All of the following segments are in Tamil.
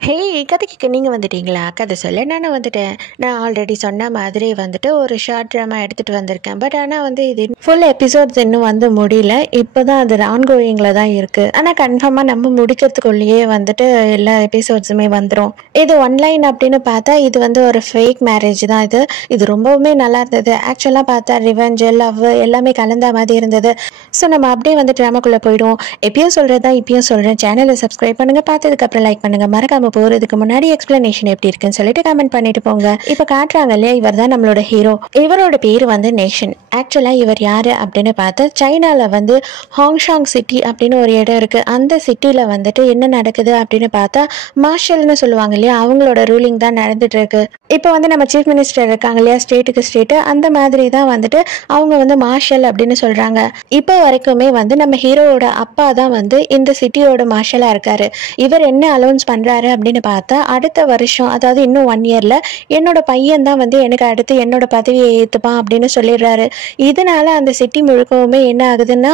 ஹே! கதைக்கு நீங்க வந்துட்டீங்களா? கதை சொல்ல நானும் வந்துட்டேன். நான் ஆல்ரெடி சொன்ன மாதிரி வந்துட்டு ஒரு ஷார்ட் ட்ராமா எடுத்துகிட்டு வந்திருக்கேன். பட் ஆனால் வந்து இது ஃபுல் எபிசோட்ஸ் இன்னும் வந்து முடியல. இப்போ தான் அது ஆன்கோயிங்கில் தான் இருக்குது. ஆனால் கன்ஃபார்மாக நம்ம முடிக்கிறதுக்குள்ளேயே வந்துட்டு எல்லா எபிசோட்ஸுமே வந்துடும். இது ஒன்லைன் அப்படின்னு பார்த்தா இது வந்து ஒரு ஃபேக் மேரேஜ் தான் இது. இது ரொம்பவுமே நல்லா இருந்தது. ஆக்சுவலாக பார்த்தா ரிவெஞ்ச், லவ் எல்லாமே கலந்த மாதிரி இருந்தது. ஸோ நம்ம அப்படியே வந்து ட்ராமாக்குள்ளே போயிடுவோம். எப்பயும் சொல்கிறது தான் இப்பயும் சொல்கிறேன். சேனலை சப்ஸ்கிரைப் பண்ணுங்கள். பார்த்ததுக்கப்புறம் லைக் பண்ணுங்கள். மறக்காம போறதுக்கு முன்னாடி எக்ஸ்பிளனேஷன் எப்படி இருக்குன்னு சொல்லிட்டு கமெண்ட் பண்ணிட்டு போங்க. இப்ப காட்டுறாங்க இல்லையா, இவர் தான் நம்மளோட ஹீரோ. இவரோட பேரு வந்து நேஷன். ஆக்சுவலா இவர் யாரு அப்படின்னு பார்த்தா சைனால வந்து ஹாங்ஷாங் சிட்டி அப்படின்னு ஒரு இடம் இருக்கு. அந்த சிட்டில வந்துட்டு என்ன நடக்குது அப்படின்னு பார்த்தா மார்ஷல்னு சொல்லுவாங்க இல்லையா, அவங்களோட ரூலிங் தான் நடந்துட்டு இருக்கு. இப்போ வந்து நம்ம சீஃப் மினிஸ்டர் இருக்காங்க இல்லையா, ஸ்டேட்டுக்கு ஸ்டேட், அந்த மாதிரி தான் வந்துட்டு அவங்க வந்து மார்ஷல் அப்படின்னு சொல்றாங்க. இப்போ வரைக்குமே வந்து நம்ம ஹீரோவோட அப்பா தான் வந்து இந்த சிட்டியோட மார்ஷலா இருக்காரு. இவர் என்ன அலௌன்ஸ் பண்றாரு அப்படின்னு பார்த்தா அடுத்த வருஷம், அதாவது இன்னும் 1 இயர்ல என்னோட பையன் தான் வந்து எனக்கு அடுத்து என்னோட பதவியை ஏத்துப்பான் அப்படின்னு சொல்லிடுறாரு. இதனால அந்த சிட்டி முழுக்கவுமே என்ன ஆகுதுன்னா,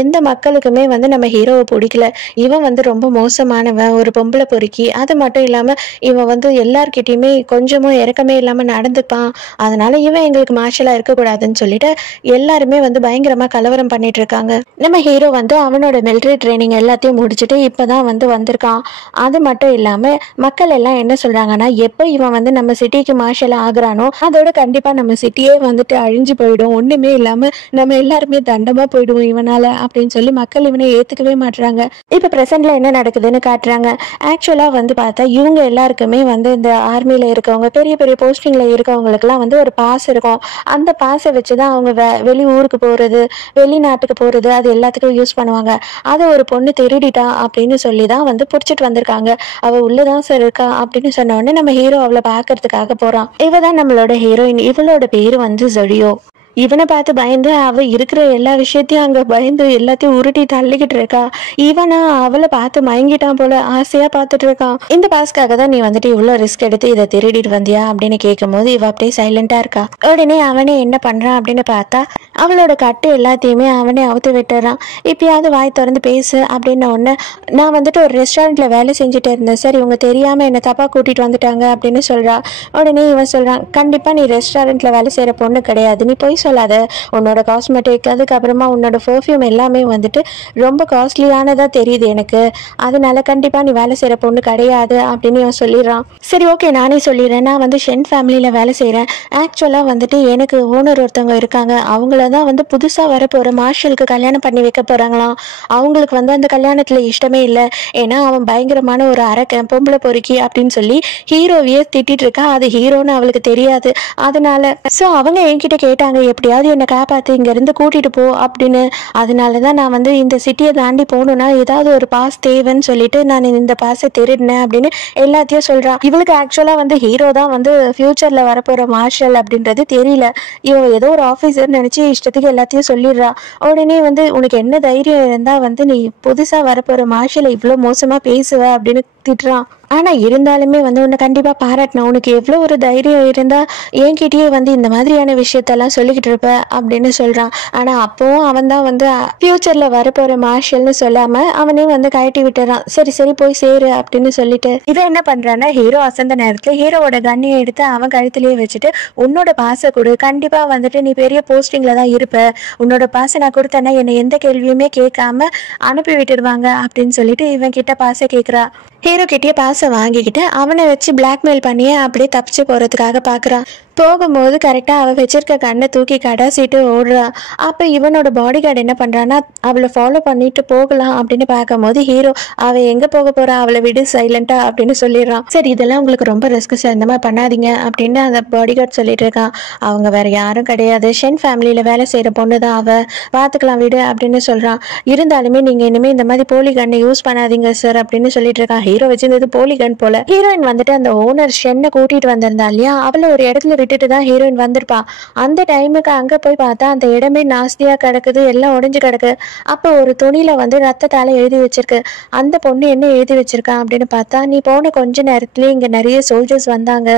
எந்த மக்களுக்குமே வந்து நம்ம ஹீரோவை பிடிக்கல. இவன் வந்து ரொம்ப மோசமானவன், ஒரு பொம்பளை பொறுக்கி. அது மட்டும் இல்லாம இவன் வந்து எல்லார்கிட்டயுமே கொஞ்சமும் இறக்கமே இல்லாம நடந்துப்பான். அதனால இவன் எங்களுக்கு மார்ஷலா இருக்கக்கூடாதுன்னு சொல்லிட்டு எல்லாருமே வந்து பயங்கரமா கலவரம் பண்ணிட்டு இருக்காங்க. நம்ம ஹீரோ வந்து அவனோட மிலிட்டரி ட்ரைனிங் எல்லாத்தையும் முடிச்சுட்டு இப்பதான் வந்து வந்திருக்கான். அது மட்டும் இல்லாம மக்கள் எல்லாம் என்ன சொல்றாங்கன்னா, எப்போ இவன் வந்து நம்ம சிட்டிக்கு மார்ஷல் ஆகுறானோ அதோட கண்டிப்பா நம்ம சிட்டியே வந்துட்டு அழிஞ்சு போயிடும், ஒண்ணுமே இல்லாம நம்ம எல்லாருமே தண்டமா போயிடுவோம் இவனால அப்படின்னு சொல்லி மக்கள் இவனை ஏத்துக்கவே மாட்டுறாங்க. இப்ப பிரசன்ட்ல என்ன நடக்குதுன்னு காட்டுறாங்க. ஆக்சுவலா வந்து பார்த்தா இவங்க எல்லாருக்குமே வந்து இந்த ஆர்மியில இருக்கவங்க, பெரிய பெரிய போஸ்டிங்ல இருக்கவங்களுக்கு எல்லாம் வந்து ஒரு பாஸ் இருக்கும். அந்த பாஸை வச்சுதான் அவங்க வெளி ஊருக்கு போறது, வெளிநாட்டுக்கு போறது, அது எல்லாத்துக்கும் யூஸ் பண்ணுவாங்க. அதை ஒரு பொண்ணு திருடிட்டா அப்படின்னு சொல்லி தான் வந்து புடிச்சிட்டு வந்திருக்காங்க. அவ உள்ளதான் சார் இருக்கா அப்படின்னு சொன்ன உடனே நம்ம ஹீரோ அவளை பாக்குறதுக்காக போறான். இவதான் நம்மளோட ஹீரோயின். இவளோட பேரு வந்து ஜொடியோ. இவனை பார்த்து பயந்து அவ இருக்கிற எல்லா விஷயத்தையும் அங்க பயந்து எல்லாத்தையும் உருட்டி தள்ளிக்கிட்டு இருக்கா. இவனா அவளை பார்த்து மயங்கிட்டான் போல, ஆசையா பார்த்துட்டு இருக்கான். இந்த பாஸ்க்காக தான் நீ வந்துட்டு இவ்வளவு ரிஸ்க் எடுத்து இதை திருடிட்டு வந்தியா அப்படின்னு கேட்கும் போது இவ அப்படியே சைலண்டா இருக்கா. உடனே அவனே என்ன பண்றான் அப்படின்னு பார்த்தா அவளோட கட்டு எல்லாத்தையுமே அவனே அவுத்து விட்டுறான். இப்பயாவது வாய் திறந்து பேசு அப்படின்ன உடனே, நான் வந்துட்டு ஒரு ரெஸ்டாரண்ட்ல வேலை செஞ்சுட்டு இருந்தேன் சார், இவங்க தெரியாம என்ன தப்பா கூட்டிட்டு வந்துட்டாங்க அப்படின்னு சொல்றா. உடனே இவன் சொல்றான், கண்டிப்பா நீ ரெஸ்டாரண்ட்ல வேலை செய்யற பொண்ணு கிடையாது, நீ போய் சொல்லாத. உன்னோட காஸ்மெட்டிக், அதுக்கப்புறமா உன்னோட பெர்ஃப்யூம் எல்லாமே வந்துட்டு ரொம்ப காஸ்ட்லியானதா தெரியுது எனக்கு, அதனால கண்டிப்பா நீ வேலை செய்யற பொண்ணு கிடையாது அப்படின்னு இவன் சொல்லிடுறான். சரி ஓகே, நானே சொல்லிடுறேன், நான் வந்து ஷென் ஃபேமிலியில வேலை செய்யறேன். ஆக்சுவலா வந்துட்டு எனக்கு ஓனர் ஒருத்தவங்க இருக்காங்க, அவங்களதான் வந்து புதுசா வரப்போற மார்ஷலுக்கு கல்யாணம் பண்ணி வைக்க போறாங்களாம். அவங்களுக்கு வந்து அந்த கல்யாணத்துல இஷ்டமே இல்லை. ஏன்னா அவன் பயங்கரமான ஒரு அரக்கன், பொம்பளை பொறுக்கி அப்படின்னு சொல்லி ஹீரோவையே திட்டிட்டு இருக்கா. அது ஹீரோன்னு அவளுக்கு தெரியாது. அதனால சோ அவங்க என்கிட்ட கேட்டாங்க, எப்படியாவது என்னை காப்பாத்து, இங்க இருந்து கூட்டிட்டு போ அப்படின்னு. அதனாலதான் நான் வந்து இந்த சிட்டியை தாண்டி போகணும்னா ஏதாவது ஒரு பாஸ் தேவைன்னு சொல்லிட்டு நான் இந்த பாஸை திருடினேன் அப்படின்னு எல்லாத்தையும் சொல்றான். இவளுக்கு ஆக்சுவலா வந்து ஹீரோ தான் வந்து ஃபியூச்சர்ல வரப்போற மார்ஷல் அப்படின்றது தெரியல. இவ ஏதோ ஒரு ஆபீசர் நினைச்சு இஷ்டத்துக்கு எல்லாத்தையும் சொல்லிடுறா. உடனே வந்து உனக்கு என்ன தைரியம் இருந்தா வந்து நீ புதுசா வரப்போற மார்ஷலை இவ்வளவு மோசமா பேசுவ அப்படின்னு திட்டுறான். ஆனா இருந்தாலுமே வந்து உன்னை கண்டிப்பா பாராட்டின, உனக்கு எவ்வளவு ஒரு தைரியம் இருந்தா என்கிட்டயே வந்து இந்த மாதிரியான விஷயத்தெல்லாம் சொல்லிக்கிட்டு இருப்ப அப்படின்னு சொல்றான். ஆனா அப்பவும் அவன் தான் வந்து ஃபியூச்சர்ல வரப்போற மார்ஷல்னு சொல்லாம அவனே வந்து கழட்டி விட்டுறான். சரி சரி போய் சேரு அப்படின்னு சொல்லிட்டு இவன் என்ன பண்றான்னா, ஹீரோ அசந்த நேரத்துல ஹீரோவோட கண்ணியை எடுத்து அவன் கழுத்திலேயே வச்சுட்டு, உன்னோட பாசை கொடு, கண்டிப்பா வந்துட்டு நீ பெரிய போஸ்டிங்ல தான் இருப்ப, உன்னோட பாசை நான் கொடுத்தேன்னா என்னை எந்த கேள்வியுமே கேட்காம அனுப்பி விட்டுடுவாங்க அப்படின்னு சொல்லிட்டு இவன் கிட்ட பாசை கேட்கிறா. ஹீரோ கிட்டே பாசை வாங்கிக்கிட்டு அவனை வச்சு பிளாக்மெயில் பண்ணியே அப்படியே தப்பிச்சு போறதுக்காக பாக்குறான். போகும்போது கரெக்டா அவ வச்சிருக்க கண்ணை தூக்கி கடாசிட்டு ஓடுறா. அப்ப இவனோட பாடி கார்டு என்ன பண்றான்னா, அவளை ஃபாலோ பண்ணிட்டு போகலாம் அப்படின்னு பார்க்கும்போது ஹீரோ, அவ எங்க போக போறா, அவளை விடு சைலண்டா அப்படின்னு சொல்லிடுறான். சரி இதெல்லாம் உங்களுக்கு ரொம்ப ரிஸ்க் சார், இந்த மாதிரி பண்ணாதீங்க அப்படின்னு அந்த பாடி கார்டு சொல்லிட்டு இருக்கான். அவங்க வேற யாரும் கிடையாது, ஷென் ஃபேமிலியில வேலை செய்யற பொண்ணுதான் அவ, பாத்துக்கலாம் விடு அப்படின்னு சொல்றான். இருந்தாலுமே நீங்க இனிமே இந்த மாதிரி போலி கண்ணை யூஸ் பண்ணாதீங்க சார் அப்படின்னு சொல்லிட்டு இருக்கான். ஹீரோ வச்சிருந்தது போலி கன் போல. ஹீரோயின் வந்துட்டு அந்த ஓனர் ஷென்னை கூட்டிட்டு வந்திருந்தா இல்லையா, அவளை ஒரு இடத்துல விட்டுட்டு தான் ஹீரோயின் வந்திருப்பா. அந்த டைமுக்கு அங்கே போய் பார்த்தா அந்த இடமே நாஸ்தியாக கிடக்குது, எல்லாம் உடைஞ்சு கிடக்கு. அப்போ ஒரு துணியில் வந்து ரத்தத்தால் எழுதி வச்சிருக்கு. அந்த பொண்ணு என்ன எழுதி வச்சிருக்கா அப்படின்னு பார்த்தா, நீ போன கொஞ்ச நேரத்துலேயே இங்கே நிறைய சோல்ஜர்ஸ் வந்தாங்க,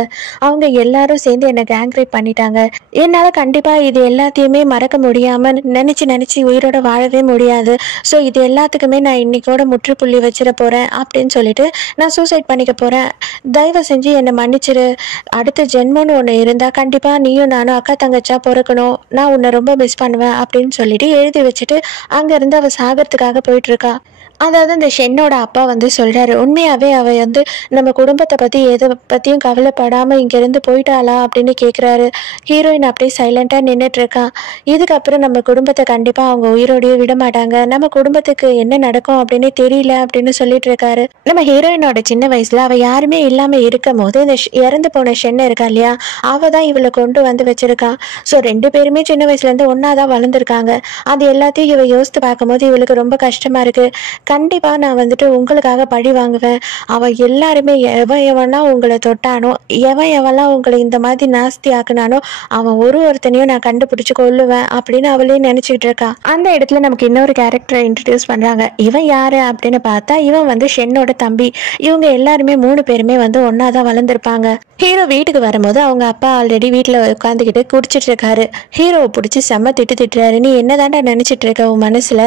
அவங்க எல்லாரும் சேர்ந்து என்னை கேங் ரேப் பண்ணிட்டாங்க, என்னால் கண்டிப்பாக இது எல்லாத்தையுமே மறக்க முடியாமல் நினச்சி உயிரோட வாழவே முடியாது. ஸோ இது எல்லாத்துக்குமே நான் இன்னைக்கோட முற்றுப்புள்ளி வச்சிட போகிறேன் அப்படின்னு சொல்லிட்டு நான் சூசைட் பண்ணிக்க போகிறேன். தயவு செஞ்சு என்னை மன்னிச்சிரு. அடுத்த ஜென்மம்னு ஒன்று இருந்தால் கண்டிப்பாக நீயும் நானும் அக்கா தங்கச்சா பிறக்கணும். நான் உன்னை ரொம்ப மிஸ் பண்ணுவேன் அப்படின்னு சொல்லிட்டு எழுதி வச்சுட்டு அங்கேருந்து அவள் சாகிறதுக்காக போயிட்டுருக்கா. அதாவது இந்த ஷென்னோட அப்பா வந்து சொல்கிறாரு, உண்மையாகவே அவள் வந்து நம்ம குடும்பத்தை பற்றி எதை பற்றியும் கவலைப்படாமல் இங்கேருந்து போயிட்டாளா அப்படின்னு கேட்குறாரு. ஹீரோயின் அப்படியே சைலண்ட்டாக நின்றுட்டுருக்கா. இதுக்கப்புறம் நம்ம குடும்பத்தை கண்டிப்பாக அவங்க உயிரோடையே விட மாட்டாங்க, நம்ம குடும்பத்துக்கு என்ன நடக்கும் அப்படின்னு தெரியல அப்படின்னு சொல்லிட்டு இருக்காரு. நம்ம ஹீரோயினோட சின்ன வயசில் அவள் யாருமே இல்லாமல் இருக்கும் போது இந்த இறந்து போன ஷென்னை இருக்கா இல்லையா, அவள் தான் இவளை கொண்டு வந்து வச்சுருக்கா. ஸோ 2 பேருமே சின்ன வயசுலேருந்து ஒன்றா தான் வளர்ந்துருக்காங்க. அது எல்லாத்தையும் இவள் யோசித்து பார்க்கும்போது இவளுக்கு ரொம்ப கஷ்டமாக இருக்குது. கண்டிப்பாக நான் வந்துட்டு உங்களுக்காக பழி வாங்குவேன். அவள் எல்லாருமே எவன்லாம் உங்களை தொட்டானோ, எவன்லாம் உங்களை இந்த மாதிரி நாஸ்தி ஆக்குனானோ அவன் ஒருத்தனையும் நான் கண்டுபிடிச்சி கொள்ளுவேன் அப்படின்னு அவளே நினச்சிக்கிட்டு இருக்கா. அந்த இடத்துல நமக்கு இன்னொரு கேரக்டரை இன்ட்ரடியூஸ் பண்ணுறாங்க. இவன் யார் அப்படின்னு பார்த்தா, இவன் வந்து ஷென்னோட தம்பி. இவங்க எல்லாருமே 3 பேருமே வந்து ஒன்றா தான் வளர்ந்துருப்பாங்க. ஹீரோ வீட்டுக்கு வரும்போது அவங்க அப்பா ஆல்ரெடி வீட்டில் உட்காந்துக்கிட்டு குடிச்சிட்டு இருக்காரு. ஹீரோவை பிடிச்சி செம்ம திட்டுறாரு. நீ என்ன தாண்டா நினச்சிட்டு இருக்க, உன் மனசில்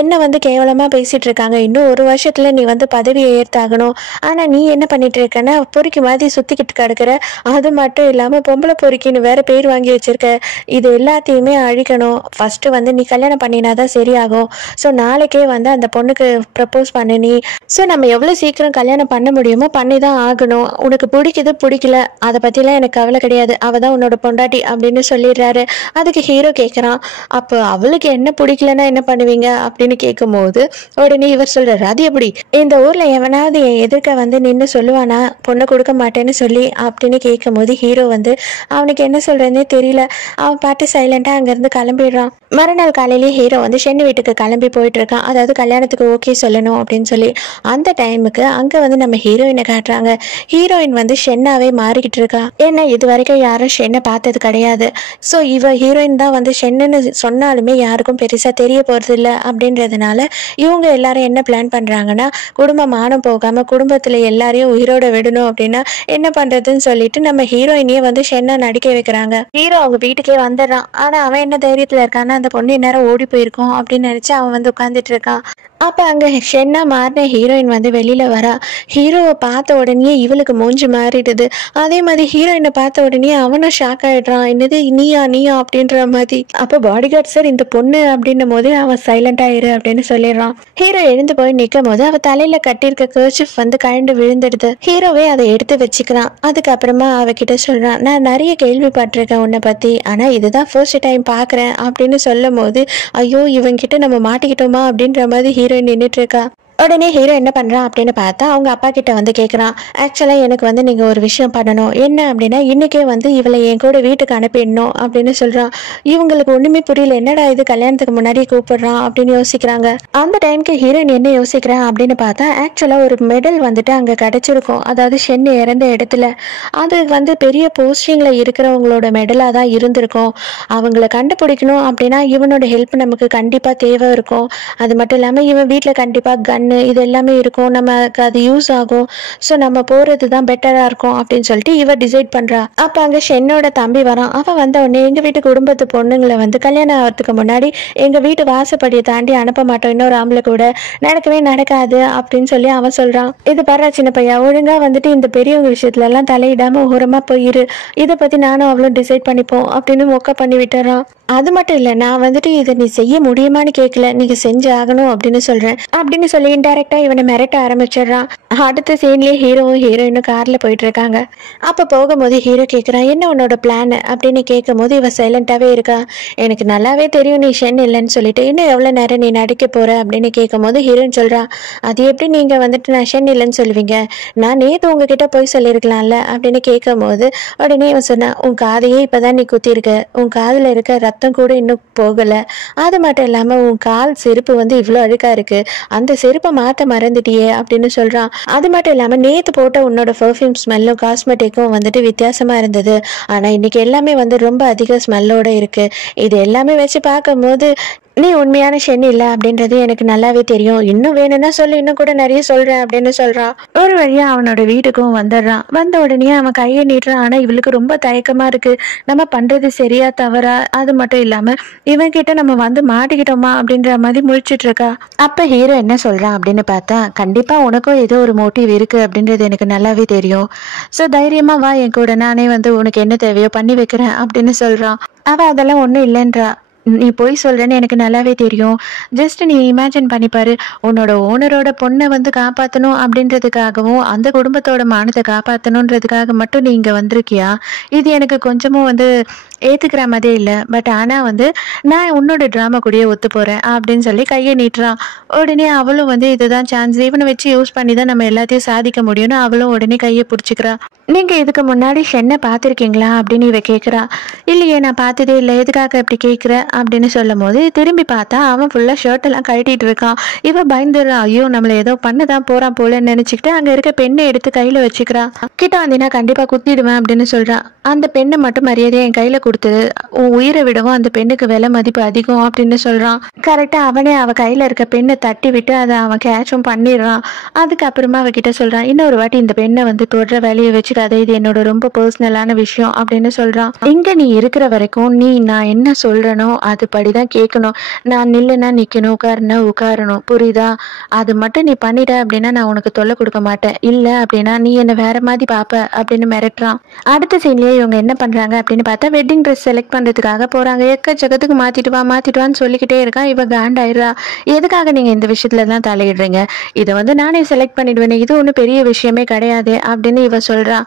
என்ன வந்து கேவலமாக பேசிகிட்டு இருக்காங்க, இன்னும் 1 வருஷத்தில் நீ வந்து பதவியை ஏற்றாகணும், ஆனால் நீ என்ன பண்ணிட்டு இருக்கன்னா பொறுக்கி மாதிரி சுற்றிக்கிட்டு கிடக்குற, அது மட்டும் இல்லாமல் பொம்பளை பொறுக்கின்னு வேற பேர் வாங்கி வச்சிருக்க, இது எல்லாத்தையுமே அழிக்கணும். ஃபஸ்ட்டு வந்து நீ கல்யாணம் பண்ணினா தான் சரியாகும். ஸோ நாளைக்கே வந்து அந்த பொண்ணுக்கு ப்ரப்போஸ் பண்ணு நீ. ஸோ நம்ம எவ்வளோ சீக்கிரம் கல்யாணம் பண்ண முடியுமோ பண்ணி தான் ஆகணும். உனக்கு பிடிக்கல அதை பற்றிலாம் எனக்கு கவலை கிடையாது, அவள் தான் உன்னோட பொண்டாட்டி அப்படின்னு சொல்லிடுறாரு. அதுக்கு ஹீரோ கேட்குறான், அப்போ அவளுக்கு என்ன பிடிக்கலன்னா என்ன பண்ணுவீங்க அப்படின்னு கேட்கும்போது உடனே இவர் சொல்கிறாரு, அது எப்படி இந்த ஊரில் எவனாவது என் எதிர்க்க வந்து நின்று சொல்லுவானா பொண்ணை கொடுக்க மாட்டேன்னு சொல்லி அப்படின்னு கேட்கும்போது ஹீரோ வந்து அவனுக்கு என்ன சொல்கிறதுனே தெரியல. அவன் பாட்டு சைலண்ட்டாக அங்கேருந்து கிளம்பிடுறான். மறுநாள் காலையிலேயே ஹீரோ வந்து ஷென்னு வீட்டுக்கு கிளம்பி போயிட்டு இருக்கான். அதாவது கல்யாணத்துக்கு ஓகே சொல்லணும் அப்படின்னு சொல்லி. அந்த டைமுக்கு அங்கே வந்து நம்ம ஹீரோயினை காட்டுறாங்க. ஹீரோயின் வந்து ஷென்னாவே மாறிக்கிட்டு இருக்கா. ஏன்னா இது வரைக்கும் யாரும் ஷென்னை பார்த்தது கிடையாது. ஸோ இவ ஹீரோயின் தான் வந்து ஷென்னுன்னு சொன்னாலுமே யாருக்கும் பெருசாக தெரிய போகிறது இல்லை. அப்படின்றதுனால இவங்க எல்லாரும் என்ன பிளான் பண்ணுறாங்கன்னா, குடும்பம் மானம் போகாமல் குடும்பத்தில் எல்லாரையும் உயிரோட விடணும் அப்படின்னா என்ன பண்ணுறதுன்னு சொல்லிட்டு நம்ம ஹீரோயினையே வந்து ஷென்னை நடிக்க வைக்கிறாங்க. ஹீரோ அவங்க வீட்டுக்கே வந்துடுறான். ஆனால் அவன் என்ன தைரியத்தில் இருக்கான்னா, அந்த பொண்ணு நேரம் ஓடி போயிருக்கோம் அப்படின்னு நினச்சி அவன் வந்து உட்காந்துட்டு இருக்கான். அப்போ அங்கே ஷென்னா மாறின ஹீரோயின் வந்து வெளியில் வரா. ஹீரோவை பார்த்த உடனே இவளுக்கு மூஞ்சி மாறிடுது. அதே மாதிரி ஹீரோயினை பார்த்த உடனே அவனும் ஷாக் ஆகிடுறான். என்னது நீயா அப்படின்ற மாதிரி. அப்போ பாடிகார்ட் சார் இந்த பொண்ணு அப்படின்னும் போது அவன் சைலண்டாக இரு அப்படின்னு சொல்லிடுறான். ஹீரோ எழுந்து போய் நிற்கும் போது அவள் தலையில் கட்டியிருக்க கர்ச்சிஃப் வந்து கழண்டு விழுந்துடுது. ஹீரோவே அதை எடுத்து வச்சுக்கிறான். அதுக்கப்புறமா அவகிட்ட சொல்கிறான், நான் நிறைய கேள்விப்பட்டிருக்கேன் உன்னை பற்றி, ஆனால் இதுதான் ஃபர்ஸ்ட் டைம் பார்க்குறேன் அப்படின்னு சொல்லும் போது ஐயோ இவங்கிட்ட நம்ம மாட்டிக்கிட்டோமா அப்படின்ற மாதிரி ஹீரோயின் நின்றுட்டு இருக்கா. உடனே ஹீரோ என்ன பண்ணுறான் அப்படின்னு பார்த்தா அவங்க அப்பா கிட்ட வந்து கேட்குறான், ஆக்சுவலாக எனக்கு வந்து நீங்கள் ஒரு விஷயம் பண்ணணும், என்ன அப்படின்னா இன்றைக்கே வந்து இவளை என் கூட வீட்டுக்கு அனுப்பிடணும் அப்படின்னு சொல்கிறான். இவங்களுக்கு ஒன்றுமே புரியல, என்னடா இது கல்யாணத்துக்கு முன்னாடி கூப்பிடுறான் அப்படின்னு யோசிக்கிறாங்க. அந்த டைமுக்கு ஹீரோயின் என்ன யோசிக்கிறான் அப்படின்னு பார்த்தா, ஆக்சுவலாக ஒரு மெடல் வந்துட்டு அங்கே கிடச்சிருக்கும். அதாவது ஷென் இறந்த இடத்துல அது வந்து பெரிய போஸ்டிங்கில் இருக்கிறவங்களோட மெடலாக தான் இருந்திருக்கும். அவங்கள கண்டுபிடிக்கணும் அப்படின்னா இவனோட ஹெல்ப் நமக்கு கண்டிப்பாக தேவை இருக்கும். அது மட்டும் இல்லாமல் இவன் வீட்டில் கண்டிப்பாக கன் இது எல்லாமே இருக்கும், நமக்கு அது யூஸ் ஆகும். ஸோ நம்ம போகிறது தான் பெட்டராக இருக்கும் அப்படின்னு சொல்லிட்டு இவ டிசைட் பண்ணுறா. அப்போ அங்கே ஷென்னோட தம்பி வரான். அவன் வந்த உடனே எங்கள் வீட்டு குடும்பத்து பொண்ணுங்களை வந்து கல்யாணம் ஆகிறதுக்கு முன்னாடி எங்கள் வீட்டு வாசப்படியை தாண்டி அனுப்ப மாட்டோம், இன்னொரு ஆம்பளை கூட நடக்கவே நடக்காது அப்படின்னு சொல்லி அவன் சொல்கிறான். இது பாரு சின்ன பையா, ஒழுங்காக வந்துட்டு இந்த பெரியவங்க விஷயத்துலலாம் தலையிடாமல் ஓரமாக போயிரு, இதை பற்றி நானும் அவ்வளோ டிசைட் பண்ணிப்போம் அப்படின்னு மொக்க பண்ணி விட்டுறான். அது மட்டும் இல்லை, நான் வந்துட்டு இதை நீ செய்ய முடியுமான்னு கேட்கல, நீங்கள் செஞ்சு ஆகணும் அப்படின்னு சொல்கிறேன் அப்படின்னு சொல்லி இன்டைரக்டாக இவனை மிரட்ட ஆரம்பிச்சிடுறான். அடுத்த சீன்லேயே ஹீரோவும் ஹீரோயினும் காரில் போயிட்டு இருக்காங்க. அப்போ போகும்போது ஹீரோ கேட்குறான், என்ன உன்னோட பிளான் அப்படின்னு கேட்கும் போது இவன் சைலண்ட்டாகவே இருக்கா. எனக்கு நல்லாவே தெரியும் நீ ஷென் இல்லைன்னு சொல்லிட்டு, இன்னும் எவ்வளோ நேரம் நீ நடிக்க போகிற அப்படின்னு கேட்கும் போது ஹீரோயின் சொல்கிறான், அது எப்படி நீங்கள் வந்துட்டு நான் ஷென் இல்லைன்னு சொல்லுவீங்க, நான் நேற்று உங்ககிட்ட போய் சொல்லியிருக்கலாம்ல அப்படின்னு கேட்கும் போது உடனே இவன் சொன்னான், உன் காதையே இப்போ தான் நீ குத்திருக்க, உன் காதில் இருக்க ரத்தம் கூட இன்னும் போகலை. அது மட்டும் இல்லாமல் உன் கால் செருப்பு வந்து இவ்வளோ அழுக்காக இருக்குது, அந்த செருப்பை மாற்ற மறந்துட்டியே அப்படின்னு சொல்கிறான். அது மட்டும் இல்லாமல் நேற்று போட்ட உன்னோட பர்ஃப்யூம் ஸ்மெல்லும் காஸ்மெட்டிக்கும் வந்துட்டு வித்தியாசமாக இருந்தது, ஆனால் இன்றைக்கி எல்லாமே வந்து ரொம்ப அதிக ஸ்மெல்லோடு இருக்குது. இது எல்லாமே வச்சு பார்க்கும்போது நீ உண்மையான ஷென் இல்லை அப்படின்றது எனக்கு நல்லாவே தெரியும். இன்னும் வேணும்னா சொல்லு, இன்னும் கூட நிறைய சொல்கிறேன் அப்படின்னு சொல்கிறான். ஒரு வழியாக அவனோட வீட்டுக்கும் வந்துடுறான். வந்த உடனே அவன் கையை நீட்டுறான். ஆனால் இவளுக்கு ரொம்ப தயக்கமாக இருக்குது, நம்ம பண்ணுறது சரியா தவறா. அது மட்டும் இல்லாமல் இவன்கிட்ட நம்ம வந்து மாட்டிக்கிட்டோமா அப்படின்ற மாதிரி முழிச்சிட்டு இருக்கா. அப்போ ஹீரோ என்ன சொல்கிறான் அப்படின்னு பார்த்தா, கண்டிப்பாக உனக்கும் ஏதோ ஒரு மோட்டிவ் இருக்குது அப்படின்றது எனக்கு நல்லாவே தெரியும். ஸோ தைரியமாக வா என் கூட, நானே வந்து உனக்கு என்ன தேவையோ பண்ணி வைக்கிறேன் அப்படின்னு சொல்கிறான். அவள் அதெல்லாம் ஒன்றும் இல்லைன்றா. நீ போய் சொல்கிறேன்னு எனக்கு நல்லாவே தெரியும். ஜஸ்ட் நீ இமேஜின் பண்ணிப்பாரு, உன்னோட ஓனரோட பொண்ணை வந்து காப்பாற்றணும் அப்படின்றதுக்காகவும் அந்த குடும்பத்தோட மானத்தை காப்பாற்றணுன்றதுக்காக மட்டும் நீ இங்கே வந்திருக்கியா? இது எனக்கு கொஞ்சமும் வந்து ஏற்றுக்கிற மாதிரியே இல்லை. பட் ஆனால் வந்து நான் உன்னோட ட்ராமா கூடயே ஒத்து போகிறேன் அப்படின்னு சொல்லி கையை நீட்டுறான். உடனே அவளும் வந்து இதுதான் சான்ஸ், இவனை வச்சு யூஸ் பண்ணி தான் நம்ம எல்லாத்தையும் சாதிக்க முடியும்னு அவளும் உடனே கையை பிடிச்சிக்கிறா. நீங்கள் இதுக்கு முன்னாடி ஷென்னை பார்த்துருக்கீங்களா அப்படின்னு இவ கேட்குறா. இல்லையே, நான் பார்த்ததே இல்லை, எதுக்காக இப்படி கேட்குற அப்படின்னு சொல்லும் போது திரும்பி பார்த்தா அவன் ஃபுல்லாக ஷர்ட்டெல்லாம் கழட்டிட்டு இருக்கான். இவன் பயந்துடுறான். ஐயோ நம்மளை ஏதோ பண்ணதான் போகிறான் போலன்னு நினச்சிக்கிட்டு அங்கே இருக்க பெண்ணை எடுத்து கையில் வச்சுக்கிறா. கிட்ட வந்தீங்கன்னா கண்டிப்பாக குத்திடுவேன் அப்படின்னு சொல்கிறான். அந்த பெண்ணை மட்டும் மரியாதையை என் கையில் கொடுத்துரு, உன் உயிரை விடவும் அந்த பெண்ணுக்கு விலை மதிப்பு அதிகம் அப்படின்னு சொல்கிறான். கரெக்டாக அவனே அவள் கையில் இருக்க பெண்ணை தட்டி விட்டு அதை அவன் கேட்சும் பண்ணிடுறான். அதுக்கப்புறமா அவகிட்ட சொல்கிறான், இன்னொரு வாட்டி இந்த பெண்ணை வந்து தொடுற வேலையை வச்சுக்காத, இது என்னோட ரொம்ப பர்சனலான விஷயம் அப்படின்னு சொல்கிறான். இங்கே நீ இருக்கிற வரைக்கும் நீ நான் என்ன சொல்கிறனோ அது படிதான் கேட்கணும். நான் நில்லுனா நிற்கணும், உட்காருனா உட்காரணும், புரியுதா? அது மட்டும் நீ பண்ணிட்ட அப்படின்னா நான் உனக்கு தொல்லை கொடுக்க மாட்டேன், இல்லை அப்படின்னா நீ என்னை வேற மாதிரி பார்ப்ப அப்படின்னு மிரட்டுறான். அடுத்த சீன்லேயே இவங்க என்ன பண்ணுறாங்க அப்படின்னு பார்த்தா, வெட்டிங் ட்ரெஸ் செலக்ட் பண்ணுறதுக்காக போகிறாங்க. எக்கச்சக்கத்துக்கு மாற்றிட்டு வான்னு சொல்லிக்கிட்டே இருக்கான். இவ காண்டாயிடுறா. எதுக்காக நீங்கள் இந்த விஷயத்துல தான் தலையிடுறீங்க? இதை வந்து நானே செலக்ட் பண்ணிடுவேன், இது ஒன்றும் பெரிய விஷயமே கிடையாது அப்படின்னு இவ சொல்கிறா.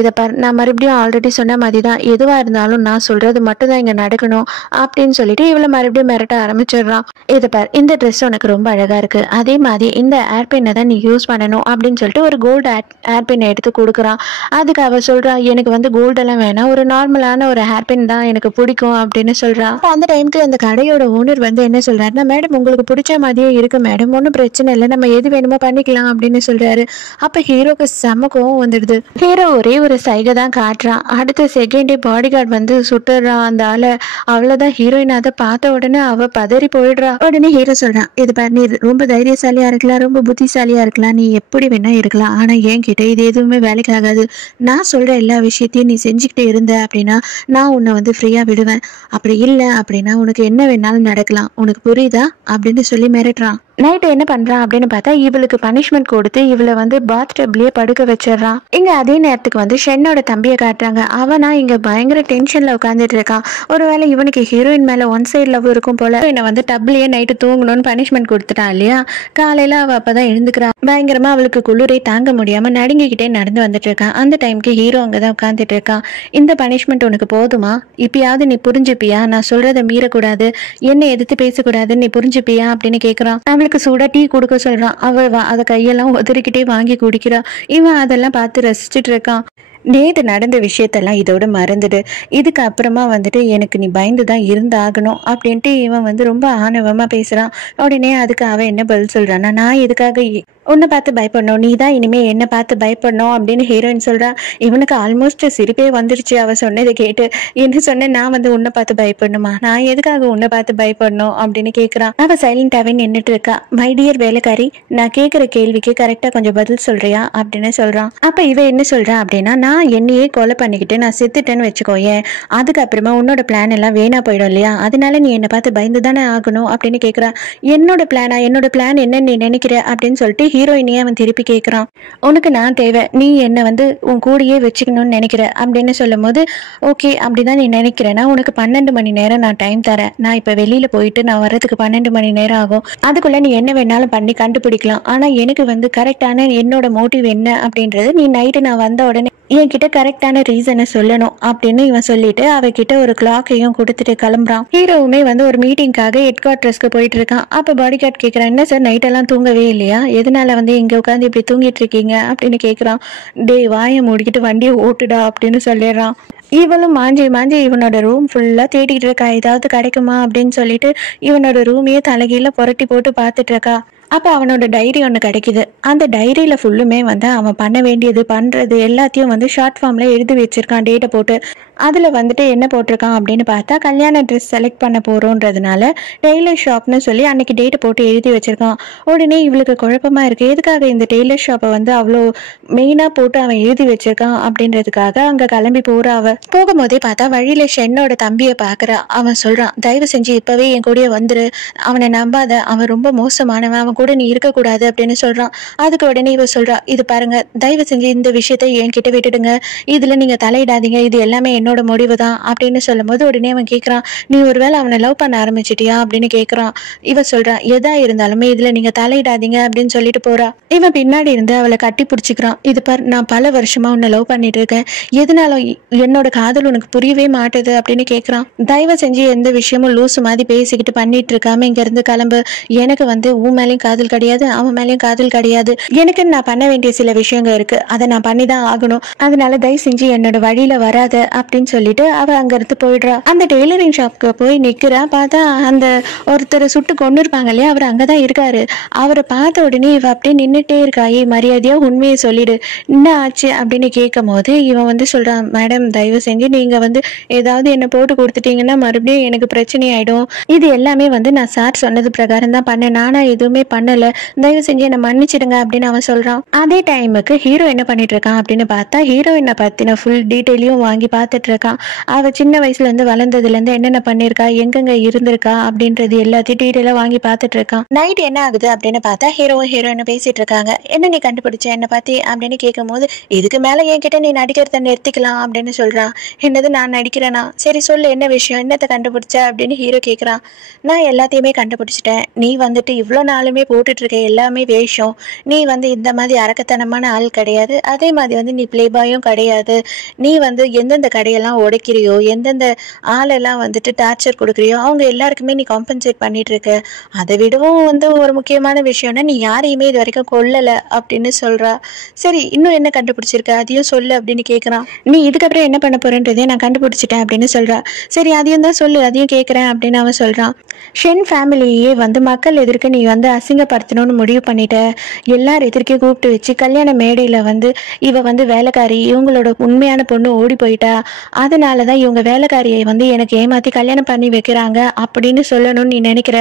இதை நான் மறுபடியும் ஆல்ரெடி சொன்ன மாதிரி தான், எதுவாக இருந்தாலும் நான் சொல்கிறது மட்டும் தான் இங்கே நடக்கணும் அப்படின்னு சொல்லிட்டு இவளை மறுபடியும் மிரட்ட ஆரம்பிச்சிடுறான். இதை இந்த ட்ரெஸ் உனக்கு ரொம்ப அழகாக இருக்குது, அதே மாதிரி இந்த ஏர்பின்னை தான் நீ யூஸ் பண்ணணும் அப்படின்னு சொல்லிட்டு ஒரு கோல்டு ஏர்பின்னை எடுத்து கொடுக்குறான். அதுக்கு அவள் சொல்கிறா, எனக்கு வந்து கோல்டெல்லாம் வேணாம், ஒரு நார்மலான ஒரு ஹேர்பின் தான் எனக்கு பிடிக்கும் அப்படின்னு சொல்கிறா. அந்த டைமுக்கு அந்த கடையோட ஓனர் வந்து என்ன சொல்கிறாருன்னா, மேடம் உங்களுக்கு பிடிச்ச மாதிரியே இருக்கு மேடம், ஒன்றும் பிரச்சனை இல்லை, நம்ம எது வேணுமோ பண்ணிக்கலாம் அப்படின்னு சொல்கிறாரு. அப்போ ஹீரோக்கு செம்ம கோவம் வந்துடுது. ஹீரோ ஒரே ஒரு சைகை தான் காட்டுறான். அடுத்த செகண்டே பாடி கார்டு வந்து சுட்டுறான் அந்த ஆளை. அவ்வளோதான், ஹீரோயின் அதை பார்த்த உடனே அவ பதறி போயிடுறா. உடனே ஹீரோ சொல்கிறான், இது பாரு, நீ ரொம்ப தைரியசாலியாக இருக்கலாம், ரொம்ப புத்திசாலியாக இருக்கலாம், நீ எப்படி வேணா இருக்கலாம், ஆனால் என்கிட்ட இது எதுவுமே வேலைக்கு ஆகாது. நான் சொல்கிற எல்லா விஷயத்தையும் நீ செஞ்சுக்கிட்டே இருந்த அப்படின்னா நான் உன்னை வந்து ஃப்ரீயாக விடுவேன், அப்படி இல்லை அப்படின்னா உனக்கு என்ன வேணாலும் நடக்கலாம், உனக்கு புரியுதா அப்படின்னு சொல்லி மிரட்டுறான். நைட்டு என்ன பண்ணுறான் அப்படின்னு பார்த்தா, இவளுக்கு பனிஷ்மெண்ட் கொடுத்து இவளை வந்து பாத் டப்லேயே படுக்க வச்சிடறான். இங்கே அதே நேரத்துக்கு வந்து ஷென்னோட தம்பியை காட்டுறாங்க. அவனா இங்கே பயங்கர டென்ஷனில் உட்காந்துட்டு இருக்கான். ஒருவேளை இவனுக்கு ஹீரோயின் மேலே ஒன் சைடு லவ் இருக்கும் போல. என்னை வந்து டப்லேயே நைட்டு தூங்கணும்னு பனிஷ்மெண்ட் கொடுத்துட்டான் இல்லையா. காலையில் அவள் அப்போ தான் எழுந்துக்கிறான். பயங்கரமாக அவளுக்கு குளிரை தாங்க முடியாமல் நடுங்கிக்கிட்டே நடந்து வந்துட்டு இருக்கான். அந்த டைமுக்கு ஹீரோ அங்கே தான் உட்காந்துட்டு இருக்கான். இந்த பனிஷ்மெண்ட் உனக்கு போதுமா? இப்பயாவது நீ புரிஞ்சுப்பியா? நான் சொல்கிறத மீறக்கூடாது, என்னை எதிர்த்து பேசக்கூடாதுன்னு நீ புரிஞ்சுப்பியா அப்படின்னு கேட்குறான். அவளுக்கு சூடா டீ கொடுக்க சொல்றான். அவள் அதை கையெல்லாம் உதறிக்கிட்டே வாங்கி குடிக்கிறா. இவன் அதெல்லாம் பார்த்து ரசிச்சுட்டு இருக்கான். நேற்று நடந்த விஷயத்தெல்லாம் இதோட மறந்துடு, இதுக்கு அப்புறமா வந்துட்டு எனக்கு நீ பயந்து தான் இருந்தாகணும் அப்படின்ட்டு இவன் வந்து ரொம்ப ஆணவமாக பேசுகிறான். உடனே அதுக்கு அவன் என்ன பதில் சொல்கிறான்னா, நான் எதுக்காக உன்னை பார்த்து பயப்படணும், நீ தான் இனிமேல் என்னை பார்த்து பயப்படணும் அப்படின்னு ஹீரோயின் சொல்கிறா. இவனுக்கு ஆல்மோஸ்ட் சிரிப்பே வந்துடுச்சு அவள் சொன்னதை கேட்டு. என்ன சொன்னேன், நான் வந்து உன்னை பார்த்து பயப்படணுமா, நான் எதுக்காக உன்னை பார்த்து பயப்படணும் அப்படின்னு கேட்குறான். அவள் சைலண்டாகவே நின்றுட்டு இருக்கா. மை டியர் வேலைக்காரி, நான் கேட்குற கேள்விக்கு கரெக்டாக கொஞ்சம் பதில் சொல்கிறியா அப்படின்னு சொல்கிறான். அப்போ இவன் என்ன சொல்கிறான் அப்படின்னா, நான் என்னையே கொலை பண்ணிக்கிட்டு நான் செத்துட்டேன்னு வச்சுக்கோயேன், அதுக்கப்புறமா உன்னோட பிளான் எல்லாம் வேணா போயிடும் இல்லையா, அதனால நீ என்னை பார்த்து பயந்து தானே ஆகணும் அப்படின்னு கேட்குறா. என்னோட பிளான் என்னன்னு நீ நினைக்கிற அப்படின்னு சொல்லிட்டு ஹீரோயினியே அவன் திருப்பி கேட்குறான். உனக்கு நான் தேவை, நீ என்னை வந்து உன் கூடயே வச்சுக்கணும்னு நினைக்கிற அப்படின்னு சொல்லும் போது, ஓகே அப்படிதான் நீ நினைக்கிறேன்னா உனக்கு 12 மணி நேரம் நான் டைம் தரேன். நான் இப்போ வெளியில் போயிட்டு நான் வர்றதுக்கு 12 மணி நேரம் ஆகும். அதுக்குள்ளே நீ என்ன வேணாலும் பண்ணி கண்டுபிடிக்கலாம். ஆனால் எனக்கு வந்து கரெக்டான என்னோட மோட்டிவ் என்ன அப்படின்றது நீ நைட்டு நான் வந்த உடனே என்கிட்ட கரெக்டான ரீசனை சொல்லணும் அப்படின்னு இவன் சொல்லிட்டு அவகிட்ட ஒரு கிளாக்கையும் கொடுத்துட்டு கிளம்புறான். ஹீரோவுமே வந்து ஒரு மீட்டிங்காக ஹெட் குவார்டர்ஸ்க்கு போயிட்டு இருக்கான். அப்ப பாடி கார்டு கேட்கறான், என்ன சார் நைட் எல்லாம் தூங்கவே இல்லையா, எதனால வந்து இங்க உட்காந்து இப்படி தூங்கிட்டு இருக்கீங்க அப்படின்னு கேட்கறான். டேய் வாயை மூடிக்கிட்டு வண்டியை ஓட்டுடா அப்படின்னு சொல்லிடுறான். இவளும் மாஞ்சி மாஞ்சி இவனோட ரூம் ஃபுல்லா தேடிட்டு இருக்கா, ஏதாவது கிடைக்குமா அப்படின்னு சொல்லிட்டு இவனோட ரூமையே தலைகீழ புரட்டி போட்டு பார்த்துட்டு இருக்கா. அப்போ அவனோட டைரி ஒன்று கிடைக்குது. அந்த டைரியில் ஃபுல்லுமே வந்து அவன் பண்ண வேண்டியது பண்ணுறது எல்லாத்தையும் வந்து ஷார்ட் ஃபார்மில் எழுதி வச்சிருக்கான் டேட்டை போட்டு. அதில் வந்துட்டு என்ன போட்டிருக்கான் அப்படின்னு பார்த்தா, கல்யாண ட்ரெஸ் செலக்ட் பண்ண போகிறோன்றதுனால டெய்லர் ஷாப்னு சொல்லி அன்னைக்கு டேட்டை போட்டு எழுதி வச்சிருக்கான். உடனே இவளுக்கு குழப்பமாக இருக்குது, எதுக்காக இந்த டெய்லர் ஷாப்பை வந்து அவ்வளோ மெயினாக போட்டு அவன் எழுதி வச்சிருக்கான் அப்படின்றதுக்காக அங்கே கிளம்பி போகிறா. அவ போகும்போதே பார்த்தா வழியில் ஷென்னோட தம்பியை பார்க்குறா. அவன் சொல்கிறான், தயவு செஞ்சு இப்போவே என் கூடயே வந்துரு, அவனை நம்பாத, அவன் ரொம்ப மோசமானவன், அவன் கூட நீ இருக்கக்கூடாது அப்படின்னு சொல்றான். அதுக்கு உடனே இவ சொல்றா, இது பாருங்க தயவு செஞ்சு இந்த விஷயத்த என்கிட்ட விட்டுடுங்க, இதுல நீங்க தலையிடாதீங்க, இது எல்லாமே என்னோட முடிவு தான் அப்படின்னு சொல்லும் போது உடனே அவன் கேட்கறான், நீ ஒருவேளை அவனை லவ் பண்ண ஆரம்பிச்சிட்டியா அப்படின்னு கேட்கறான். இவ சொல்றான், எதா இருந்தாலுமே இதுல நீங்க தலையிடாதீங்க அப்படின்னு சொல்லிட்டு போறா. இவன் பின்னாடி இருந்து அவளை கட்டி பிடிச்சிக்கிறான். இது பார், நான் பல வருஷமா உன்னை லவ் பண்ணிட்டு இருக்கேன், எதனால என்னோட காதல் உனக்கு புரியவே மாட்டுது அப்படின்னு கேட்கறான். தயவு செஞ்சு எந்த விஷயமும் லூசு மாதிரி பேசிக்கிட்டு பண்ணிட்டு இருக்காம இங்க இருந்து கிளம்பு, எனக்கு வந்து உன் மேலேயும் காதல் கிடையாது, அவன் மேலேயும் காதல் கிடையாது, எனக்கு நான் பண்ண வேண்டிய சில விஷயங்கள் இருக்கு, அதை நான் பண்ணிதான் ஆகணும், அதனால தயவு செஞ்சு என்னோட வழியில வராத அப்படின்னு சொல்லிட்டு அவ அங்க இருந்து போயிடுறா. அந்த டெய்லரிங் ஷாப்க்கு போய் நிக்கிறா. பார்த்தா அந்த ஒருத்தர் சுட்டு கொண்டு இருப்பாங்க இல்லையா, அவர் அங்கதான் இருக்காரு. அவரை பார்த்த உடனே இவ அப்படியே நின்றுட்டே இருக்கா. மரியாதையா உண்மையை சொல்லிடு, என்ன ஆச்சு அப்படின்னு கேட்கும் போது இவன் வந்து சொல்றான், மேடம் தயவு செஞ்சு நீங்க வந்து ஏதாவது என்ன போட்டு கொடுத்துட்டீங்கன்னா மறுபடியும் எனக்கு பிரச்சனை ஆயிடும், இது எல்லாமே வந்து நான் சார் சொன்னது பிரகாரம் தான் பண்ணேன், நானா எதுவுமே பண்ணல, தயவு செஞ்சு என்ன மன்னிச்சிடுங்க அப்படின்னு அவன் சொல்றான். அதே டைமுக்கு ஹீரோ என்ன பண்ணிட்டு இருக்கான் அப்படின்னு பார்த்தா, ஹீரோயினை பத்தின ஃபுல் டீட்டெயிலையும் வாங்கி பார்த்துட்டு இருக்கான். அவ சின்ன வயசுல இருந்து வளர்ந்ததுல இருந்து என்னென்ன பண்ணிருக்கா, எங்கெங்க இருந்திருக்கா அப்படின்றது எல்லாத்தையும் டீட்டெயிலா வாங்கி பார்த்துட்டு இருக்கான். நைட் என்ன ஆகுது அப்படின்னு பார்த்தா, ஹீரோவும் ஹீரோயினும் பேசிட்டு இருக்காங்க. என்ன நீ கண்டுபிடிச்ச என்ன பத்தி அப்படின்னு கேட்கும் போது, இதுக்கு மேல என்கிட்ட நீ நடிக்கிறத நிறுத்திக்கலாம் அப்படின்னு சொல்றான். என்னது நான் நடிக்கிறேனா, சரி சொல்லு என்ன விஷயம், என்னத்தை கண்டுபிடிச்ச அப்படின்னு ஹீரோ கேட்கறான். நான் எல்லாத்தையுமே கண்டுபிடிச்சிட்டேன், நீ வந்துட்டு இவ்வளோ நாளுமே போட்டுட்டு இருக்க எல்லாமே வேஷம், நீ வந்து இந்த மாதிரி அரக்கத்தனமான ஆள் கிடையாது, அதே மாதிரி வந்து நீ பிளேபாயும் கிடையாது, நீ வந்து எந்தெந்த கடையெல்லாம் உடைக்கிறியோ, எந்தெந்த ஆளெல்லாம் வந்துட்டு டார்ச்சர் கொடுக்குறியோ அவங்க எல்லாருக்குமே நீ காம்பன்சேட் பண்ணிட்டு இருக்க, அதை விடவும் வந்து ஒரு முக்கியமான விஷயம்னா நீ யாரையுமே இது வரைக்கும் கொல்லலை அப்படின்னு சொல்றா. சரி இன்னும் என்ன கண்டுபிடிச்சிருக்க அதையும் சொல்லு அப்படின்னு கேட்குறான். நீ இதுக்கப்புறம் என்ன பண்ண போறேன்றதே நான் கண்டுபிடிச்சிட்டேன் அப்படின்னு சொல்றா. சரி அதையும் தான் சொல்லு, அதையும் கேட்குறேன் அப்படின்னு அவன் சொல்றான். ஷென் ஃபேமிலியே வந்து மக்கள் எதிர்க்க நீ வந்து அசிங்கப்படுத்தணும்னு முடிவு பண்ணிட்ட, எல்லார் எதிர்க்கே கூப்பிட்டு வச்சு கல்யாண மேடையில் வந்து இவ வந்து வேலைக்காரி, இவங்களோட உண்மையான பொண்ணு ஓடி போயிட்டா, அதனால தான் இவங்க வேலைக்காரியை வந்து எனக்கு ஏமாற்றி கல்யாணம் பண்ணி வைக்கிறாங்க அப்படின்னு சொல்லணும்னு நீ நினைக்கிற,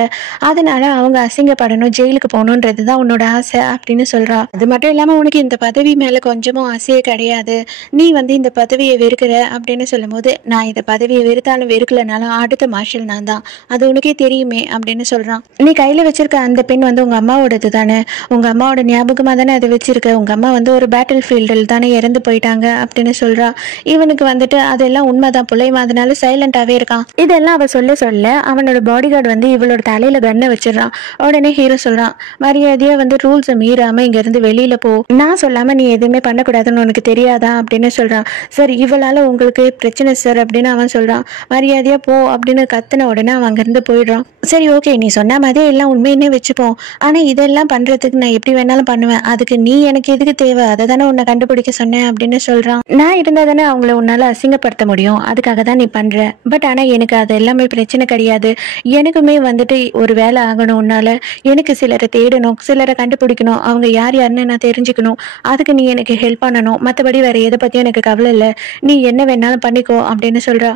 அதனால அவங்க அசிங்கப்படணும், ஜெயிலுக்கு போகணுன்றது தான் உன்னோட ஆசை அப்படின்னு சொல்றா. அது மட்டும் இல்லாமல் உனக்கு இந்த பதவி மேலே கொஞ்சமும் ஆசையே கிடையாது, நீ வந்து இந்த பதவியை வெறுக்கிற அப்படின்னு சொல்லும் போது, நான் இந்த பதவியை வெறுத்தாலும் வெறுக்கலனாலும் அடுத்த மார்ஷல் நான் தான், அது உனக்கே தெரியுமே அப்படின்னு சொல்றான். நீ கையில் வச்சிருக்க அந்த பெண் வந்து உங்க அம்மாவோடது தானே, உங்க அம்மாவோட ஞாபகமாக தானே அதை வச்சிருக்க, உங்க அம்மா வந்து ஒரு பேட்டில் ஃபீல்டில் தானே இறந்து போயிட்டாங்க அப்படின்னு சொல்றா. இவனுக்கு வந்துட்டு அதெல்லாம் உண்மைதான் புள்ளைமா, அதனால சைலண்டாவே இருக்கான். இதெல்லாம் அவ சொல்ல சொல்ல அவனோட பாடி கார்டு வந்து இவளோட தலையில கண்ணை வச்சிடறான். உடனே ஹீரோ சொல்றான், மரியாதையா வந்து ரூல்ஸை மீறாம இங்க இருந்து வெளியில போ, நான் சொல்லாம நீ எதுவுமே பண்ணக்கூடாதுன்னு உனக்கு தெரியாதா அப்படின்னு சொல்றான். சார் இவளால உங்களுக்கு பிரச்சனை சார் அப்படின்னு அவன் சொல்றான். மரியாதையா போ அப்படின்னு கத்துன உடனே அவன் அங்கிருந்து போயிடுறான். சரி ஓகே, நீ சொன்ன மாதிரி எல்லாம் உண்மையினே வச்சுப்போம், ஆனா இதெல்லாம் பண்றதுக்கு நான் எப்படி வேணாலும் பண்ணுவேன், அதுக்கு நீ எனக்கு எதுக்கு தேவை, அதை தானே உன்னை கண்டுபிடிக்க சொன்னேன் அப்படின்னு சொல்றான். நான் இருந்தா தானே அவங்கள உன்னால அசிங்கப்படுத்த முடியும், அதுக்காக தான் நீ பண்ற, பட் ஆனா எனக்கு அது எல்லாமே பிரச்சனை கிடையாது, எனக்குமே வந்துட்டு ஒரு வேலை ஆகணும், உன்னால எனக்கு சிலரை தேடணும், சிலரை கண்டுபிடிக்கணும், அவங்க யார் யாருன்னு நான் தெரிஞ்சுக்கணும், அதுக்கு நீ எனக்கு ஹெல்ப் பண்ணணும், மற்றபடி வேற எதை பத்தியும் எனக்கு கவலை இல்லை, நீ என்ன வேணாலும் பண்ணிக்கோ அப்படின்னு சொல்றா.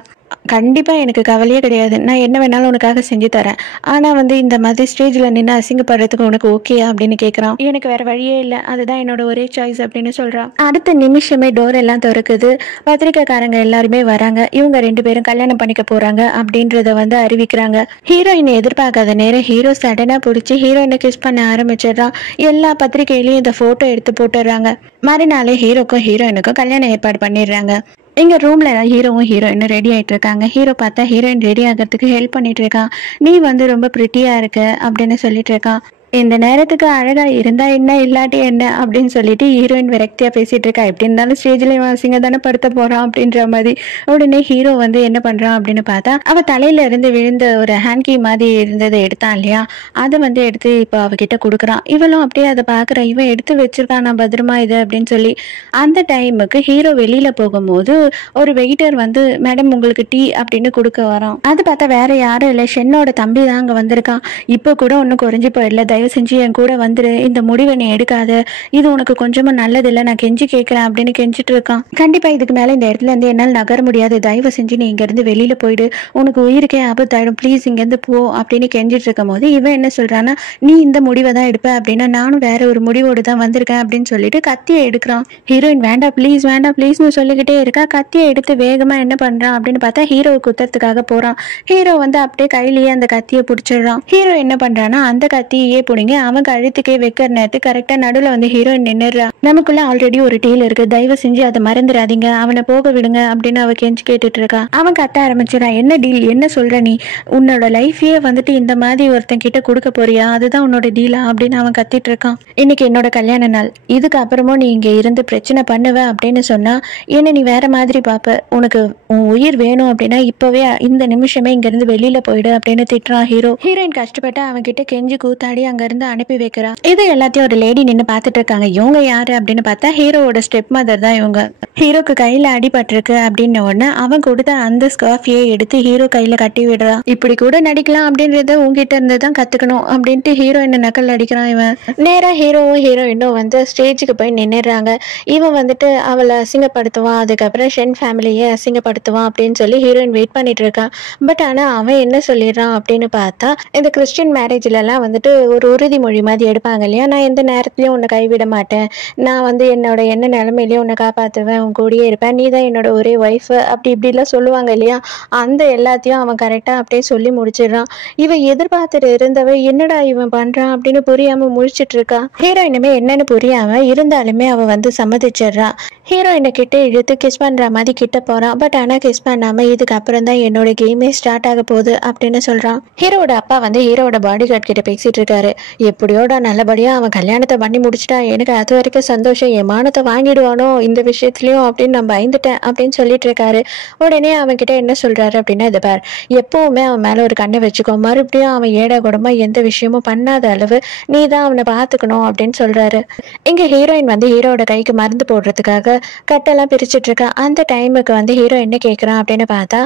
கண்டிப்பா எனக்கு கவலையே கிடையாது, நான் என்ன வேணாலும் உனக்காக செஞ்சு தரேன், ஆனா வந்து இந்த மாதிரி ஸ்டேஜ்ல நின்று அசிங்கப்படுறதுக்கு உனக்கு ஓகேயா அப்படின்னு கேட்கறான். எனக்கு வேற வழியே இல்லை, அதுதான் என்னோட ஒரே சாய்ஸ் அப்படின்னு சொல்றான். அடுத்த நிமிஷமே டோர் எல்லாம் திறக்குது, பத்திரிக்கைக்காரங்க எல்லாருமே வராங்க, இவங்க 2 பேரும் கல்யாணம் பண்ணிக்க போறாங்க அப்படின்றத வந்து அறிவிக்கிறாங்க. ஹீரோயினை எதிர்பார்க்காத நேரம் ஹீரோ சடனா பிடிச்சி ஹீரோயினை கிஸ் பண்ண ஆரம்பிச்சிடறான். எல்லா பத்திரிகையிலையும் இந்த போட்டோ எடுத்து போட்டுடுறாங்க. மறுநாளே ஹீரோக்கும் ஹீரோயினுக்கும் கல்யாணம் ஏற்பாடு பண்ணிடுறாங்க. எங்க ரூம்ல ஹீரோவும் ஹீரோயினும் ரெடி ஆயிட்டு இருக்காங்க. ஹீரோ பார்த்தா ஹீரோயின் ரெடி ஆகிறதுக்கு ஹெல்ப் பண்ணிட்டு இருக்கான். நீ வந்து ரொம்ப பிரிட்டியா இருக்க அப்படின்னு சொல்லிட்டு இருக்கான். இந்த நேரத்துக்கு அழகா இருந்தா என்ன இல்லாட்டி என்ன அப்படின்னு சொல்லிட்டு ஹீரோயின் விரக்தியா பேசிட்டு இருக்கா. எப்படி இருந்தாலும் ஸ்டேஜ்ல வாசிங்க தானே படுத்த போறான் அப்படின்ற மாதிரி. உடனே ஹீரோ வந்து என்ன பண்றான் அப்படின்னு பார்த்தா, அவ தலையில இருந்து விழுந்த ஒரு ஹேண்ட்கி மாதிரி இருந்ததை எடுத்தான் இல்லையா, அதை வந்து எடுத்து இப்போ அவகிட்ட கொடுக்குறான். இவளும் அப்படியே அதை பாக்குற, இவன் எடுத்து வச்சிருக்கான் நான் பத்திரமா இது அப்படின்னு சொல்லி. அந்த டைமுக்கு ஹீரோ வெளியில போகும்போது ஒரு வெயிட்டர் வந்து மேடம் உங்களுக்கு டீ அப்படின்னு கொடுக்க வரான். அது பார்த்தா வேற யாரும் இல்லை, ஷென்னோட தம்பி தான் அங்க வந்திருக்கான். இப்போ கூட ஒன்னும் குறைஞ்சு போயிடல, தயவு செஞ்சு என் கூட வந்துரு, இந்த முடிவை நீ எடுக்காத, இது உனக்கு கொஞ்சமா நல்லது இல்லை, நான் கெஞ்சி கேட்கிறேன் அப்படின்னு கெஞ்சிட்டு இருக்கான். கண்டிப்பா இதுக்கு மேல இந்த இடத்துல இருந்து என்னால் நகர முடியாது, தயவு செஞ்சு நீ இங்க இருந்து வெளியில போயிடு, உனக்கு உயிருக்கே ஆபத்தாயிடும், ப்ளீஸ் இங்க இருந்து போ அப்படின்னு கெஞ்சிட்டு இருக்கும் போது இவன் என்ன சொல்றான்னா, நீ இந்த முடிவை தான் எடுப்ப அப்படின்னா நானும் வேற ஒரு முடிவோடு தான் வந்திருக்கேன் அப்படின்னு சொல்லிட்டு கத்தியை எடுக்கிறான். ஹீரோயின் வேண்டாம் ப்ளீஸ்னு சொல்லிக்கிட்டே இருக்கா. கத்தியை எடுத்து வேகமா என்ன பண்றான் அப்படின்னு பார்த்தா ஹீரோ குத்துறதுக்காக போறான். ஹீரோ வந்து அப்படியே கையிலேயே அந்த கத்தியை பிடிச்சிடுறான். ஹீரோ என்ன பண்றான்னா அந்த கத்தியே பிடிங்க அவன் கழுத்துக்கே வைக்கிற நேரத்துக்கு கரெக்டா நடுவில் வந்து ஹீரோயின் நின்னுறான். நமக்குள்ள ஆல்ரெடி ஒரு டீல் இருக்கு, தயவு செஞ்சு அதை மறந்துடாதீங்க, அவனை போக விடுங்க அப்படின்னு அவ கெஞ்சி கேட்டுட்டு இருக்கா. அவன் கத்த ஆரம்பிச்சிடான். என்ன டீல், என்ன சொல்ற நீ, உன்னோட லைஃபையே வந்துட்டு இந்த மாதிரி ஒருத்தன் கிட்ட கொடுக்க போறியா, அதுதான் உன்னோட டீலா அப்படின்னு அவன் கத்திட்டு இருக்கான். இன்னைக்கு என்னோட கல்யாண நாள், இதுக்கு அப்புறமும் நீ இங்க இருந்து பிரச்சனை பண்ணுவ அப்படின்னு சொன்னா என்ன நீ வேற மாதிரி பாப்ப, உனக்கு உன் உயிர் வேணும் அப்படின்னா இப்பவே இந்த நிமிஷமே இங்க இருந்து வெளியில போயிடு அப்படின்னு திட்டுறான் ஹீரோ. ஹீரோயின் கஷ்டப்பட்டு அவன் கிட்ட கெஞ்சி கூத்தாடி அங்க இருந்து அனுப்பி வைக்கிறா. இது எல்லாத்தையும் ஒரு லேடி நின்று பாத்துட்டு இருக்காங்க. இவங்க யாரு அப்படின்னு பார்த்தா ஹீரோவோட ஸ்டெப் மதர் தான் இவங்க. ஹீரோக்கு கையில அடிபட்டிருக்கு அப்படின்னு உடனே அவன் கொடுத்த அந்த ஸ்கார்ஃபியை எடுத்து ஹீரோ கையில கட்டி விடுறான். இப்படி கூட நடிக்கலாம் அப்படின்றத உங்ககிட்ட இருந்து தான் கத்துக்கணும் அப்படின்ட்டு ஹீரோயின் நக்கல் அடிக்கிறான். இவன் நேரா ஹீரோவும் ஹீரோயினும் வந்து ஸ்டேஜுக்கு போய் நின்னுறாங்க. இவன் வந்துட்டு அவளை அசிங்கப்படுத்துவான், அதுக்கப்புறம் ஷென் ஃபேமிலியை அசிங்கப்படுத்துவான் அப்படின்னு சொல்லி ஹீரோயின் வெயிட் பண்ணிட்டு இருக்கான். பட் ஆனா அவன் என்ன சொல்லிடுறான் அப்படின்னு பார்த்தா, இந்த கிறிஸ்டின் மேரேஜ்ல எல்லாம் வந்துட்டு ஒரு உறுதிமொழி மாதிரி எடுப்பாங்க இல்லையா, நான் எந்த நேரத்துலயும் உன்னை கைவிட மாட்டேன், நான் வந்து என்னோட என்ன நிலைமையிலயும் உன்னை காப்பாத்துவேன், உன் கூடயே இருப்பேன், நீ தான் என்னோட ஒரே ஒய்ஃப் அப்படி இப்படிலாம் சொல்லுவாங்க இல்லையா, அந்த எல்லாத்தையும் அவன் கரெக்டா அப்படியே சொல்லி முடிச்சிடுறான். இவன் எதிர்பார்த்துட்டு இருந்தவ என்னடா இவன் பண்றான் அப்படின்னு புரியாம முழிச்சிட்டு இருக்கா. ஹீரோயினுமே என்னன்னு புரியாம இருந்தாலுமே அவ வந்து சம்மதிச்சிடுறான். ஹீரோயினை கிட்ட இழுத்து கிஸ் பண்ற மாதிரி கிட்ட போறான். பட் ஆனா கிஸ் பண்ணாம இதுக்கு அப்புறம் தான் என்னோட கேமே ஸ்டார்ட் ஆக போகுது அப்படின்னு சொல்றான். ஹீரோட அப்பா வந்து ஹீரோட பாடி கார்டு கிட்ட பேசிட்டு இருக்காரு. எப்படியோட நல்லபடியா அவன் கல்யாணத்தை பண்ணி முடிச்சுட்டா, எனக்கு அது வரைக்கும் சந்தோஷம், என் மானத்தை வாங்கிடுவானோ இந்த விஷயத்துலயும் அப்படின்னு நான் பயந்துட்டேன் அப்படின்னு சொல்லிட்டு இருக்காரு. உடனே அவன் கிட்ட என்ன சொல்றாரு அப்படின்னா, இதை பார், எப்பவுமே அவன் மேல ஒரு கண்ணை வச்சுக்கோ, மறுபடியும் அவன் ஏடா கூடமா எந்த விஷயமும் பண்ணாத அளவு நீ தான் அவனை பாத்துக்கணும் அப்படின்னு சொல்றாரு. இங்க ஹீரோயின் வந்து ஹீரோட கைக்கு மருந்து போடுறதுக்காக கட்டெல்லாம் பிரிச்சுட்டு இருக்கா. அந்த டைமுக்கு வந்து ஹீரோ என்ன கேட்குறான் அப்படின்னு பார்த்தா,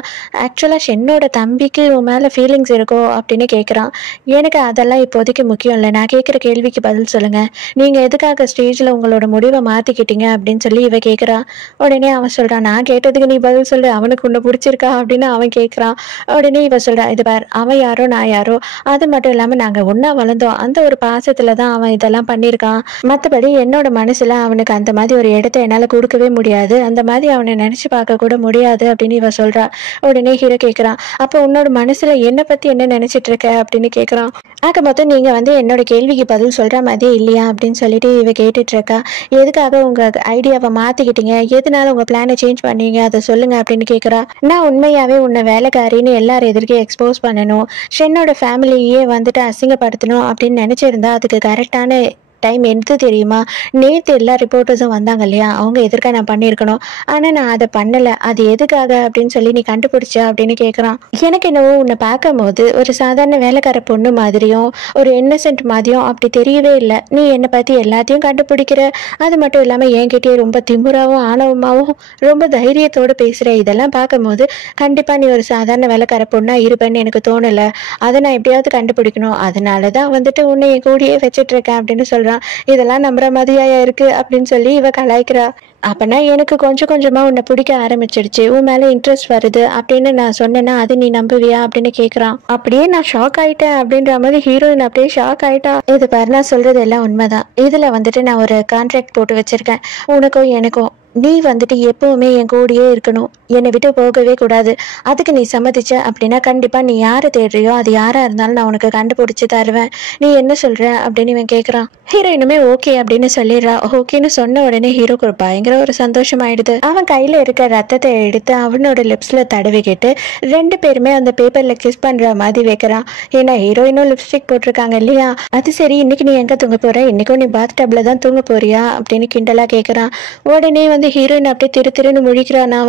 ஆக்சுவலாக ஷென்னோட தம்பிக்கு உன் மேலே ஃபீலிங்ஸ் இருக்கோ அப்படின்னு கேட்குறான். எனக்கு அதெல்லாம் இப்போதைக்கு முக்கியம் இல்லை, நான் கேட்குற கேள்விக்கு பதில் சொல்லுங்க, நீங்கள் எதுக்காக ஸ்டேஜில் உங்களோட முடிவை மாற்றிக்கிட்டீங்க அப்படின்னு சொல்லி இவ கேட்குறா. உடனே அவன் சொல்கிறான், நான் கேட்டதுக்கு நீ பதில் சொல்லு, அவனுக்கு உன்னை பிடிச்சிருக்கா அப்படின்னு அவன் கேட்குறான். உடனே இவ சொல்கிறா, இது பார், அவன் யாரோ நான் யாரோ, அது மட்டும் இல்லாமல் நாங்கள் ஒன்றா வளர்ந்தோம், அந்த ஒரு பாசத்தில் தான் அவன் இதெல்லாம் பண்ணியிருக்கான், மற்றபடி என்னோட மனசில் அவனுக்கு அந்த மாதிரி ஒரு இடத்த என்னால் கொடுக்கவே முடியாது, அந்த மாதிரி அவனை நினைச்சு பார்க்க கூட முடியாது அப்படின்னு இவ சொல்றா. உடனே ஹீரோ கேட்கிறான், அப்போ உன்னோட மனசுல என்னை பத்தி என்ன நினைச்சிட்டு இருக்க அப்படின்னு கேட்கிறான். ஆக மொத்தம் நீங்க வந்து என்னோட கேள்விக்கு பதில் சொல்ற மாதிரியே இல்லையா அப்படின்னு சொல்லிட்டு இவ கேட்டுட்டு இருக்கா. எதுக்காக உங்க ஐடியாவை மாத்திக்கிட்டீங்க, எதனால உங்க பிளானை சேஞ்ச் பண்ணீங்க, அதை சொல்லுங்க அப்படின்னு கேட்கிறா. நான் உண்மையாவே உன்னை வேலைக்காரின்னு எல்லாரும் எதிர்க்கே எக்ஸ்போஸ் பண்ணணும், ஷென்னோட ஃபேமிலியே வந்துட்டு அசிங்கப்படுத்தணும் அப்படின்னு நினைச்சிருந்தா அதுக்கு கரெக்டான டைம் எடுத்து தெரியுமா, நேற்று எல்லா ரிப்போர்ட்டர்ஸும் வந்தாங்க இல்லையா, அவங்க எதிர்க்க நான் பண்ணியிருக்கணும், ஆனால் நான் அதை பண்ணலை, அது எதுக்காக அப்படின்னு சொல்லி நீ கண்டுபிடிச்ச அப்படின்னு கேட்குறான். எனக்கு என்னவோ உன்னை பார்க்கும் போது ஒரு சாதாரண வேலைக்கார பொண்ணு மாதிரியும் ஒரு இன்னசென்ட் மாதிரியும் அப்படி தெரியவே இல்லை, நீ என்னை பற்றி எல்லாத்தையும் கண்டுபிடிக்கிற, அது மட்டும் இல்லாமல் என்கிட்டயே ரொம்ப திமுறாவும் ஆணவமாகவும் ரொம்ப தைரியத்தோடு பேசுகிற, இதெல்லாம் பார்க்கும்போது கண்டிப்பாக நீ ஒரு சாதாரண வேலைக்கார பொண்ணாக இருப்பேன்னு எனக்கு தோணலை, அதை நான் எப்படியாவது கண்டுபிடிக்கணும், அதனால தான் வந்துட்டு உன்னை என் கூடயே வச்சுட்டு இருக்கேன் அப்படின்னு சொல்கிறேன். இதெல்லாம் நம்புற மாதிரியா இருக்கு அப்படின்னு சொல்லி இவ கலாய்க்கிறா. அப்பனா எனக்கு கொஞ்சம் கொஞ்சமா உன்னை பிடிக்க ஆரம்பிச்சிடுச்சு, உன் மேல இன்ட்ரெஸ்ட் வருது அப்படின்னு நான் சொன்னேன்னா அது நீ நம்புவியா அப்படின்னு கேட்குறான். அப்படியே நான் ஷாக் ஆயிட்டேன் அப்படின்ற மாதிரி ஹீரோயின் அப்படியே ஷாக் ஆயிட்டா. இது பாரு, நான் சொல்றது எல்லாம் உண்மைதான், இதுல வந்துட்டு நான் ஒரு கான்ட்ராக்ட் போட்டு வச்சிருக்கேன், உனக்கும் எனக்கும் நீ வந்துட்டு எப்பவுமே என் கூடயே இருக்கணும், என்னை விட்டு போகவே கூடாது. அதுக்கு நீ சம்மதிச்ச அப்படின்னா கண்டிப்பா நீ யாரை தேடுறியோ அது யாரா இருந்தாலும் நான் உனக்கு கண்டுபிடிச்சு தருவேன். நீ என்ன சொல்ற அப்படின்னு இவன் கேட்குறான். ஹீரோயினுமே ஓகே அப்படின்னு சொல்லிடுறா. ஓகேன்னு சொன்ன உடனே ஹீரோக்கு ஒரு பயங்கர ஒரு சந்தோஷம் ஆயிடுது. அவன் கையில இருக்க ரத்தத்தை எடுத்து அவனோட லிப்ஸ்ல தடவிக்கிட்டு 2 பேருமே அந்த பேப்பர்ல கிஸ் பண்ற மாதிரி வைக்கிறான். ஏன்னா ஹீரோயினும் லிப்ஸ்டிக் போட்டிருக்காங்க இல்லையா? அது சரி, இன்னைக்கு நீ எங்க தூங்க போற? இன்னைக்கும் நீ பாத் டப்ல தான் தூங்க போறியா அப்படின்னு கிண்டலா கேட்கறான். உடனே ஹீரோயின் அப்படியே திருன்னு முழிக்கிறா. நான்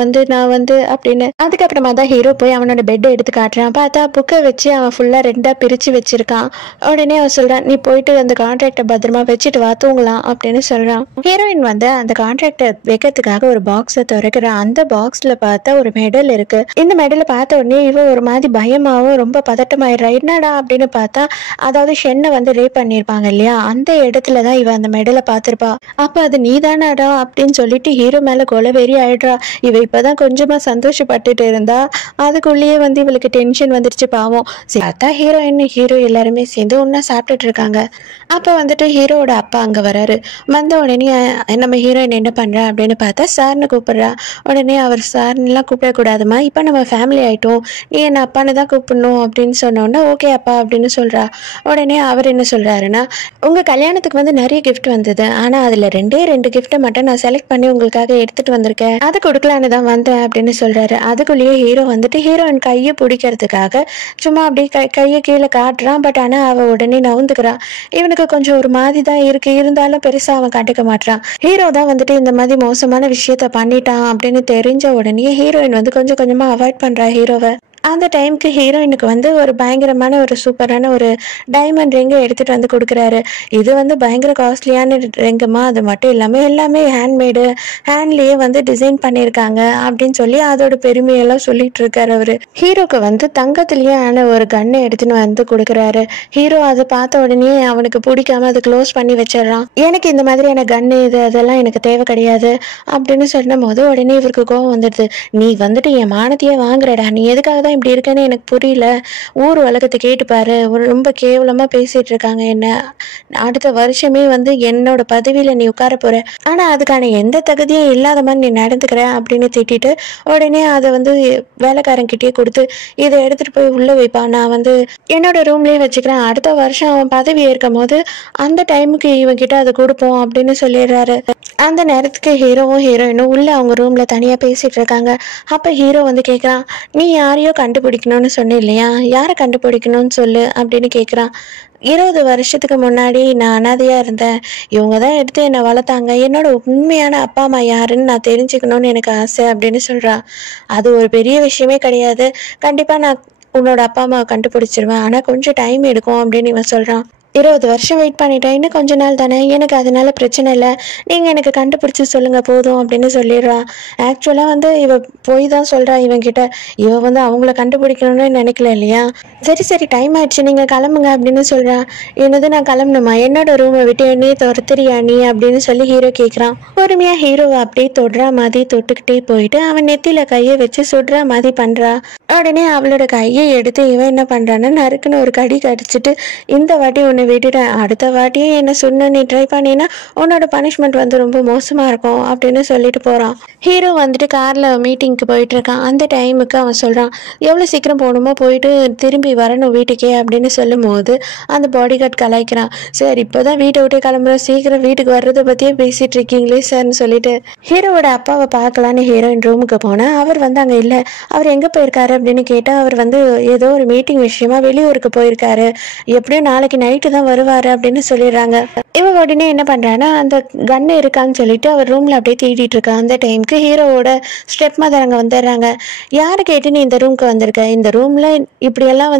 வந்து அப்படின்னு. அதுக்கப்புறமா தான் ஹீரோ போய் அவனோட பெட்டை எடுத்து காட்டுறான். பார்த்தா புக்கை வச்சு அவன் ஃபுல்லா 2ஆ பிரிச்சு வச்சிருக்கான். உடனே அவன் சொல்றான், நீ போயிட்டு அந்த கான்ட்ராக்டை பத்திரமா வச்சுட்டு வா, தூங்கலாம் அப்படின்னு சொல்றான். ஹீரோயின் அந்த கான்ட்ராக்டை வைக்கிறதுக்காக ஒரு பாக்ஸை திறக்கிறான். அந்த பாக்ஸ்ல பார்த்தா ஒரு மெடல் இருக்கு. இந்த மெடலை பார்த்த உடனே இவ ஒரு மாதிரி பயமாவும் ரொம்ப பதட்டமாயிடுறா. என்னடா அப்படின்னு பார்த்தா, அதாவது ஷென்னை ரேப் பண்ணியிருப்பாங்க இல்லையா, அந்த இடத்துலதான் இவ அந்த மெடலை பார்த்திருப்பா. அப்ப அது நீதானாடா அப்படின்னு சொல்லிட்டு ஹீரோ மேல கொலவெறி ஆயிடுறா. இவ இப்பதான் கொஞ்சமா சந்தோஷப்பட்டுட்டு இருந்தா, அதுக்குள்ளேயே இவளுக்கு டென்ஷன் வந்துருச்சு பாவம். பார்த்தா ஹீரோ எல்லாருமே சேர்ந்து ஒன்னா சாப்பிட்டுட்டு இருக்காங்க. அப்ப ஹீரோட அப்பா அங்க வராரு. வந்த உடனே நம்ம ஹீரோயின் என்ன பண்றா அப்படின்னு பார்த்தா சார்னு கூப்பிடுறா. உடனே அவர் சார்னுலாம் கூப்பிடக்கூடாதுமா, இப்ப நம்ம ஃபேமிலி ஆயிட்டோம், நீ என்ன அப்பான்னு தான் கூப்பிடணும் அப்படின்னு சொன்னோன்னா ஓகே அப்பா அப்படின்னு சொல்றா. உடனே அவர் என்ன சொல்றாருன்னா, உங்க கல்யாணத்துக்கு நிறைய கிஃப்ட் வந்தது, ஆனா அதுல 2 கிஃப்ட்டை மட்டும் நான் செலக்ட் பண்ணி உங்களுக்காக எடுத்துட்டு வந்திருக்கேன், அது கொடுக்கலான்னு தான் வந்தேன் அப்படின்னு சொல்றாரு. அதுக்குள்ளேயே ஹீரோ ஹீரோயின் கையை பிடிக்கிறதுக்காக சும்மா அப்படியே கையை கீழே காட்டுறான். பட் ஆனா அவ உடனே நவுந்துக்கிறான். இவனுக்கு கொஞ்சம் ஒரு மாதிரி தான் இருக்கு, இருந்தாலும் பெருசா அவன் காட்டிக்க மாட்டான். ஹீரோ தான் இந்த மாதிரி மோசமான விஷயத்த பண்ணிட்டான் அப்படின்னு தெரிஞ்ச உடனே ஹீரோயின் கொஞ்சம் கொஞ்சமா அவாய்ட் பண்றா ஹீரோவை. அந்த டைமுக்கு ஹீரோயினுக்கு ஒரு பயங்கரமான ஒரு சூப்பரான ஒரு டைமண்ட் ரிங்கை எடுத்துட்டு கொடுக்குறாரு. இது பயங்கர காஸ்ட்லியான ரிங்குமா, அது மட்டும் இல்லாமல் எல்லாமே ஹேண்ட்மேடு, ஹேண்ட்லேயே டிசைன் பண்ணியிருக்காங்க அப்படின்னு சொல்லி அதோட பெருமையெல்லாம் சொல்லிட்டு இருக்காரு அவரு. ஹீரோக்கு தங்கத்திலேயே ஆன ஒரு கன்னை எடுத்துன்னு கொடுக்குறாரு. ஹீரோ அதை பார்த்த உடனே அவனுக்கு பிடிக்காம அதை க்ளோஸ் பண்ணி வச்சிடறான். எனக்கு இந்த மாதிரியான கன்னு அதெல்லாம் எனக்கு தேவை கிடையாது அப்படின்னு சொன்னும் போது உடனே இவருக்கு கோவம் வந்துடுது. நீ என் மானத்தையே வாங்குறடா, நீ எதுக்காக இப்படி இருக்கேன்னு எனக்கு புரியல, ஊர் உலகத்தை கேட்டுப்பாரு, ரொம்ப கேவலமா பேசிட்டு இருக்காங்க என்ன, அடுத்த வருஷமே என்னோட பதவியில நீ உட்கார போற, ஆனா அதுக்கான எந்த தகுதியும் இல்லாத மாதிரி நீ நடந்துக்கிற அப்படின்னு திட்டிட்டு உடனே அதை வேலைக்காரங்கிட்டே கொடுத்து இதை எடுத்துட்டு போய் உள்ள வைப்பா, நான் என்னோட ரூம்லயே வச்சுக்கிறேன், அடுத்த வருஷம் அவன் பதவி ஏற்கும் போது அந்த டைமுக்கு இவன் கிட்ட அதை கொடுப்போம் அப்படின்னு சொல்லிடுறாரு. அந்த நேரத்துக்கு ஹீரோவும் ஹீரோயினும் உள்ள அவங்க ரூம்ல தனியா பேசிட்டு இருக்காங்க. அப்ப ஹீரோ கேட்கறான், நீ யாரையோ கண்டுபிடிக்கணும்னு சொன்ன இல்லையா, யாரை கண்டுபிடிக்கணும்னு சொல்லு அப்படின்னு கேட்குறான். 20 வருஷத்துக்கு முன்னாடி நான் அனாதையா இருந்தேன், இவங்க தான் எடுத்து என்னை வளர்த்தாங்க, என்னோட உண்மையான அப்பா அம்மா யாருன்னு நான் தெரிஞ்சுக்கணும்னு எனக்கு ஆசை அப்படின்னு சொல்றா. அது ஒரு பெரிய விஷயமே கிடையாது, கண்டிப்பா நான் உன்னோட அப்பா அம்மாவை கண்டுபிடிச்சிருவேன், ஆனா கொஞ்சம் டைம் எடுக்கும் அப்படின்னு இவன் சொல்றான். 20 வருஷம் வெயிட் பண்ணிட்டேன், இன்னும் கொஞ்ச நாள் தானே, எனக்கு அதனால பிரச்சனை இல்லை, நீங்கள் எனக்கு கண்டுபிடிச்சி சொல்லுங்கள் போதும் அப்படின்னு சொல்லிடுறா. ஆக்சுவலாக இவ போய் தான் சொல்கிறா இவன்கிட்ட, இவ அவங்கள கண்டுபிடிக்கணும்னு நினைக்கல இல்லையா. சரி டைம் ஆயிடுச்சு நீங்கள் கிளம்புங்க அப்படின்னு சொல்கிறா. என்னது நான் கிளம்பணுமா, என்னோட ரூமை விட்டு என்னையே துரத்துறியா நீ அப்படின்னு சொல்லி ஹீரோ கேட்குறான். பொறுமையாக ஹீரோவை அப்படியே தொடுற மாதிரி தொட்டுக்கிட்டே போயிட்டு அவன் நெத்தியில் கையை வச்சு சுடுற மாதிரி பண்ணுறா. உடனே அவளோட கையை எடுத்து இவன் என்ன பண்ணுறான்னு நறுக்குன்னு ஒரு கடி கடிச்சிட்டு, இந்த வாட்டி உன்னை விட்டுட்டேன், அடுத்த வாட்டியும் என்ன சொன்ன நீ ட்ரை பண்ணினா உன்னோட பனிஷ்மெண்ட் ரொம்ப மோசமா இருக்கும் அப்படின்னு சொல்லிட்டு போறான். ஹீரோ கார்ல மீட்டிங்க்கு போயிட்டு இருக்கான். அந்த டைமுக்கு அவன் சொல்றான், எவ்வளவு சீக்கிரம் போகணுமோ போயிட்டு திரும்பி வரணும் வீட்டுக்கே அப்படின்னு சொல்லும் போது அந்த பாடி கார்டு கலாய்க்கிறான். சார் இப்போதான் வீட்டை விட்டு கிளம்புறோம், சீக்கிரம் வீட்டுக்கு வர்றதை பத்தியே பேசிட்டு இருக்கீங்களே சார்னு சொல்லிட்டு ஹீரோவோட அப்பாவை பார்க்கலான்னு ஹீரோயின் ரூமுக்கு போனா அவர் அங்க இல்ல. அவர் எங்க போயிருக்காரு அப்படின்னு கேட்டா அவர் ஏதோ ஒரு மீட்டிங் விஷயமா வெளியூருக்கு போயிருக்காரு, எப்படியும் நாளைக்கு நைட்டு தான் வருவாரு அப்படின்னு சொல்லிடுறாங்க. இவன் உடனே என்ன பண்றான்னா அந்த கன்னு இருக்கான்னு சொல்லிட்டு அவர் ரூம்ல அப்படியே தேடிட்டு இருக்கான். அந்த டைமுக்கு ஹீரோவோட ஸ்டெப் மதர் அங்க வந்துடுறாங்க. யாரை கேட்டு நீ இந்த ரூம்க்கு வந்திருக்க, இந்த ரூம்ல இப்படியெல்லாம்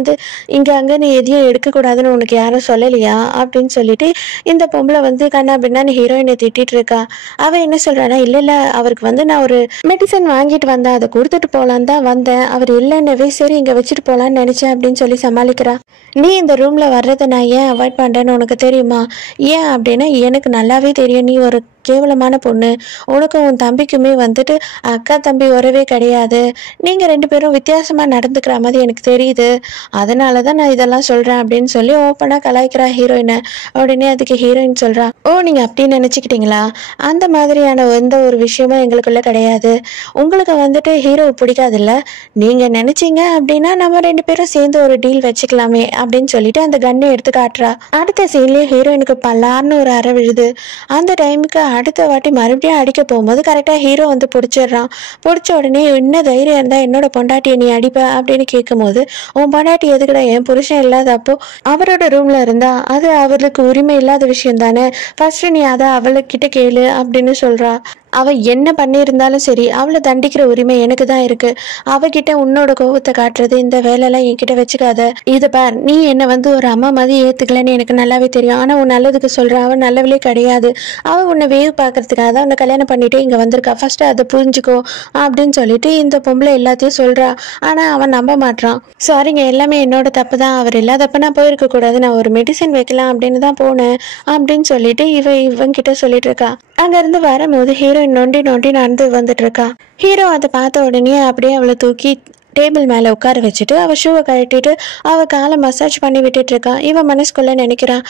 இங்க அங்க நீ எதையும் எடுக்கக்கூடாதுன்னு உனக்கு யாரும் சொல்லலையா அப்படின்னு சொல்லிட்டு இந்த பொம்பளை கண்ணா பின்னான்னு ஹீரோயினை திட்டிட்டு இருக்கா. அவ என்ன சொல்றானா, இல்ல அவருக்கு நான் ஒரு மெடிசன் வாங்கிட்டு வந்தேன், அதை கொடுத்துட்டு போலான்னு தான் வந்தேன், அவர் இல்லைன்னவே சரி இங்க வச்சுட்டு போலான்னு நினைச்சேன் அப்படின்னு சொல்லி சமாளிக்கிறா. நீ இந்த ரூம்ல வர்றதை நான் ஏன் அவாய்ட் பண்றேன்னு உனக்கு தெரியுமா, ஏன் அப்படின்னா எனக்கு நல்லாவே தெரியும் நீ ஒரு கேவலமான பொண்ணு, உனக்கும் உன் தம்பிக்குமே வந்துட்டு அக்கா தம்பி உறவே கிடையாது, நீங்கள் 2 பேரும் வித்தியாசமாக நடந்துக்கிற மாதிரி எனக்கு தெரியுது, அதனால தான் நான் இதெல்லாம் சொல்கிறேன் அப்படின்னு சொல்லி ஓப்பனாக கலாய்க்கிறா ஹீரோயினை. உடனே அதுக்கு ஹீரோயின் சொல்கிறா, ஓ நீங்கள் அப்படி நினச்சிக்கிட்டீங்களா, அந்த மாதிரியான எந்த ஒரு விஷயமும் எங்களுக்குள்ள கிடையாது, உங்களுக்கு வந்துட்டு ஹீரோவை பிடிக்காதுல்ல, நீங்கள் நினச்சிங்க அப்படின்னா நம்ம 2 பேரும் சேர்ந்து ஒரு டீல் வச்சுக்கலாமே அப்படின்னு சொல்லிட்டு அந்த கன்னை எடுத்து காட்டுறா. அடுத்த சீன்லேயே ஹீரோயினுக்கு பல்லார்னு ஒரு அறை விழுது. அந்த டைமுக்கு அடுத்த வாட்டி மறுபடியும் அடிக்க போகும்போது கரெக்டாக ஹீரோ வந்து பிடிச்சிடுறான். பிடிச்ச உடனே என்ன தைரியம் இருந்தால் என்னோட பொண்டாட்டியை நீ அடிப்ப அப்படின்னு கேட்கும்போது, உன் பொண்டாட்டி எதுக்குடா, என் புருஷன் இல்லாதப்போ அவரோட ரூம்ல இருந்தா அது அவளுக்கு உரிமை இல்லாத விஷயம் தானே, ஃபர்ஸ்ட் நீ அதை அவளுக்கிட்ட கேளு அப்படின்னு சொல்றா. அவள் என்ன பண்ணியிருந்தாலும் சரி, அவளை தண்டிக்கிற உரிமை எனக்கு தான் இருக்கு, அவகிட்ட உன்னோட கோபத்தை காட்டுறது இந்த வேலையெல்லாம் என்கிட்ட வச்சுக்காத. இதை பார், நீ என்னை வந்து ஒரு அம்மா மாதிரி ஏற்றுக்கலன்னு எனக்கு நல்லாவே தெரியும், ஆனால் உன் நல்லதுக்கு சொல்கிற, அவன் நல்லவளே கிடையாது, அவள் உன்னை வேவு பார்க்கறதுக்காக தான் உன்னை கல்யாணம் பண்ணிட்டு இங்கே வந்திருக்கா, ஃபர்ஸ்ட் அதை புரிஞ்சுக்கோ அப்படின்னு சொல்லிட்டு இந்த பொம்பளை எல்லாத்தையும் சொல்கிறா. ஆனால் அவன் நம்ப மாட்டான். சாரிங்க, எல்லாமே என்னோட தப்பு தான், அவர் இல்லாதப்ப நான் போயிருக்கக்கூடாது, நான் ஒரு மெடிசன் வைக்கலாம் அப்படின்னு தான் போனேன் அப்படின்னு சொல்லிட்டு இவங்கிட்ட சொல்லிட்டு இருக்கா. அங்கேருந்து வரும்போது ஹீரோயின் நொண்டி நொண்டி நடந்து வந்துட்டு இருக்கா. ஹீரோ அதை பார்த்த உடனே அப்படியே அவளை தூக்கி டேபிள் மேலே உட்கார வச்சுட்டு அவள் ஷூவை கழட்டிட்டு அவள் காலை மசாஜ் பண்ணி விட்டுட்டு இருக்கான். இவன் மனசுக்குள்ளே நினைக்கிறான்,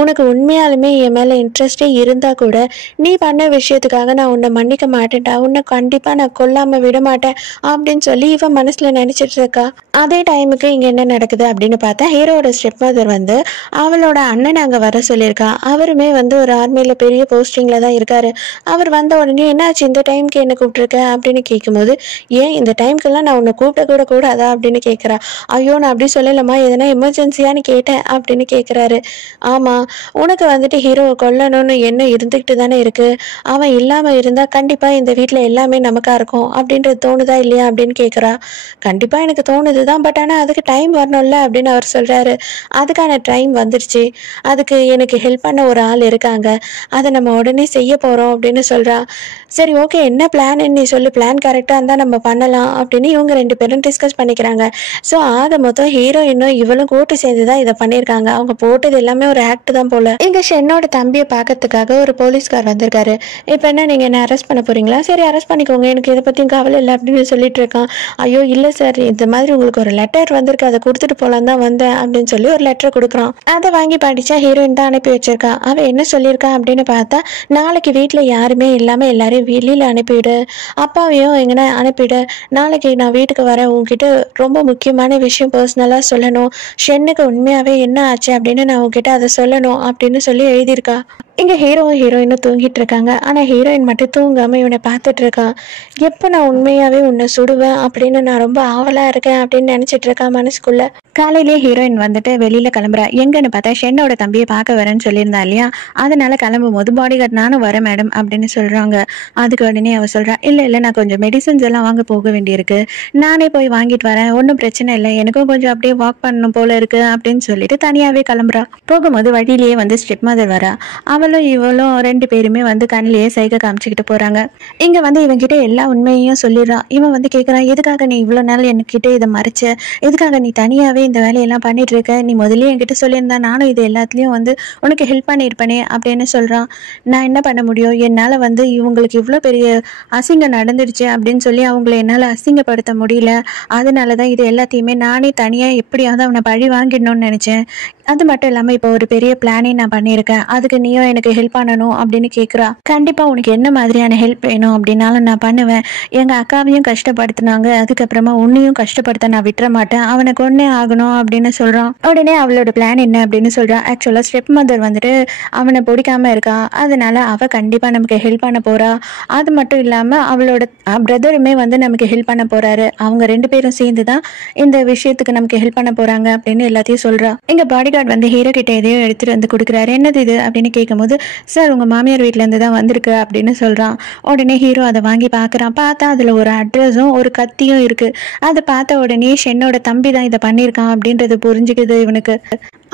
உனக்கு உண்மையாலுமே என் மேலே இன்ட்ரெஸ்டே இருந்தால் கூட நீ பண்ண விஷயத்துக்காக நான் உன்னை மன்னிக்க மாட்டேன்டா, உன்னை கண்டிப்பாக நான் கொல்லாமல் விட மாட்டேன் அப்படின்னு சொல்லி இவன் மனசில் நினச்சிட்டு இருக்கா. அதே டைமுக்கு இங்கே என்ன நடக்குது அப்படின்னு பார்த்தா, ஹீரோட ஸ்டெப் மதர் வந்து அவளோட அண்ணன் அங்கே வர சொல்லியிருக்கா. அவருமே வந்து ஒரு ஆர்மியில் பெரிய போஸ்டிங்கில் தான் இருக்காரு. அவர் வந்த உடனே என்னாச்சு இந்த டைமுக்கு என்ன கூப்பிட்டுருக்க அப்படின்னு கேட்கும்போது, ஏன் இந்த டைமுக்கெல்லாம் நான் உன்னை கூட கூடாதா அப்படின்னு கேட்குறா. ஐயோ நான் அப்படி சொல்லலம்மா, எதனா எமர்ஜென்சியான்னு கேட்டேன் அப்படின்னு கேட்குறாரு. ஆமாம், உனக்கு வந்துட்டு ஹீரோவை கொல்லணும்னு எண்ணம் இருந்துக்கிட்டு தானே இருக்கு, அவன் இல்லாமல் இருந்தால் கண்டிப்பாக இந்த வீட்டில் எல்லாமே நமக்காக இருக்கும் அப்படின்றது தோணுதா இல்லையா அப்படின்னு கேட்குறா. கண்டிப்பாக எனக்கு தோணுது தான், பட் ஆனால் அதுக்கு டைம் வரணும்ல அப்படின்னு அவர் சொல்கிறாரு. அதுக்கான டைம் வந்துருச்சு, அதுக்கு எனக்கு ஹெல்ப் பண்ண ஒரு ஆள் இருக்காங்க, அதை நம்ம உடனே செய்ய போகிறோம் அப்படின்னு சொல்கிறா. சரி ஓகே, என்ன பிளான் நீ சொல்லு, பிளான் கரெக்டாக இருந்தால் நம்ம பண்ணலாம் அப்படின்னு இவங்க 2 பேரும் டிஸ்கஸ் பண்ணிக்கிறாங்க. ஸோ ஆக மொத்தம் ஹீரோயினும் இவளும் கூட்டு சேர்ந்து தான் இதை பண்ணியிருக்காங்க. அவங்க போட்டது எல்லாமே ஒரு ஆக்ட் தான் போல. இங்கே ஷென்னோட தம்பியை பார்க்கறதுக்காக ஒரு போலீஸ்கார் வந்திருக்காரு. இப்போ என்ன நீங்கள் என்ன அரெஸ்ட் பண்ண போறீங்களா, சரி அரெஸ்ட் பண்ணிக்கோங்க, எனக்கு இதை பற்றியும் கவலை இல்லை அப்படின்னு சொல்லிட்டு இருக்கான். ஐயோ இல்லை சார், இந்த மாதிரி உங்களுக்கு ஒரு லெட்டர் வந்திருக்கு, அதை கொடுத்துட்டு போகலாம் தான் வந்தேன் அப்படின்னு சொல்லி ஒரு லெட்டர் கொடுக்குறான். அதை வாங்கி படித்தா ஹீரோயின் தான் அனுப்பி வச்சிருக்கா. அவள் என்ன சொல்லியிருக்கா அப்படின்னு பார்த்தா, நாளைக்கு வீட்டில் யாருமே இல்லாமல் எல்லாரையும் வெளியில் அனுப்பிவிடு, அப்பாவையும் எங்கன்னா அனுப்பிவிடு, நாளைக்கு நான் வீட்டுக்கு வரேன், உங்ககிட்ட ரொம்ப முக்கியமான விஷயம் பர்சனலாக சொல்லணும், ஷென்னுக்கு உண்மையாகவே என்ன ஆச்சு அப்படின்னு நான் உங்ககிட்ட அதை சொல்லணும் அப்படின்னு சொல்லி எழுதியிருக்கா. இங்கே ஹீரோவும் ஹீரோயினும் தூங்கிட்டு இருக்காங்க. ஆனால் ஹீரோயின் மட்டும் தூங்காமல் இவனை பார்த்துட்டு இருக்கான். எப்போ நான் உண்மையாகவே உன்னை சுடுவேன் அப்படின்னு நான் ரொம்ப ஆவலாக இருக்கேன் அப்படின்னு நினச்சிட்டு இருக்கான் மனசுக்குள்ள. காலையிலேயே ஹீரோயின் வந்துட்டு வெளியில் கிளம்புறா. எங்கன்னு பார்த்தா ஷென்னோட தம்பியை பார்க்க வரேன்னு சொல்லியிருந்தா இல்லையா, அதனால கிளம்பும் போது பாடிகார்ட் நானும் வரேன் மேடம் அப்படின்னு சொல்கிறாங்க. அதுக்கு உடனே அவள் சொல்கிறா, இல்லை நான் கொஞ்சம் மெடிசன்ஸ் எல்லாம் வாங்க போக வேண்டியிருக்கு, நானே போய் வாங்கிட்டு வரேன், ஒன்றும் பிரச்சனை இல்லை, எனக்கும் கொஞ்சம் அப்படியே வாக் பண்ணணும் போல இருக்கு அப்படின்னு சொல்லிட்டு தனியாகவே கிளம்புறா. போகும்போது வழியிலேயே வந்து ஸ்டெப் மதர் வரா. அவளும் இவளும் 2 பேருமே வந்து கண்ணிலேயே சைகை காமிச்சுக்கிட்டு போறாங்க. இங்க வந்து இவங்கிட்ட எல்லா உண்மையையும் சொல்லிடுறான். இவன் வந்து கேட்குறான், எதுக்காக நீ இவ்வளோ நாள் என்கிட்ட இதை மறைச்ச, எதுக்காக நீ தனியாகவே இந்த வேலையெல்லாம் பண்ணிட்டு இருக்க, நீ முதலே என்கிட்ட சொல்லியிருந்தா நானும் இது எல்லாத்துலேயும் வந்து உனக்கு ஹெல்ப் பண்ணியிருப்பேனே அப்படின்னு சொல்கிறான். நான் என்ன பண்ண முடியும், என்னால் வந்து இவங்களுக்கு இவ்வளோ பெரிய அசிங்கம் நடந்துடுச்சு அப்படின்னு சொல்லி அவங்கள என்னால் அசிங்கப்படுத்த முடியல, அதனால தான் இது எல்லாத்தையுமே நானே தனியாக எப்படியாவது அவனை பழி வாங்கிடணும்னு நினச்சேன், அது மட்டும் இல்லாமல் இப்போ ஒரு பெரிய பிளானே நான் பண்ணியிருக்கேன், அதுக்கு நீயும் எனக்கு ஹெல்ப் பண்ணணும் அப்படின்னு கேட்குறா. கண்டிப்பாக உனக்கு என்ன மாதிரியான ஹெல்ப் வேணும் அப்படின்னாலும் நான் பண்ணுவேன், எங்கள் அக்காவையும் கஷ்டப்படுத்தினாங்க, அதுக்கப்புறமா உன்னையும் கஷ்டப்படுத்த நான் விட்டுற மாட்டேன், அவனை கொன்னே ஆகணும் அப்படின்னு சொல்கிறான். உடனே அவளோட பிளான் என்ன அப்படின்னு சொல்கிறான். ஆக்சுவலாக ஸ்டெப் மதர் வந்துட்டு அவனை பிடிக்காம இருக்கா, அதனால அவள் கண்டிப்பாக நமக்கு ஹெல்ப் பண்ண போகிறா, அது மட்டும் இல்லாமல் அவளோட பிரதருமே வந்து நமக்கு ஹெல்ப் பண்ண போகிறாரு, அவங்க 2 பேரும் சேர்ந்து தான் இந்த விஷயத்துக்கு நமக்கு ஹெல்ப் பண்ண போகிறாங்க அப்படின்னு எல்லாத்தையும் சொல்கிறா. எங்கள் பாடிகார்ட் வந்து ஹீரோ கிட்ட எதையோ எடுத்துகிட்டு வந்து கொடுக்குறாரு. என்னது இது அப்படின்னு கேட்கும்போது, சார் உங்கள் மாமியார் வீட்டிலேருந்து தான் வந்திருக்கு அப்படின்னு சொல்கிறான். உடனே ஹீரோ அதை வாங்கி பார்க்குறான். பார்த்தா அதில் ஒரு அட்ரஸும் ஒரு கத்தியும் இருக்குது. அதை பார்த்த உடனே ஷென்னோட தம்பி தான் இதை பண்ணியிருக்கான் அப்படின்றது புரிஞ்சுக்குது இவனுக்கு.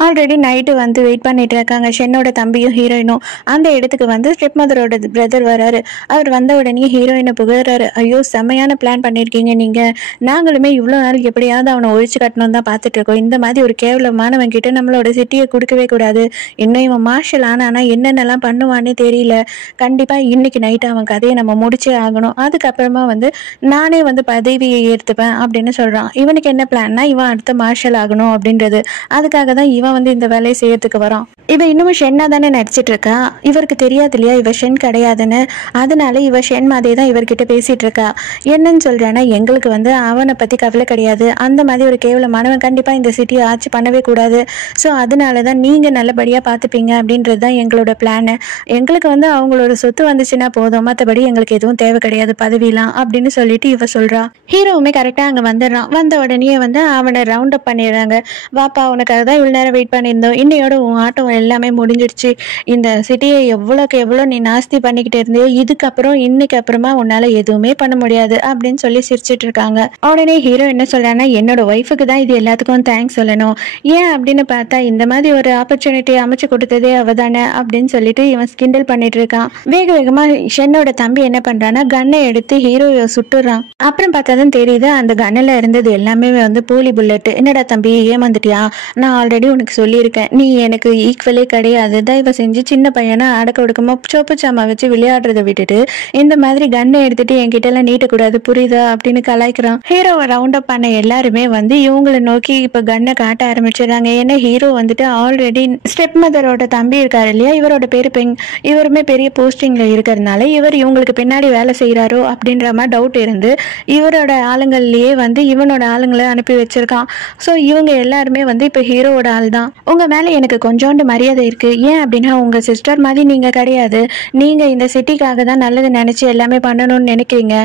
ஆல்ரெடி நைட்டு வந்து வெயிட் பண்ணிட்டு இருக்காங்க ஷென்னோட தம்பியும் ஹீரோயினும். அந்த இடத்துக்கு வந்து ஸ்டெப் மதரோட பிரதர் வராரு. அவர் வந்த உடனே ஹீரோயினை புகழறாரு. ஐயோ செம்மையான பிளான் பண்ணியிருக்கீங்க நீங்க, நாங்களுமே இவ்வளோ நாள் எப்படியாவது அவனை ஒழிச்சு கட்டணும் தான் பார்த்துட்டு இருக்கோம். இந்த மாதிரி ஒரு கேவலமானவன் கிட்ட நம்மளோட சிட்டியை கொடுக்கவே கூடாது. இன்னும் இவன் மார்ஷல் ஆனா என்னென்னலாம் பண்ணுவானே தெரியல. கண்டிப்பா இன்னைக்கு நைட்டு அவன் கதையை நம்ம முடிச்சே ஆகணும். அதுக்கப்புறமா வந்து நானே வந்து பதவியை ஏற்றுப்பேன் அப்படின்னு சொல்றான். இவனுக்கு என்ன பிளான்னா இவன் அடுத்த மார்ஷல் ஆகணும் அப்படின்றது. அதுக்காக தான் இவன் வந்து இந்த வேலையை செய்யறதுக்கு வரான். இவ இன்னமும் ஷென்னா தானே நடிச்சிட்டு இருக்கா. இவருக்கு தெரியாது இல்லையா இவ ஷென் கிடையாதுன்னு. அதனால இவ ஷென் மாதிரி தான் இவர்கிட்ட பேசிட்டு இருக்கா. என்னன்னு சொல்றான்னா எங்களுக்கு வந்து அவனை பத்தி கவலை கிடையாது. அந்த மாதிரி ஒரு கேவலமானவன் கண்டிப்பா இந்த சிட்டியை ஆட்சி பண்ணவே கூடாது. ஸோ அதனாலதான் நீங்க நல்லபடியா பார்த்துப்பீங்க அப்படின்றது தான் எங்களோட பிளான். எங்களுக்கு வந்து அவங்களோட சொத்து வந்துச்சுன்னா போதும், மற்றபடி எங்களுக்கு எதுவும் தேவை கிடையாது பதவிலாம் அப்படின்னு சொல்லிட்டு இவ சொல்றா. ஹீரோவுமே கரெக்டா அங்க வந்துடுறான். வந்த உடனே வந்து அவனை ரவுண்ட் அப் பண்ணிடுறாங்க. வாப்பா உனக்காக தான் இவ்வளவு நேரம் வெயிட் பண்ணியிருந்தோம். இன்னையோட உன் ஆட்டம் எல்லாமே முடிஞ்சிடுச்சு. இந்த சிட்டியை எவ்வளோக்கு எவ்வளோ நீ நாஸ்தி பண்ணிக்கிட்டு இருந்தியோ இதுக்கப்புறம் இன்னைக்கு அப்புறமா உன்னால எதுவுமே பண்ண முடியாது அப்படின்னு சொல்லி சிரிச்சிட்டு இருக்காங்க. உடனே ஹீரோ என்ன சொல்றான்னா என்னோட ஒய்ஃபுக்கு தான் இது எல்லாத்துக்கும் தேங்க்ஸ் சொல்லணும். ஏன் அப்படின்னு பார்த்தா இந்த மாதிரி ஒரு ஆப்பர்ச்சுனிட்டி அமைச்சு கொடுத்ததே அவதானே அப்படின்னு சொல்லிட்டு இவன் கிண்டல் பண்ணிட்டு இருக்கான். வேக வேகமா ஷென்னோட தம்பி என்ன பண்றான்னா கன்னை எடுத்து ஹீரோவை சுட்டுறான். அப்புறம் பார்த்தாதான் தெரியுது அந்த கன்னில் இருந்தது எல்லாமே வந்து போலி புல்லட். என்னடா தம்பி ஏமாந்துட்டியா? நான் ஆல்ரெடி உனக்கு சொல்லியிருக்கேன், நீ எனக்கு ஈக்குவலே கிடையாது. தயவு செஞ்சு சின்ன பையனை அடக்க ஒடுக்கமா சோப்பு சாமா வச்சு விளையாடுறதை விட்டுட்டு இந்த மாதிரி கன்னை எடுத்துட்டு என்கிட்ட எல்லாம் நீட்டக்கூடாது புரியுதா அப்படின்னு கலாய்க்கிறான். ஹீரோவை ரவுண்ட் அப் பண்ண எல்லாருமே வந்து இவங்களை நோக்கி இப்ப கன்னை காட்ட ஆரம்பிச்சிடுறாங்க. ஏன்னா ஹீரோ வந்துட்டு ஆல்ரெடி ஸ்டெப் மதரோட தம்பி இருக்காரு இல்லையா, இவரோட பேரு பெங். இவருமே பெரிய போஸ்டிங்ல இருக்கிறதுனால இவர் இவங்களுக்கு பின்னாடி வேலை செய்யறாரோ அப்படின்ற மாதிரி டவுட் இருந்து இவரோட ஆளுங்கள்லயே வந்து இவனோட ஆளுங்களை அனுப்பி வச்சிருக்கான். ஸோ இவங்க எல்லாருமே வந்து இப்போ ஹீரோவோட ஆள் தான். உங்க மேல எனக்கு கொஞ்சோண்டு மரியாதை இருக்கு. ஏன் அப்படின்னா உங்க சிஸ்டர் மாதிரி நீங்க கிடையாது. நீங்க இந்த சிட்டிக்காக தான் நல்லது நினைச்சு எல்லாமே பண்ணணும்னு நினைக்கிறீங்க.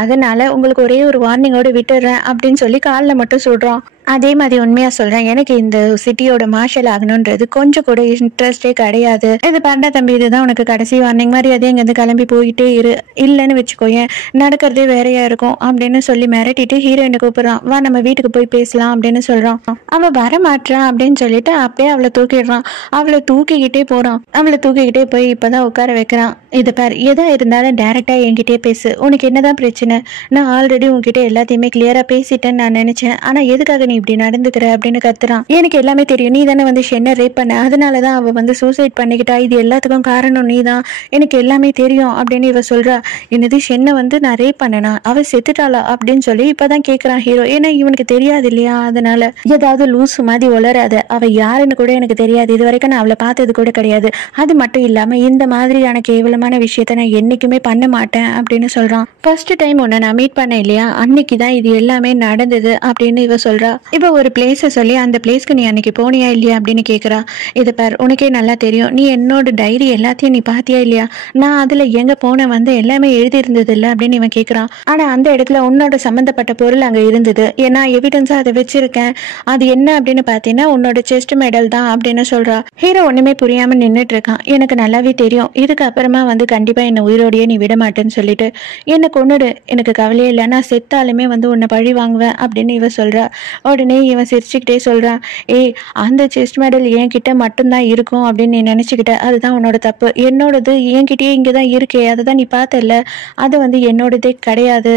அதனால உங்களுக்கு ஒரே ஒரு வார்னிங்கோடு விட்டுடுறேன் அப்படின்னு சொல்லி காலில் மட்டும் சொல்றான். அதே மாதிரி உண்மையா சொல்றேன், எனக்கு இந்த சிட்டியோட மார்ஷல் ஆகணும்ன்றது கொஞ்சம் கூட இன்ட்ரெஸ்டே கிடையாது. இது பண்ண தம்பி, இதுதான் உனக்கு கடைசி வார்னிங். மாதிரி அதே இங்கேருந்து கிளம்பி போயிட்டே இரு, இல்லைன்னு வச்சுக்கோயேன் நடக்கிறதே வேறையா இருக்கும் அப்படின்னு சொல்லி மிரட்டிட்டு ஹீரோயினை கூப்பிடுறான். வா நம்ம வீட்டுக்கு போய் பேசலாம் அப்படின்னு சொல்றான். அவன் வரமாட்டான் அப்படின்னு சொல்லிட்டு அப்படியே அவளை தூக்கிடுறான். அவளை தூக்கிக்கிட்டே போறான். அவளை தூக்கிக்கிட்டே போய் இப்பதான் உட்கார வைக்கிறான். இதை பாரு, எதா இருந்தாலும் டைரக்டா என்கிட்டே பேசு. உனக்கு என்னதான் பிரச்சனை? நான் ஆல்ரெடி உன்கிட்ட எல்லாத்தையுமே கிளியரா பேசிட்டேன்னு நான் நினைச்சேன். ஆனா எதுக்காக நீ இப்படி நடந்துக்கிற அப்படின்னு கத்துறான். எனக்கு எல்லாமே தெரியும், நீ தானே வந்து ஷென்னை ரேப் பண்ண, அதனாலதான் அவ வந்து சூசைட் பண்ணிக்கிட்டா. இது எல்லாத்துக்கும் காரணம் நீ தான், எனக்கு எல்லாமே தெரியும் அப்படின்னு இவ சொல்றா. என்னது ஷென்னை வந்து நான் ரேப் பண்ணனா, அவ செத்துட்டாளா அப்படின்னு சொல்லி இப்பதான் கேட்கறான் ஹீரோ. ஏன்னா இவனுக்கு தெரியாது இல்லையா, அதனால ஏதாவது லூசு மாதிரி உளராத. அவ யாருன்னு கூட எனக்கு தெரியாது, இது வரைக்கும் நான் அவளை பார்த்தது கூட கிடையாது. அது மட்டும் இல்லாம இந்த மாதிரியான கேவலமான விஷயத்த நான் என்னைக்குமே பண்ண மாட்டேன் அப்படின்னு சொல்றான். ஃபர்ஸ்ட் டைம் உன்னை நான் மீட் பண்ண இல்லையா, அன்னைக்குதான் இது எல்லாமே நடந்தது அப்படின்னு இவ சொல்றா. இப்போ ஒரு பிளேஸை சொல்லி அந்த பிளேஸ்க்கு நீ அன்னைக்கு போனியா இல்லையா அப்படின்னு கேட்குறா. இதை பார், உனக்கே நல்லா தெரியும், நீ என்னோட டைரி எல்லாத்தையும் நீ பார்த்தியா இல்லையா, நான் அதில் எங்கே போனேன் வந்து எல்லாமே எழுதியிருந்தது இல்லை அப்படின்னு இவன் கேட்குறான். ஆனால் அந்த இடத்துல உன்னோட சம்மந்தப்பட்ட பொருள் அங்கே இருந்தது, ஏன்னா எவிடன்ஸாக அதை வச்சிருக்கேன். அது என்ன அப்படின்னு பார்த்தீங்கன்னா உன்னோட செஸ்ட் மெடல் தான் அப்படின்னு சொல்கிறா. ஹீரோ ஒன்றுமே புரியாமல் நின்றுட்டு இருக்கான். எனக்கு நல்லாவே தெரியும் இதுக்கு அப்புறமா வந்து கண்டிப்பாக என்னை உயிரோடையே நீ விட மாட்டேன்னு சொல்லிட்டு என்னை கொன்னுடு, எனக்கு கவலையே இல்லை, நான் செத்தாலுமே வந்து உன்னை பழி வாங்குவேன் அப்படின்னு இவ சொல்கிறா. உடனே இவன் சிரிச்சுக்கிட்டே சொல்றான், ஏய் அந்த செஸ்ட் மெடல் என்கிட்ட மட்டும்தான் இருக்கும் அப்படின்னு நீ நினைச்சுக்கிட்ட, அதுதான் உன்னோட தப்பு. என்னோடது என்கிட்டயே இங்கதான் இருக்கே, அதுதான் நீ பார்த்தல, அது வந்து என்னோடதே கிடையாது.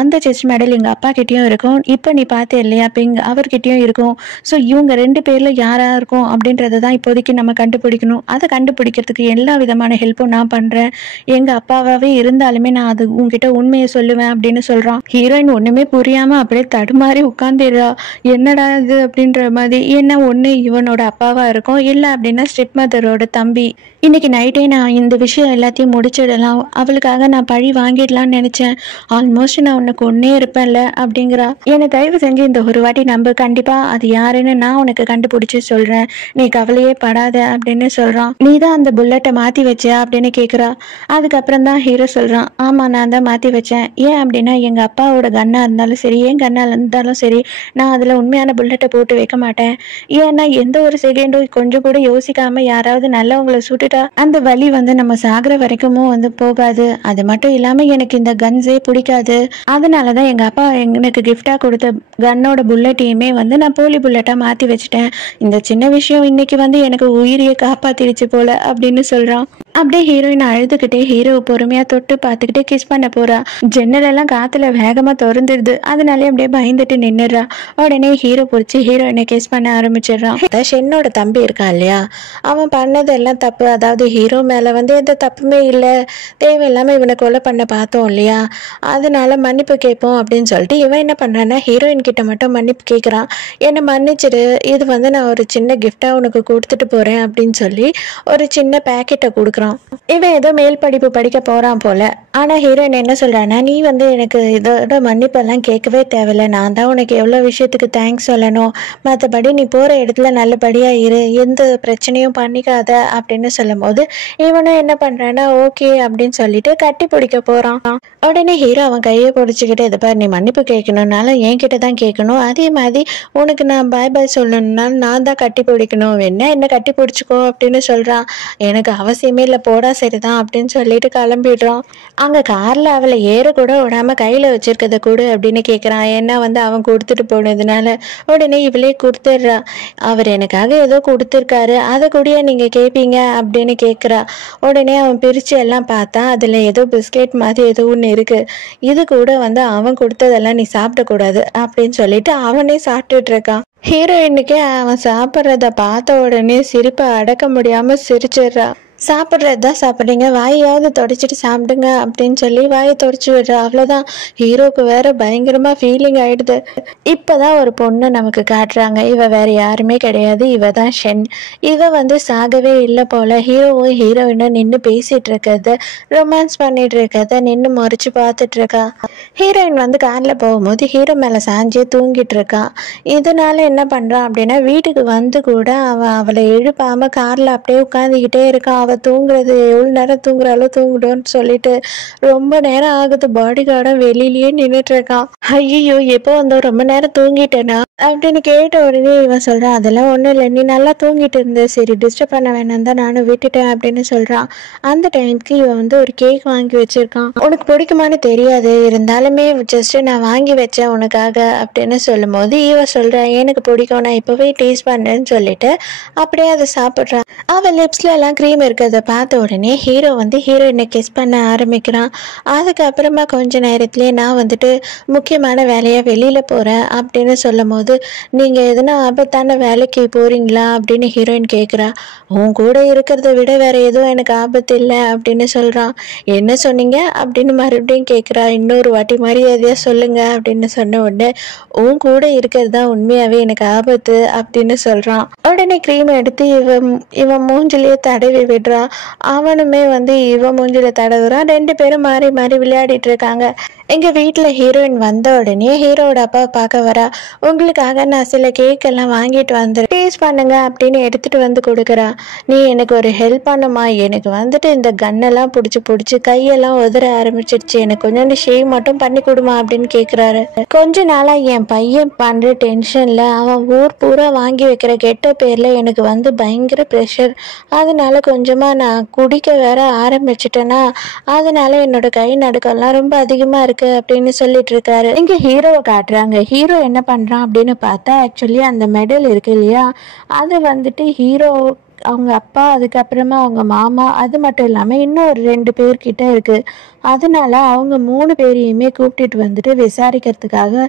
அந்த செஸ்ட் மெடல் எங்க அப்பா கிட்டயும் இருக்கும், இப்ப நீ பார்த்த இல்லையா பிங், அவர்கிட்டயும் இருக்கும். ஸோ இவங்க ரெண்டு பேர்ல யாரா இருக்கும் அப்படின்றத தான் இப்போதைக்கு நம்ம கண்டுபிடிக்கணும். அதை கண்டுபிடிக்கிறதுக்கு எல்லா விதமான ஹெல்ப்பும் நான் பண்றேன். எங்க அப்பாவே இருந்தாலுமே நான் அது உங்ககிட்ட உண்மையை சொல்லுவேன் அப்படின்னு சொல்றான். ஹீரோயின் ஒண்ணுமே புரியாம அப்படியே தடுமாறி உட்கார்ந்துடுறா. என்னடா இது அப்படின்ற மாதிரி. என்ன ஒன்று இவனோட அப்பாவா இருக்கும், இல்லை அப்படின்னா ஸ்டெப் மதரோட தம்பி. இன்னைக்கு நைட்டே நான் இந்த விஷயம் எல்லாத்தையும் முடிச்சிடலாம், அவளுக்காக நான் பழி வாங்கிடலாம்னு நினைச்சேன். ஆல்மோஸ்ட் நான் உனக்கு ஒன்னே இருப்பேன்ல அப்படிங்கிறா. என்னை தயவு செஞ்சு இந்த ஒரு வாட்டி நம்ப, கண்டிப்பா அது யாருன்னு நான் உனக்கு கண்டுபிடிச்சு சொல்றேன், நீ கவலையே படாத அப்படின்னு சொல்றான். நீ தான் அந்த புல்லட்டை மாத்தி வச்ச அப்படின்னு கேட்குறா. அதுக்கப்புறம் தான் ஹீரோ சொல்றான், ஆமா நான் தான் மாத்தி வச்சேன். ஏன் அப்படின்னா எங்க அப்பாவோட கன்னா இருந்தாலும் சரி, ஏன் கன்னா இருந்தாலும் சரி, நான் நான் அதில் உண்மையான புல்லட்டை போட்டு வைக்க மாட்டேன். ஏன்னா எந்த ஒரு செகண்டும் கொஞ்சம் கூட யோசிக்காம யாராவது நல்லவங்களை சுட்டுட்டா அந்த வலி வந்து நம்ம சாகிற வரைக்கும் வந்து போகாது. அது மட்டும் இல்லாமல் எனக்கு இந்த கன்ஸே பிடிக்காது. அதனால தான் எங்கள் அப்பா எனக்கு கிஃப்டாக கொடுத்த கன்னோட புல்லட்டையுமே வந்து நான் போலி புல்லட்டாக மாற்றி வச்சுட்டேன். இந்த சின்ன விஷயம் இன்னைக்கு வந்து எனக்கு உயிரியை காப்பாத்திடுச்சு போல அப்படின்னு சொல்கிறான். அப்படியே ஹீரோயின் அழுதுகிட்டே ஹீரோவை பொறுமையா தொட்டு பார்த்துக்கிட்டே கிஸ் பண்ண போறா. ஜன்னல் எல்லாம் காத்துல வேகமா திறந்துடுது. அதனாலே அப்படியே பயந்துட்டு நின்னுடுறா. உடனே ஹீரோ பிடிச்சி ஹீரோயினை கிஸ் பண்ண ஆரம்பிச்சிடுறான். ஷென்னோட தம்பி இருக்கான் இல்லையா, அவன் பண்ணது எல்லாம் தப்பு. அதாவது ஹீரோ மேல வந்து எந்த தப்புமே இல்லை, தேவையில்லாம இவனை கொலை பண்ண பார்த்தோம் இல்லையா, அதனால மன்னிப்பு கேட்போம் அப்படின்னு சொல்லிட்டு இவன் என்ன பண்றான்னா ஹீரோயின் கிட்ட மட்டும் மன்னிப்பு கேட்குறான். என்னை மன்னிச்சிடு, இது வந்து நான் ஒரு சின்ன கிஃப்டா உனக்கு கொடுத்துட்டு போறேன் அப்படின்னு சொல்லி ஒரு சின்ன பேக்கெட்டை கொடுக்குறான். இவன் ஏதோ மேல் படிப்பு படிக்க போறான் போல. ஆனா ஹீரோயின் என்ன சொல்றான்னா, நீ வந்து எனக்கு இதோட மன்னிப்பெல்லாம் கேட்கவே தேவையில்ல, நான் தான் உனக்கு எவ்வளோ விஷயத்துக்கு தேங்க்ஸ் சொல்லணும், மற்றபடி நீ போற இடத்துல நல்லபடியா இரு, எந்த பிரச்சனையும் பண்ணிக்காத அப்படின்னு சொல்லும் போது இவனும் என்ன பண்றான்னா ஓகே அப்படின்னு சொல்லிட்டு கட்டி பிடிக்க போறான். உடனே ஹீரோ அவன் கையை பிடிச்சிக்கிட்டு, இதை பாரு, நீ மன்னிப்பு கேட்கணும்னாலும் என்கிட்ட தான் கேட்கணும், அதே மாதிரி உனக்கு நான் பாய் பாய் சொல்லணும்னாலும் நான் தான் கட்டி பிடிக்கணும், என்ன கட்டி பிடிச்சிக்கோ அப்படின்னு சொல்றான். எனக்கு அவசியமே இல்லை, போடா சரிதான் அப்படின்னு சொல்லிட்டு கிளம்பிடுறான். அங்க கார்ல அவளை ஏற கூட விடாம கையில வச்சிருக்கத கூடு அப்படின்னு கேட்கறான். ஏன்னா வந்து அவன் கொடுத்துட்டு போனதுனால. உடனே இவளே கொடுத்துடுறா. அவர் எனக்காக ஏதோ கொடுத்துருக்காரு, அதை கூடயே நீங்க கேட்பீங்க அப்படின்னு கேட்குறா. உடனே அவன் பிரிச்சு எல்லாம் பார்த்தா அதுல ஏதோ பிஸ்கெட் மாதிரி ஏதோ ஒன்று இருக்கு, இது கூட வந்து அவன் கொடுத்ததெல்லாம் நீ சாப்பிடக்கூடாது அப்படின்னு சொல்லிட்டு அவனே சாப்பிட்டுட்டு இருக்கான். ஹீரோயினுக்கே அவன் சாப்பிட்றத பார்த்த உடனே சிரிப்பை அடக்க முடியாம சிரிச்சிடுறா. சாப்பிட்றது தான் சாப்பிட்றீங்க, வாயாவது தொடச்சிட்டு சாப்பிடுங்க அப்படின்னு சொல்லி வாயை தொடச்சி விடுறா. அவ்வளோதான். ஹீரோக்கு வேற பயங்கரமா ஃபீலிங் ஆயிடுது. இப்போதான் ஒரு பொண்ணு நமக்கு காட்டுறாங்க. இவ வேற யாருமே கிடையாது, இவ தான் ஷென். இவ வந்து சாகவே இல்லை போல. ஹீரோவும் ஹீரோயினும் நின்று பேசிட்டு இருக்கிறத, ரொமான்ஸ் பண்ணிட்டு இருக்கிறத நின்று முறைச்சு பார்த்துட்டு இருக்கா. ஹீரோயின் வந்து கார்ல போகும்போது ஹீரோ மேல சாஞ்சே தூங்கிட்டு இருக்கான். இதனால என்ன பண்றான் அப்படின்னா, வீட்டுக்கு வந்து கூட அவளை எழுப்பாம கார்ல அப்படியே உட்காந்துக்கிட்டே இருக்கான். அவள் தூங்குறது எவ்வளோ நேரம் தூங்குறாளோ தூங்குடோன்னு சொல்லிட்டு ரொம்ப நேரம் ஆகுது. பாடி கார்டும் வெளியிலயே நின்றுட்டு இருக்கான். ஐயோ எப்போ வந்தோம், ரொம்ப நேரம் தூங்கிட்டேனா அப்படின்னு கேட்ட உடனே இவன் சொல்றான், அதெல்லாம் ஒன்றும் இல்லை, நீ நல்லா தூங்கிட்டு இருந்த, சரி டிஸ்டர்ப் பண்ண வேணாம் தான் நானும் விட்டுட்டேன் அப்படின்னு சொல்றான். அந்த டைமுக்கு இவன் வந்து ஒரு கேக் வாங்கி வச்சிருக்கான். உனக்கு பிடிக்குமான்னு தெரியாது, இருந்தாலுமே ஜஸ்ட் நான் வாங்கி வச்சேன் உனக்காக அப்படின்னு சொல்லும் போது இவன் சொல்றான், எனக்கு பிடிக்கும், நான் இப்பவே டேஸ்ட் பண்றேன்னு சொல்லிட்டு அப்படியே அதை சாப்பிட்றான். அவன் லிப்ஸ்ல எல்லாம் க்ரீம் இருக்கிறத பார்த்த உடனே ஹீரோ வந்து ஹீரோயினை கிஸ் பண்ண ஆரம்பிக்கிறான். அதுக்கப்புறமா கொஞ்ச நேரத்துலேயே நான் வந்துட்டு முக்கியமான வேலையாக வெளியில் போகிறேன் அப்படின்னு சொல்லும் போது, நீங்கள் எதுனா ஆபத்தான வேலைக்கு போகிறீங்களா அப்படின்னு ஹீரோயின் கேட்குறா. உன் கூட இருக்கிறத விட வேற எதுவும் எனக்கு ஆபத்து இல்லை அப்படின்னு சொல்கிறான். என்ன சொன்னீங்க அப்படின்னு மறுபடியும் கேட்குறா. இன்னொரு வாட்டி மரியாதையாக சொல்லுங்க அப்படின்னு சொன்ன உடனே, உன் கூட இருக்கிறது தான் உண்மையாகவே எனக்கு ஆபத்து அப்படின்னு சொல்கிறான். உடனே க்ரீம் எடுத்து இவன் மூஞ்சிலேயே தடவி விடுறா. அவனுமே வந்து இவன் மூஞ்சில தடவுறான். ரெண்டு பேரும் மாறி மாறி விளையாடிட்டு இருக்காங்க. எங்க வீட்டில் ஹீரோயின் வந்த உடனே ஹீரோட அப்பா பார்க்க வரா. உங்களுக்காக நான் சில கேக் எல்லாம் வாங்கிட்டு வந்துடுறேன், டேஸ்ட் பண்ணுங்க அப்படின்னு எடுத்துட்டு வந்து கொடுக்குறா. நீ எனக்கு ஒரு ஹெல்ப் பண்ணுமா, எனக்கு வந்துட்டு இந்த கன்னெல்லாம் பிடிச்சி கையெல்லாம் உதற ஆரம்பிச்சிடுச்சு, எனக்கு கொஞ்சோண்டு ஷேவ் மட்டும் பண்ணி கொடுமா அப்படின்னு கேட்குறாரு. கொஞ்ச நாளா என் பையன் பண்ற டென்ஷன்ல அவன் ஊர் பூரா வாங்கி வைக்கிற கெட்ட பேர்ல எனக்கு வந்து பயங்கர ப்ரெஷர், அதனால கொஞ்சமா நான் குடிக்க வேற ஆரம்பிச்சிட்டேன்னா அதனால என்னோட கை நடுக்கம்லாம் ரொம்ப அதிகமா இருக்கு அப்படின்னு சொல்லிட்டு இருக்காரு. இங்க ஹீரோவை காட்டுறாங்க. ஹீரோ என்ன பண்றான் அப்படின்னு பார்த்தா, ஆக்சுவலி அந்த மெடல் இருக்கு இல்லையா, அது வந்துட்டு ஹீரோ அவங்க அப்பா, அதுக்கப்புறமா அவங்க மாமா, அது மட்டும் இல்லாமல் இன்னும் ஒரு 2 பேர்கிட்ட இருக்கு. அதனால அவங்க 3 பேரையுமே கூப்பிட்டுட்டு வந்துட்டு விசாரிக்கிறதுக்காக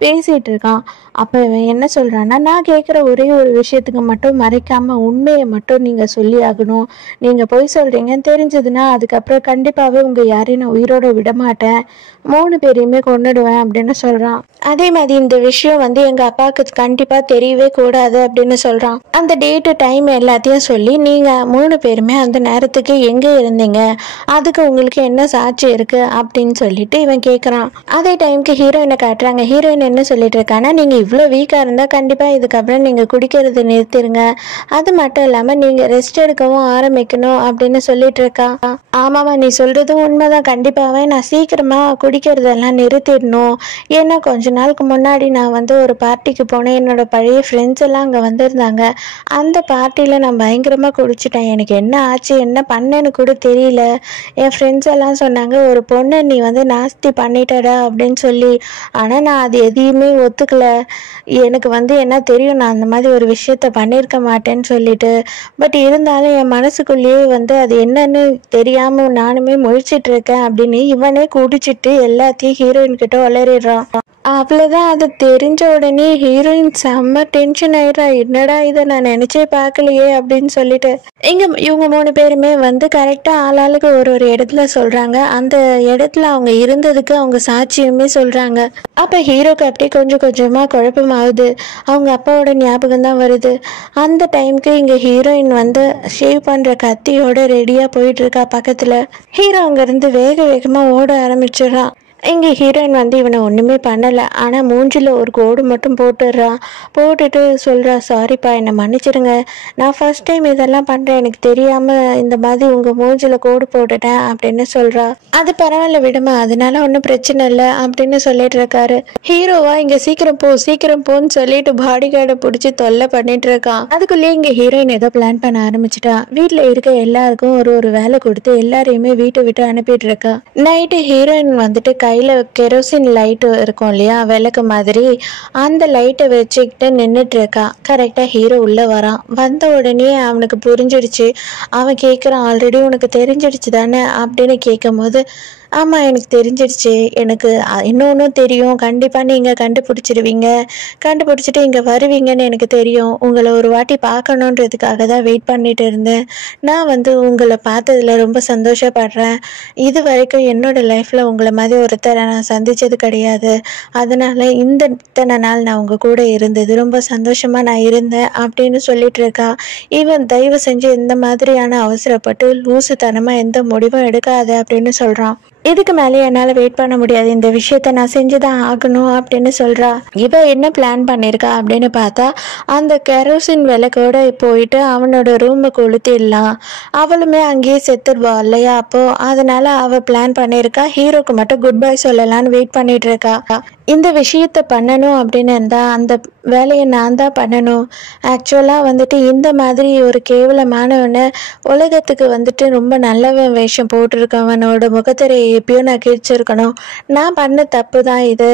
பேசிட்டு இருக்கான். அப்போ இவன் என்ன சொல்றான்னா, நான் கேட்குற ஒரே ஒரு விஷயத்துக்கு மட்டும் மறைக்காம உண்மையை மட்டும் நீங்க சொல்லி ஆகணும், நீங்க பொய் சொல்றீங்கன்னு தெரிஞ்சதுன்னா அதுக்கப்புறம் கண்டிப்பாவே உங்க யாரையும் நான் உயிரோட விட மாட்டேன், 3 பேரையுமே கொன்னுடுவேன் அப்படின்னு சொல்றான். அதே மாதிரி இந்த விஷயம் வந்து எங்க அப்பாவுக்கு கண்டிப்பா தெரியவே கூடாது அப்படின்னு சொல்றான். அந்த டேட்டு டைம் எல்லாத்தையும் சொல்லி, நீங்க 3 பேருமே அந்த நேரத்துக்கு எங்க இருந்தீங்க, அதுக்கு உங்களுக்கு என்ன சாட்சி இருக்கு அப்படின்னு சொல்லிட்டு இவன் கேட்குறான். அதே டைமுக்கு ஹீரோயினை காட்டுறாங்க. ஹீரோயின் என்ன சொல்லிட்டு இருக்கான்னா, நீங்கள் இவ்வளோ வீக்காக இருந்தால் கண்டிப்பாக இதுக்கப்புறம் நீங்கள் குடிக்கிறது நிறுத்திடுங்க, அது மட்டும் இல்லாமல் நீங்கள் ரெஸ்ட் எடுக்கவும் ஆரம்பிக்கணும் அப்படின்னு சொல்லிட்டு இருக்கா. ஆமாம்மா, நீ சொல்கிறதும் உண்மைதான். கண்டிப்பாகவே நான் சீக்கிரமாக குடிக்கிறதெல்லாம் நிறுத்திடணும். ஏன்னா கொஞ்ச நாளுக்கு முன்னாடி நான் வந்து ஒரு பார்ட்டிக்கு போனேன். என்னோட பழைய ஃப்ரெண்ட்ஸ் எல்லாம் அங்கே வந்திருந்தாங்க. அந்த பார்ட்டியில் நான் பயங்கரமாக குடிச்சிட்டேன். எனக்கு என்ன ஆச்சு என்ன பண்ணேன்னு கூட தெரியல. என் ஃப்ரெண்ட்ஸ் எல்லாம் சொன்னாங்க, ஒரு பொண்ணை நீ வந்து நாஸ்தி பண்ணிட்டடா அப்படின்னு சொல்லி. ஆனால் நான் அது எதையுமே ஒத்துக்கல. எனக்கு வந்து என்ன தெரியும், நான் அந்த மாதிரி ஒரு விஷயத்த பண்ணியிருக்க மாட்டேன்னு சொல்லிட்டு. பட் இருந்தாலும் என் மனசுக்குள்ளேயே வந்து அது என்னன்னு தெரியாமல் நானுமே முழிச்சிட்டு இருக்கேன் அப்படின்னு இவனே குடிச்சிட்டு எல்லாத்தையும் ஹீரோயின் கிட்ட உளறிடுறான். அவ்வளோதான். அது தெரிஞ்ச உடனே ஹீரோயின் செம்ம டென்ஷன் ஆயிடுறா. என்னடா இதை நான் நினச்சே பார்க்கலையே அப்படின்னு சொல்லிட்டு இவங்க 3 பேருமே வந்து கரெக்டாக ஆளாளுக்கு ஒரு இடத்துல சொல்கிறாங்க. அந்த இடத்துல அவங்க இருந்ததுக்கு அவங்க சாட்சியுமே சொல்கிறாங்க. அப்போ ஹீரோக்கு அப்படியே கொஞ்சம் கொஞ்சமாக குழப்பமாகுது. அவங்க அப்பாவோட ஞாபகம் தான் வருது. அந்த டைமுக்கு இங்கே ஹீரோயின் வந்து ஷேவ் பண்ணுற கத்தியோட ரெடியாக போயிட்டுருக்கா பக்கத்தில். ஹீரோ அங்கேருந்து வேக வேகமாக ஓட ஆரம்பிச்சிடுறான். இங்கே ஹீரோயின் வந்து இவனை ஒன்றுமே பண்ணலை, ஆனால் மூஞ்சில் ஒரு கோடு மட்டும் போட்டுடுறான். போட்டுட்டு சொல்கிறா, சாரிப்பா என்னை மன்னிச்சிடுங்க, நான் ஃபர்ஸ்ட் டைம் இதெல்லாம் பண்ணுறேன், எனக்கு தெரியாமல் இந்த மாதிரி உங்கள் மூஞ்சில் கோடு போட்டுட்டேன் அப்படின்னு சொல்கிறா. அது பரவாயில்ல விடுமா, அதனால ஒன்றும் பிரச்சனை இல்லை அப்படின்னு சொல்லிட்டு இருக்காரு. ஹீரோவா இங்கே சீக்கிரம் போன்னு சொல்லிட்டு பாடி கார்டை பிடிச்சி தொல்லை பண்ணிட்டு இருக்கான். அதுக்குள்ளேயே இங்கே ஹீரோயின் ஏதோ பிளான் பண்ண ஆரம்பிச்சிட்டா. வீட்டில் இருக்க எல்லாருக்கும் ஒரு வேலை கொடுத்து எல்லாரையுமே வீட்டை விட்டு அனுப்பிட்டு இருக்கா. நைட்டு ஹீரோயின் வந்துட்டு கையில் கெரோசின் லைட்டு இருக்கும் இல்லையா, விளக்கு மாதிரி, அந்த லைட்டை வச்சுக்கிட்டு நின்றுட்டு இருக்கா. கரெக்டாக ஹீரோ உள்ளே வரான். வந்த உடனே அவனுக்கு புரிஞ்சிடுச்சு. அவன் கேட்குறான், ஆல்ரெடி உனக்கு தெரிஞ்சிடுச்சு தானே அப்படின்னு கேட்கும் போது, ஆமாம் எனக்கு தெரிஞ்சிடுச்சு, எனக்கு இன்னொன்றும் தெரியும், கண்டிப்பாக நீங்கள் கண்டுபிடிச்சிட்டு இங்கே வருவீங்கன்னு எனக்கு தெரியும். உங்களை ஒரு வாட்டி பார்க்கணுன்றதுக்காக தான் வெயிட் பண்ணிட்டு இருந்தேன். நான் வந்து உங்களை பார்த்ததில் ரொம்ப சந்தோஷப்படுறேன். இது வரைக்கும் என்னோடய லைஃப்பில் உங்களை மாதிரி ஒருத்தரை நான் சந்தித்தது கிடையாது. அதனால் இத்தனை நாள் நான் உங்கள் கூட இருந்தது ரொம்ப சந்தோஷமாக நான் இருந்தேன் அப்படின்னு சொல்லிட்டு இருக்கா. இவன் தயவு செஞ்சு இந்த மாதிரியான அவசரப்பட்டு லூசுத்தனமாக எந்த முடிவும் எடுக்காது அப்படின்னு சொல்கிறான். இதுக்கு மேலே என்னால் வெயிட் பண்ண முடியாது, இந்த விஷயத்த நான் செஞ்சுதான் ஆகணும் அப்படின்னு சொல்கிறா. இவ என்ன பிளான் பண்ணியிருக்கா அப்படின்னு பார்த்தா, அந்த கெரோசின் விளக்கோட போயிட்டு அவனோட ரூமை கொளுத்திடலாம், அவளுமே அங்கேயே செத்துடுவா இல்லையா. அப்போது அதனால அவள் பிளான் பண்ணியிருக்கா, ஹீரோக்கு மட்டும் குட் பை சொல்லலான்னு வெயிட் பண்ணிட்டு இருக்கா. இந்த விஷயத்த பண்ணணும் அப்படின்னு இருந்தால் அந்த வேலையை நான் தான் பண்ணணும். ஆக்சுவலாக வந்துட்டு இந்த மாதிரி ஒரு கேவலமானவனை உலகத்துக்கு வந்துட்டு ரொம்ப நல்லவன் வேஷம் போட்டிருக்கவனோட முகத்திரை எப்பயும் நான் கிழிச்சிருக்கணும். நான் பண்ண தப்பு தான் இது.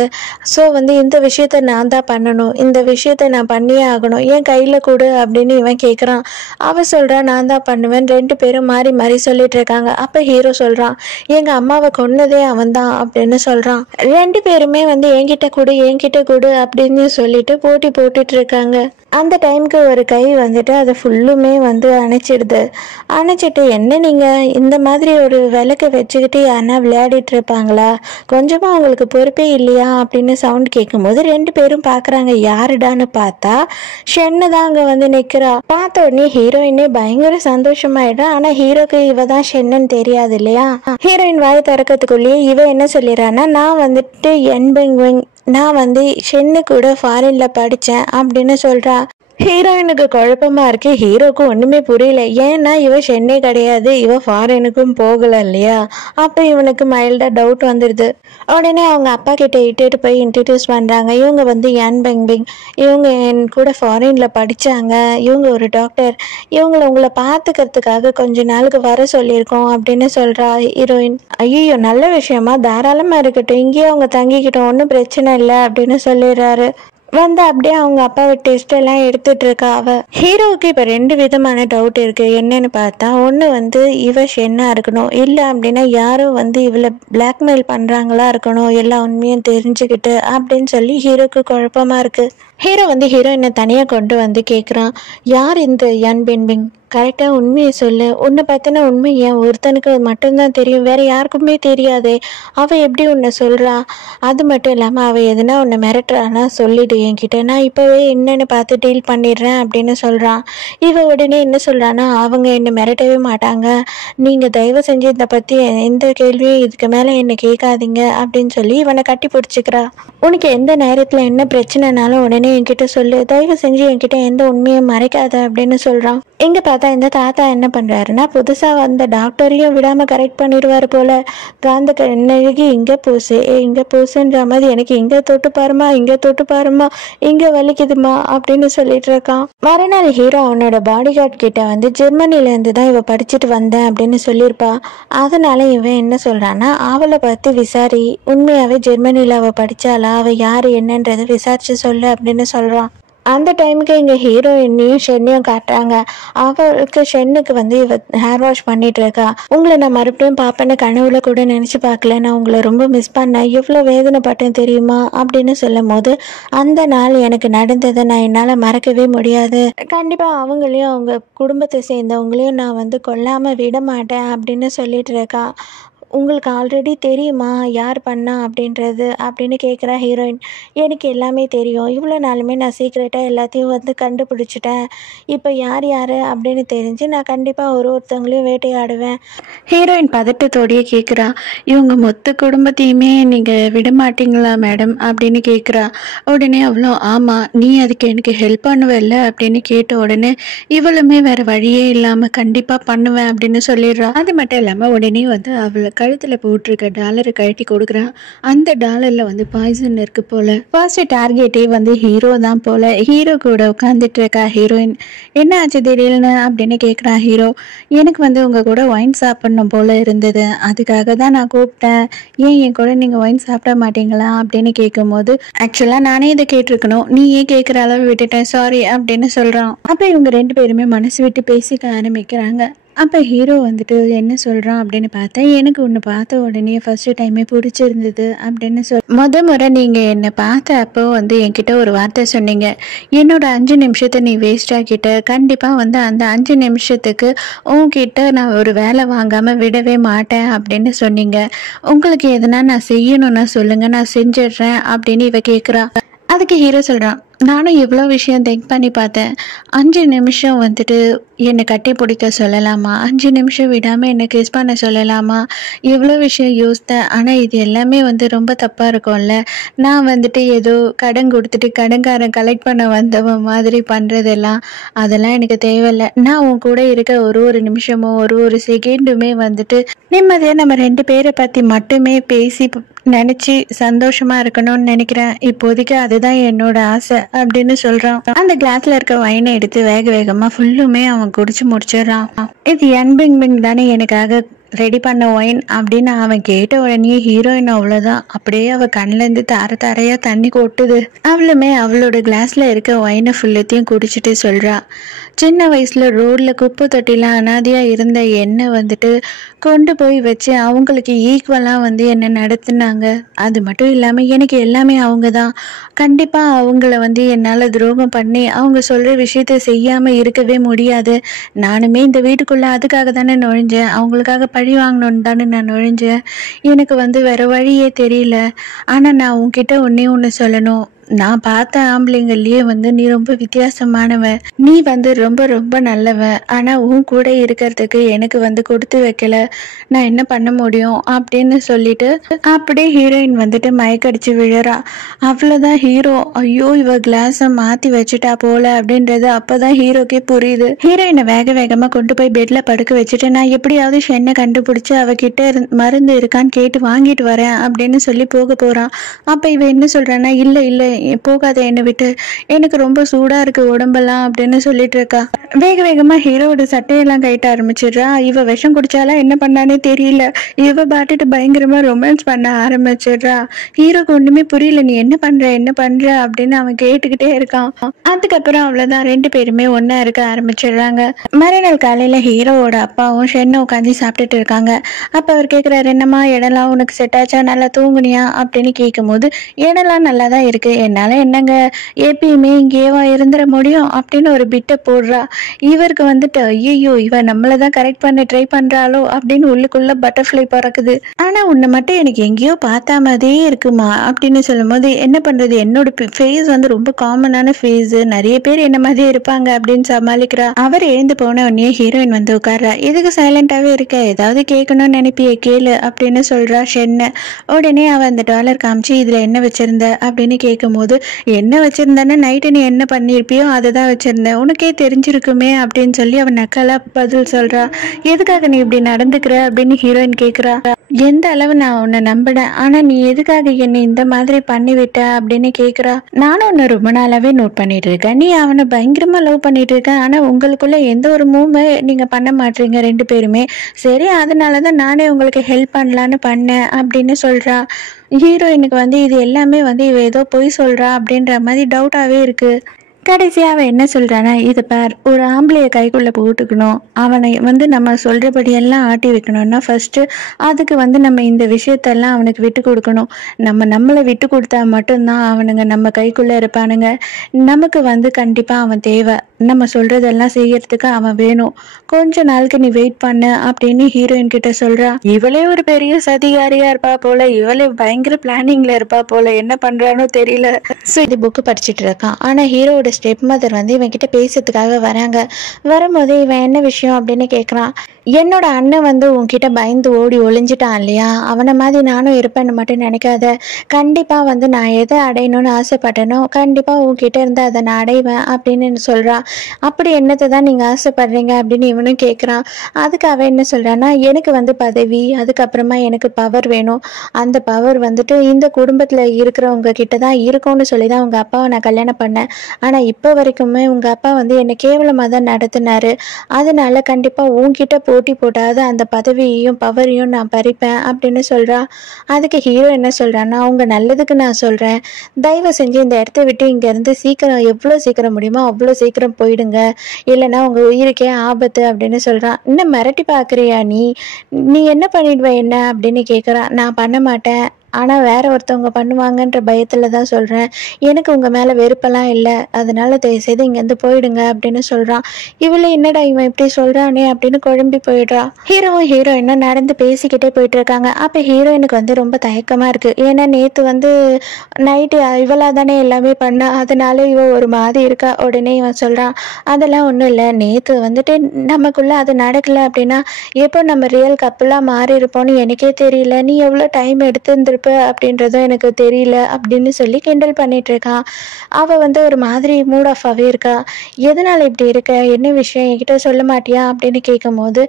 ஸோ வந்து இந்த விஷயத்த நான் தான் பண்ணணும், இந்த விஷயத்த நான் பண்ணியே ஆகணும், என் கையில் கொடு அப்படின்னு இவன் கேட்குறான். அவன் சொல்கிறான், நான் தான் பண்ணுவேன். 2 பேரும் மாறி மாறி சொல்லிட்டு இருக்காங்க. அப்போ ஹீரோ சொல்கிறான், எங்கள் அம்மாவை கொன்னதே அவன் தான் அப்படின்னு சொல்கிறான். 2 பேருமே வந்து என்கிட்ட கொடு அப்படின்னு சொல்லிட்டு போட்டி போட்டுட்டு இருக்காங்க. அந்த டைமுக்கு ஒரு கை வந்துட்டு அதை ஃபுல்லுமே வந்து அணைச்சிட்டு, என்ன நீங்கள் இந்த மாதிரி ஒரு விளக்கை வச்சுக்கிட்டு யாருன்னா விளையாடிட்டு இருப்பாங்களா, கொஞ்சமாக உங்களுக்கு பொறுப்பே இல்லையா அப்படின்னு சவுண்ட் கேட்கும்போது 2 பேரும் பார்க்குறாங்க. யாருடான்னு பார்த்தா ஷென்னு தான் அங்கே வந்து நிற்கிறா. பார்த்த உடனே ஹீரோயினே பயங்கர சந்தோஷமாயிடுறா. ஆனால் ஹீரோக்கு இவ தான் ஷென்னு தெரியாது இல்லையா. ஹீரோயின் வாய் திறக்கிறதுக்குள்ளேயே இவ என்ன சொல்லிடுறான்னா, நான் வந்துட்டு நான் வந்து ஷென்னு கூட ஃபாரின்ல படித்தேன் அப்படின்னு சொல்கிறா. ஹீரோயினுக்கு குழப்பமா இருக்கு. ஹீரோக்கு ஒன்றுமே புரியல. ஏன்னா இவ ஷென்னே கிடையாது, இவ ஃபாரினுக்கும் போகலை இல்லையா. அப்போ இவனுக்கு மைல்டாக டவுட் வந்துடுது. உடனே அவங்க அப்பா கிட்ட இட்டுட்டு போய் இன்ட்ரடியூஸ் பண்ணுறாங்க. இவங்க வந்து யான் பெங்பிங், இவங்க என் கூட ஃபாரினில் படித்தாங்க, இவங்க ஒரு டாக்டர், உங்களை பார்த்துக்கிறதுக்காக கொஞ்ச நாளுக்கு வர சொல்லியிருக்கோம் அப்படின்னு சொல்கிறா ஹீரோயின். ஐயோ நல்ல விஷயமா, தாராளமாக இருக்கட்டும், இங்கேயே அவங்க தங்கிக்கிட்டோம், ஒன்றும் பிரச்சனை இல்லை அப்படின்னு சொல்லிடுறாரு. வந்து அப்படியே அவங்க அப்பாவை டெஸ்ட் எல்லாம் எடுத்துட்டு இருக்கா அவ. ஹீரோவுக்கு இப்போ 2 விதமான டவுட் இருக்கு. என்னன்னு பார்த்தா, ஒன்று வந்து இவ ஷென்னா இருக்கணும், இல்லை அப்படின்னா யாரும் வந்து இவளை பிளாக்மெயில் பண்ணுறாங்களா இருக்கணும், எல்லா உண்மையும் தெரிஞ்சுக்கிட்டு அப்படின்னு சொல்லி ஹீரோக்கு குழப்பமா இருக்கு. ஹீரோ வந்து ஹீரோயினை தனியாக கொண்டு வந்து கேட்குறான், யார் இந்த யான் பின்பிங், கரெக்டாக உண்மையை சொல்லு, உன்னை பற்றின உண்மை ஏன் ஒருத்தனுக்கு மட்டும்தான் தெரியும், வேற யாருக்குமே தெரியாதே, அவள் எப்படி உன்னை சொல்கிறா, அது மட்டும் இல்லாமல் அவள் எதுனா உன்னை மிரட்டுறானா சொல்லிடு என்கிட்ட, நான் இப்போவே என்னன்னு பார்த்து டீல் பண்ணிடுறேன் அப்படின்னு சொல்கிறான். இவன் உடனே என்ன சொல்கிறான்னா, அவங்க என்னை மிரட்டவே மாட்டாங்க, நீங்கள் தயவு செஞ்சு இதை பற்றி எந்த கேள்வியும் இதுக்கு மேலே என்னை கேட்காதீங்க அப்படின்னு சொல்லி இவனை கட்டி பிடிச்சிக்கிறா. உனக்கு எந்த நேரத்தில் என்ன பிரச்சனைனாலும் உடனே என்கிட்ட சொல்லு, தயவு செஞ்சு என்கிட்ட எந்த உண்மையும் மறைக்காத அப்படின்னு சொல்கிறான். எங்கே பார்த்தா இந்த தாத்தா என்ன பண்ணுறாருன்னா, புதுசாக வந்த டாக்டரையும் விடாமல் கரெக்ட் பண்ணிடுவார் போல், காந்த கண்ணழகி இங்கே பூசு இங்கே பூசுன்ற மாதிரி எனக்கு இங்கே தொட்டு பாருமா இங்கே தொட்டு பாருமா இங்கே வலிக்குதுமா அப்படின்னு சொல்லிட்டு இருக்கான். மறுநாள் ஹீரோ அவனோட பாடி கார்ட் கிட்ட வந்து ஜெர்மனிலேருந்து தான் இவ படிச்சுட்டு வந்தேன் அப்படின்னு சொல்லியிருப்பா. அதனால இவன் என்ன சொல்கிறான்னா, அவளை பார்த்து விசாரி, உண்மையாகவே ஜெர்மனியில் அவள் படித்தாளா, அவள் யார் என்னன்றதை விசாரிச்சு சொல்லு அப்படின்னு சொல்கிறான். அந்த டைமுக்கு எங்கள் ஹீரோயினையும் ஷென்னையும் காட்டுறாங்க. அவளுக்கு ஷென்னுக்கு வந்து இவ ஹேர் வாஷ் பண்ணிட்டு இருக்கா. உங்களை நான் மறுபடியும் பார்ப்பேன்னு கனவுல கூட நினச்சி பார்க்கல, நான் உங்களை ரொம்ப மிஸ் பண்ணேன், எவ்வளோ வேதனைப்பட்டேன் தெரியுமா அப்படின்னு சொல்லும் போது, அந்த நாள் எனக்கு நடந்ததை நான் என்னால் மறக்கவே முடியாது, கண்டிப்பாக அவங்களையும் அவங்க குடும்பத்தை சேர்ந்தவங்களையும் நான் வந்து கொல்லாமல் விட மாட்டேன் அப்படின்னு சொல்லிட்டு இருக்கா. உங்களுக்கு ஆல்ரெடி தெரியுமா யார் பண்ணா அப்படின்றது அப்படின்னு கேட்குறா ஹீரோயின். எனக்கு எல்லாமே தெரியும், இவ்வளோ நாளுமே நான் சீக்ரெட்டாக எல்லாத்தையும் வந்து கண்டுபிடிச்சிட்டேன், இப்போ யார் யார் அப்படின்னு தெரிஞ்சு நான் கண்டிப்பாக ஒருத்தவங்களையும் வேட்டையாடுவேன். ஹீரோயின் பதட்டத்தோடையே கேட்குறா, இவங்க மொத்த குடும்பத்தையுமே நீங்கள் விட மாட்டீங்களா மேடம் அப்படின்னு கேட்குறா. உடனே அவ்வளோ, ஆமாம் நீ அதுக்கு எனக்கு ஹெல்ப் பண்ணுவல்ல அப்படின்னு கேட்ட உடனே இவளுமே வேறு வழியே இல்லாமல் கண்டிப்பாக பண்ணுவேன் அப்படின்னு சொல்லிடுறா. அது மட்டும் இல்லாமல் உடனே வந்து அவளை கழுத்தில் போட்டிருக்க டாலரை கழட்டி கொடுக்குறான். அந்த டாலரில் வந்து பாய்சன் இருக்கு போல. ஃபர்ஸ்ட் டார்கெட்டே வந்து ஹீரோ தான் போல. ஹீரோ கூட உட்காந்துட்டு இருக்கா ஹீரோயின். என்ன ஆச்சு திடீர்னு அப்படின்னு கேட்குறா ஹீரோ. எனக்கு வந்து உங்கள் கூட ஒயின் சாப்பிடணும் போல இருந்தது, அதுக்காக தான் நான் கூப்பிட்டேன், ஏன் என் கூட நீங்கள் ஒயின் சாப்பிட மாட்டீங்களா அப்படின்னு கேட்கும்போது, ஆக்சுவலாக நானே இதை கேட்டிருக்கணும், நீ ஏன் கேட்குற அளவு விட்டுட்டேன், சாரி அப்படின்னு சொல்கிறான். அப்போ இவங்க ரெண்டு பேருமே மனசு விட்டு பேசிக்க ஆரம்பிக்கிறாங்க. அப்போ ஹீரோ வந்துட்டு என்ன சொல்கிறான் அப்படின்னு பார்த்தா, எனக்கு ஒன்று பார்த்த உடனே ஃபர்ஸ்ட் டைமே பிடிச்சிருந்தது அப்படின்னு முறை நீங்கள் என்னை பார்த்த அப்போ வந்து என்கிட்ட ஒரு வார்த்தை சொன்னீங்க, என்னோட 5 நிமிஷத்தை நீ வேஸ்ட் ஆக்கிட்ட, கண்டிப்பாக வந்து அந்த 5 நிமிஷத்துக்கு உன்கிட்ட நான் ஒரு வேலை வாங்காமல் விடவே மாட்டேன் அப்படின்னு சொன்னீங்க, உங்களுக்கு எதுனா நான் செய்யணும்னா சொல்லுங்கள், நான் செஞ்சிடுறேன் அப்படின்னு இவ கேட்குறா. அதுக்கு ஹீரோ சொல்கிறான், நானும் எவ்வளோ விஷயம் திங்க் பண்ணி பார்த்தேன், 5 நிமிஷம் வந்துட்டு என்னை கட்டி பிடிக்க சொல்லலாமா, 5 நிமிஷம் விடாமல் என்னை கிஸ் பண்ண சொல்லலாமா, எவ்வளோ விஷயம் யோசித்தேன், ஆனால் இது எல்லாமே வந்து ரொம்ப தப்பாக இருக்கும்ல, நான் வந்துட்டு ஏதோ கடன் கொடுத்துட்டு கடன்காரன் கலெக்ட் பண்ண வந்தவன் மாதிரி பண்ணுறதெல்லாம் அதெல்லாம் எனக்கு தேவையில்லை, நான் உன் கூட இருக்க ஒரு நிமிஷமும் ஒரு செகண்டுமே வந்துட்டு நிம்மதியாக நம்ம 2 பேரை பற்றி மட்டுமே பேசி நினச்சி சந்தோஷமாக இருக்கணும்னு நினைக்கிறேன், இப்போதைக்கு அதுதான் என்னோட ஆசை அப்படின்னு சொல்கிறான். அந்த கிளாஸில் இருக்க வைனை எடுத்து வேக வேகமாக ஃபுல்லுமே அவன் குடிச்சு முடிச்சிடறான். இது என்பிங் தானே எனக்காக ரெடி பண்ண ஒயின் அப்படின்னு அவன் கேட்ட உடனே ஹீரோயின் அவ்வளோதான், அப்படியே அவள் கண்ணிலேருந்து தாரையாக தண்ணி கொட்டுது. அவளுமே அவளோட கிளாஸில் இருக்க ஒயினை ஃபுல்லத்தையும் குடிச்சிட்டு சொல்கிறா, சின்ன வயசில் ரோடில் குப்பை தொட்டிலாம் அனாதையாக இருந்த என்னை வந்துட்டு கொண்டு போய் வச்சு அவங்களுக்கு ஈக்குவலாக வந்து என்னை நடத்துனாங்க, அது மட்டும் இல்லாமல் எனக்கு எல்லாமே அவங்க தான், கண்டிப்பாக அவங்கள வந்து என்னால் துரோகம் பண்ணி அவங்க சொல்கிற விஷயத்த செய்யாமல் இருக்கவே முடியாது, நானுமே இந்த வீட்டுக்குள்ளே அதுக்காக தானே நுழைஞ்சேன், அவங்களுக்காக பழி வாங்கணுன்னு தானே நான் நுழைஞ்சேன், எனக்கு வந்து வேறு வழியே தெரியல, ஆனால் நான் உன்கிட்ட ஒன்று சொல்லணும், நான் பார்த்த ஆம்பளைங்கள்லயே வந்து நீ ரொம்ப வித்தியாசமானவன், நீ வந்து ரொம்ப ரொம்ப நல்லவன், ஆனால் உன் கூட இருக்கிறதுக்கு எனக்கு வந்து கொடுத்து வைக்கல, நான் என்ன பண்ண முடியும் அப்படின்னு சொல்லிட்டு அப்படியே ஹீரோயின் வந்துட்டு மயக்கடிச்சு விழறா. அவ்வளோதான் ஹீரோ, ஐயோ இவ கிளாஸை மாற்றி வச்சுட்டா போல அப்படின்றது அப்போதான் ஹீரோக்கே புரியுது. ஹீரோயினை வேக வேகமாக கொண்டு போய் பெட்டில் படுக்க வச்சுட்டு, நான் எப்படியாவது ஷென்னை கண்டுபிடிச்சி அவகிட்ட மருந்து இருக்கான்னு கேட்டு வாங்கிட்டு வரேன் அப்படின்னு சொல்லி போக போகிறான். அப்போ இவ என்ன சொல்கிறான்னா, இல்லை இல்லை போகாத என்னை விட்டு, எனக்கு ரொம்ப சூடாக இருக்குது உடம்பெல்லாம் அப்படின்னு சொல்லிட்டு இருக்கா. வேக வேகமாக ஹீரோவோட சட்டையெல்லாம் கைட்ட ஆரம்பிச்சிடுறா. இவ விஷம் குடிச்சாலா என்ன பண்ணானே தெரியல, இவ பாட்டுட்டு பயங்கரமாக ரொமான்ஸ் பண்ண ஆரம்பிச்சிடுறா. ஹீரோக்கு ஒன்றுமே புரியல, நீ என்ன பண்ணுற அப்படின்னு அவன் கேட்டுக்கிட்டே இருக்கான். அதுக்கப்புறம் அவ்வளோதான், 2 பேருமே ஒன்றா இருக்க ஆரம்பிச்சிடுறாங்க. மறுநாள் காலையில் ஹீரோவோட அப்பாவும் ஷென்னும் உட்காந்து சாப்பிட்டுட்டு இருக்காங்க. அப்போ அவர் கேட்குறாரு, என்னம்மா இடம்லாம் உனக்கு செட் ஆச்சா, நல்லா தூங்குனியா அப்படின்னு கேட்கும்போது, இடம்லாம் நல்லா தான் இருக்குது, என்னால் என்னங்க எப்பயுமே இங்கேவா இருந்துட முடியும் அப்படின்னு ஒரு பிட்டை போடுறா. இவருக்கு வந்துட்டு ஐயோ இவன் நம்மளை தான் கரெக்ட் பண்ண ட்ரை பண்ணுறாளோ அப்படின்னு உள்ளுக்குள்ள பட்டர்ஃப்ளை பறக்குது. ஆனால் உன்னை மட்டும் எனக்கு எங்கேயோ பார்த்தா மாதிரியே இருக்குமா அப்படின்னு சொல்லும் போது என்ன பண்ணுறது, என்னோட ஃபேஸ் வந்து ரொம்ப காமனான ஃபேஸு, நிறைய பேர் என்ன மாதிரியே இருப்பாங்க அப்படின்னு சமாளிக்கிறா. அவர் எழுந்து போன உடனே ஹீரோயின் வந்து உட்கார்றா. எதுக்கு சைலண்டாகவே இருக்க, ஏதாவது கேட்கணும்னு நினைப்பிய கேளு அப்படின்னு சொல்கிறா ஷென்னு. உடனே அவள் அந்த டாலர் காமிச்சு இதில் என்ன வச்சிருந்த அப்படின்னு கேட்கும்போது, என்ன வச்சிருந்தானே நைட்டு நீ என்ன பண்ணியிருப்பியோ அதை தான் வச்சிருந்தேன், உனக்கே தெரிஞ்சிருக்குமே அப்படின்னு சொல்லி அவன் நக்கலா பதில் சொல்றா. எதுக்காக நீ இப்படி நடந்துக்கிற அப்படின்னு ஹீரோயின் கேட்குறா. எந்த அளவு நான் உன்னை நம்பினேன், ஆனா நீ எதுக்காக என்னை இந்த மாதிரி பண்ணிவிட்ட அப்படின்னு கேட்குறா. நானும் உன்னை ரொம்ப நாளாவே நோட் பண்ணிட்டு இருக்கேன், நீ அவனை பயங்கரமா லவ் பண்ணிட்டு இருக்க, ஆனா உங்களுக்குள்ள எந்த ஒரு மூவ்மே நீங்க பண்ண மாட்டீங்க ரெண்டு பேருமே. சரி அதனாலதான் நானே உங்களுக்கு ஹெல்ப் பண்ணலான்னு பண்ணேன் அப்படின்னு சொல்றா. ஹீரோயினுக்கு வந்து இது எல்லாமே வந்து இவ ஏதோ பொய் சொல்றா அப்படின்ற மாதிரி டவுட்டாவே இருக்கு. கடைசியாக அவன் என்ன சொல்கிறானா, இது பார், ஒரு ஆம்பளையை கைக்குள்ளே போட்டுக்கணும், அவனை வந்து நம்ம சொல்கிறபடியெல்லாம் ஆட்டி வைக்கணும்னா ஃபஸ்ட்டு அதுக்கு வந்து நம்ம இந்த விஷயத்தெல்லாம் அவனுக்கு விட்டு கொடுக்கணும். நம்மளை விட்டு கொடுத்தா மட்டும்தான் அவனுங்க நம்ம கைக்குள்ளே இருப்பானுங்க. நமக்கு வந்து கண்டிப்பாக அவன் தேவை, நம்ம சொல்கிறதெல்லாம் செய்யறதுக்கு அவன் வேணும். கொஞ்ச நாளுக்கு நீ வெயிட் பண்ணு அப்படின்னு ஹீரோயின் கிட்ட சொல்கிறா. இவளே ஒரு பெரிய சதிகாரியாக இருப்பா போல, இவளே பயங்கர பிளானிங்கில் இருப்பா போல, என்ன பண்ணுறானோ தெரியல. ஸோ இது புக்கு படிச்சுட்டு இருக்கான். ஆனால் ஹீரோவோட ஸ்டெப் மதர் வந்து இவன் கிட்ட பேசுறதுக்காக வராங்க. வரும்போது இவன் என்ன விஷயம் அப்படின்னு கேட்குறான். என்னோட அண்ணன் வந்து உன்கிட்ட பயந்து ஓடி ஒளிஞ்சிட்டான் இல்லையா, அவனை மாதிரி நானும் இருப்பேன்னு மட்டும் நினைக்காத. கண்டிப்பாக வந்து நான் எதை அடையணும்னு ஆசைப்பட்டேனோ கண்டிப்பாக உன்கிட்ட இருந்து அதை நான் அடைவேன் அப்படின்னு சொல்கிறான். அப்படி என்னத்தை தான் நீங்கள் ஆசைப்படுறீங்க அப்படின்னு இவனும் கேட்குறான். அதுக்கு அவன் என்ன சொல்கிறான்னா, எனக்கு வந்து பதவி, அதுக்கப்புறமா எனக்கு பவர் வேணும். அந்த பவர் வந்துட்டு இந்த குடும்பத்தில் இருக்கிறவங்க கிட்ட தான் இருக்கும்னு சொல்லி தான் உங்கள் அப்பாவை நான் கல்யாணம் பண்ணேன். ஆனால் இப்போ வரைக்குமே உங்கள் அப்பா வந்து என்னை கேவலமாக தான் நடத்தினாரு. அதனால கண்டிப்பாக உன்கிட்ட போட்டி போட்டாது அந்த பதவியையும் பவரையும் நான் பறிப்பேன் அப்படின்னு சொல்கிறா. அதுக்கு ஹீரோ என்ன சொல்கிறான்னா, அவங்க நல்லதுக்கு நான் சொல்கிறேன், தயவு செஞ்சு இந்த இடத்த விட்டு இங்கேருந்து சீக்கிரம் எவ்வளோ சீக்கிரம் முடியுமோ அவ்வளோ சீக்கிரம் போயிடுங்க, இல்லைன்னா உங்கள் உயிருக்கே ஆபத்து அப்படின்னு சொல்கிறான். இன்னும் மிரட்டி பார்க்குறியா நீ என்ன பண்ணிடுவ என்ன அப்படின்னு கேட்குறான். நான் பண்ண மாட்டேன், ஆனால் வேற ஒருத்தவங்க பண்ணுவாங்கன்ற பயத்தில் தான் சொல்கிறேன், எனக்கு உங்கள் மேலே வெறுப்பெல்லாம் இல்லை, அதனால தயவுசெய்து இங்கேருந்து போயிடுங்க அப்படின்னு சொல்கிறான். இவளை என்னடா இவன் இப்படி சொல்கிறானே அப்படின்னு குழம்பி போயிடுறா. ஹீரோவும் ஹீரோயினும் நடந்து பேசிக்கிட்டே போயிட்டு இருக்காங்க. அப்போ ஹீரோயினுக்கு வந்து ரொம்ப தயக்கமாக இருக்குது. ஏன்னா நேற்று வந்து நைட்டு இவளாக தானே எல்லாமே பண்ணா, அதனால இவன் ஒரு மாதிரி இருக்கா. உடனே இவன் சொல்கிறான், அதெல்லாம் ஒன்றும் இல்லை, நேற்று வந்துட்டு நமக்குள்ளே அது நடக்கலை அப்படின்னா எப்போ நம்ம ரியல் கப்பலாக மாறி இருப்போம்னு எனக்கே தெரியல, நீ எவ்வளோ டைம் எடுத்துருந்துருப்ப அப்படின்றதும் எனக்கு தெரியல அப்படின்னு சொல்லி கிண்டல் பண்ணிட்டு இருக்கான். அவ வந்து ஒரு மாதிரி மூட் ஆஃபாகவே இருக்கா. எதனால இப்படி இருக்க, என்ன விஷயம் என்கிட்ட சொல்ல மாட்டியா அப்படின்னு கேட்கும் போது,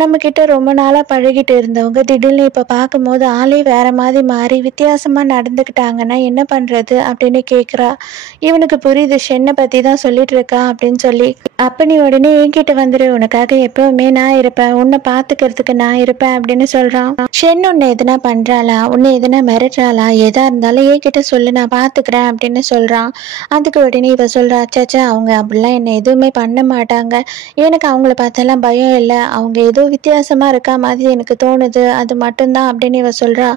நம்ம கிட்ட ரொம்ப நாளாக பழகிட்டு இருந்தவங்க திடீர்னு இப்போ பார்க்கும்போது ஆளே வேற மாதிரி மாறி வித்தியாசமாக நடந்துக்கிட்டாங்கன்னா என்ன பண்ணுறது அப்படின்னு கேட்குறா. இவனுக்கு புரியுது, ஷென்னை பற்றி தான் சொல்லிட்டு இருக்கா அப்படின்னு சொல்லி. அப்போ நீ உடனே என்கிட்ட வந்துடு, உனக்காக எப்பவுமே நான் இருப்பேன், உன்னை பார்த்துக்கிறதுக்கு நான் இருப்பேன் அப்படின்னு சொல்கிறான். ஷென் உன்னை எதுனா பண்ணுறாளா, உன்னை எதுனா மிரட்டுறாளா, எதா இருந்தாலும் என்கிட்ட சொல்லு, நான் பார்த்துக்கிறேன் அப்படின்னு சொல்கிறான். அதுக்கு உடனே இவ சொல்கிறா, அச்சாச்சா அவங்க அப்படிலாம் என்னை எதுவுமே பண்ண மாட்டாங்க, எனக்கு அவங்கள பார்த்தெல்லாம் பயம் இல்லை, அவங்க ஏதோ வித்தியாசமாக இருக்கா மாதிரி எனக்கு தோணுது, அது மட்டும்தான் அப்படின்னு இவ சொல்கிறா.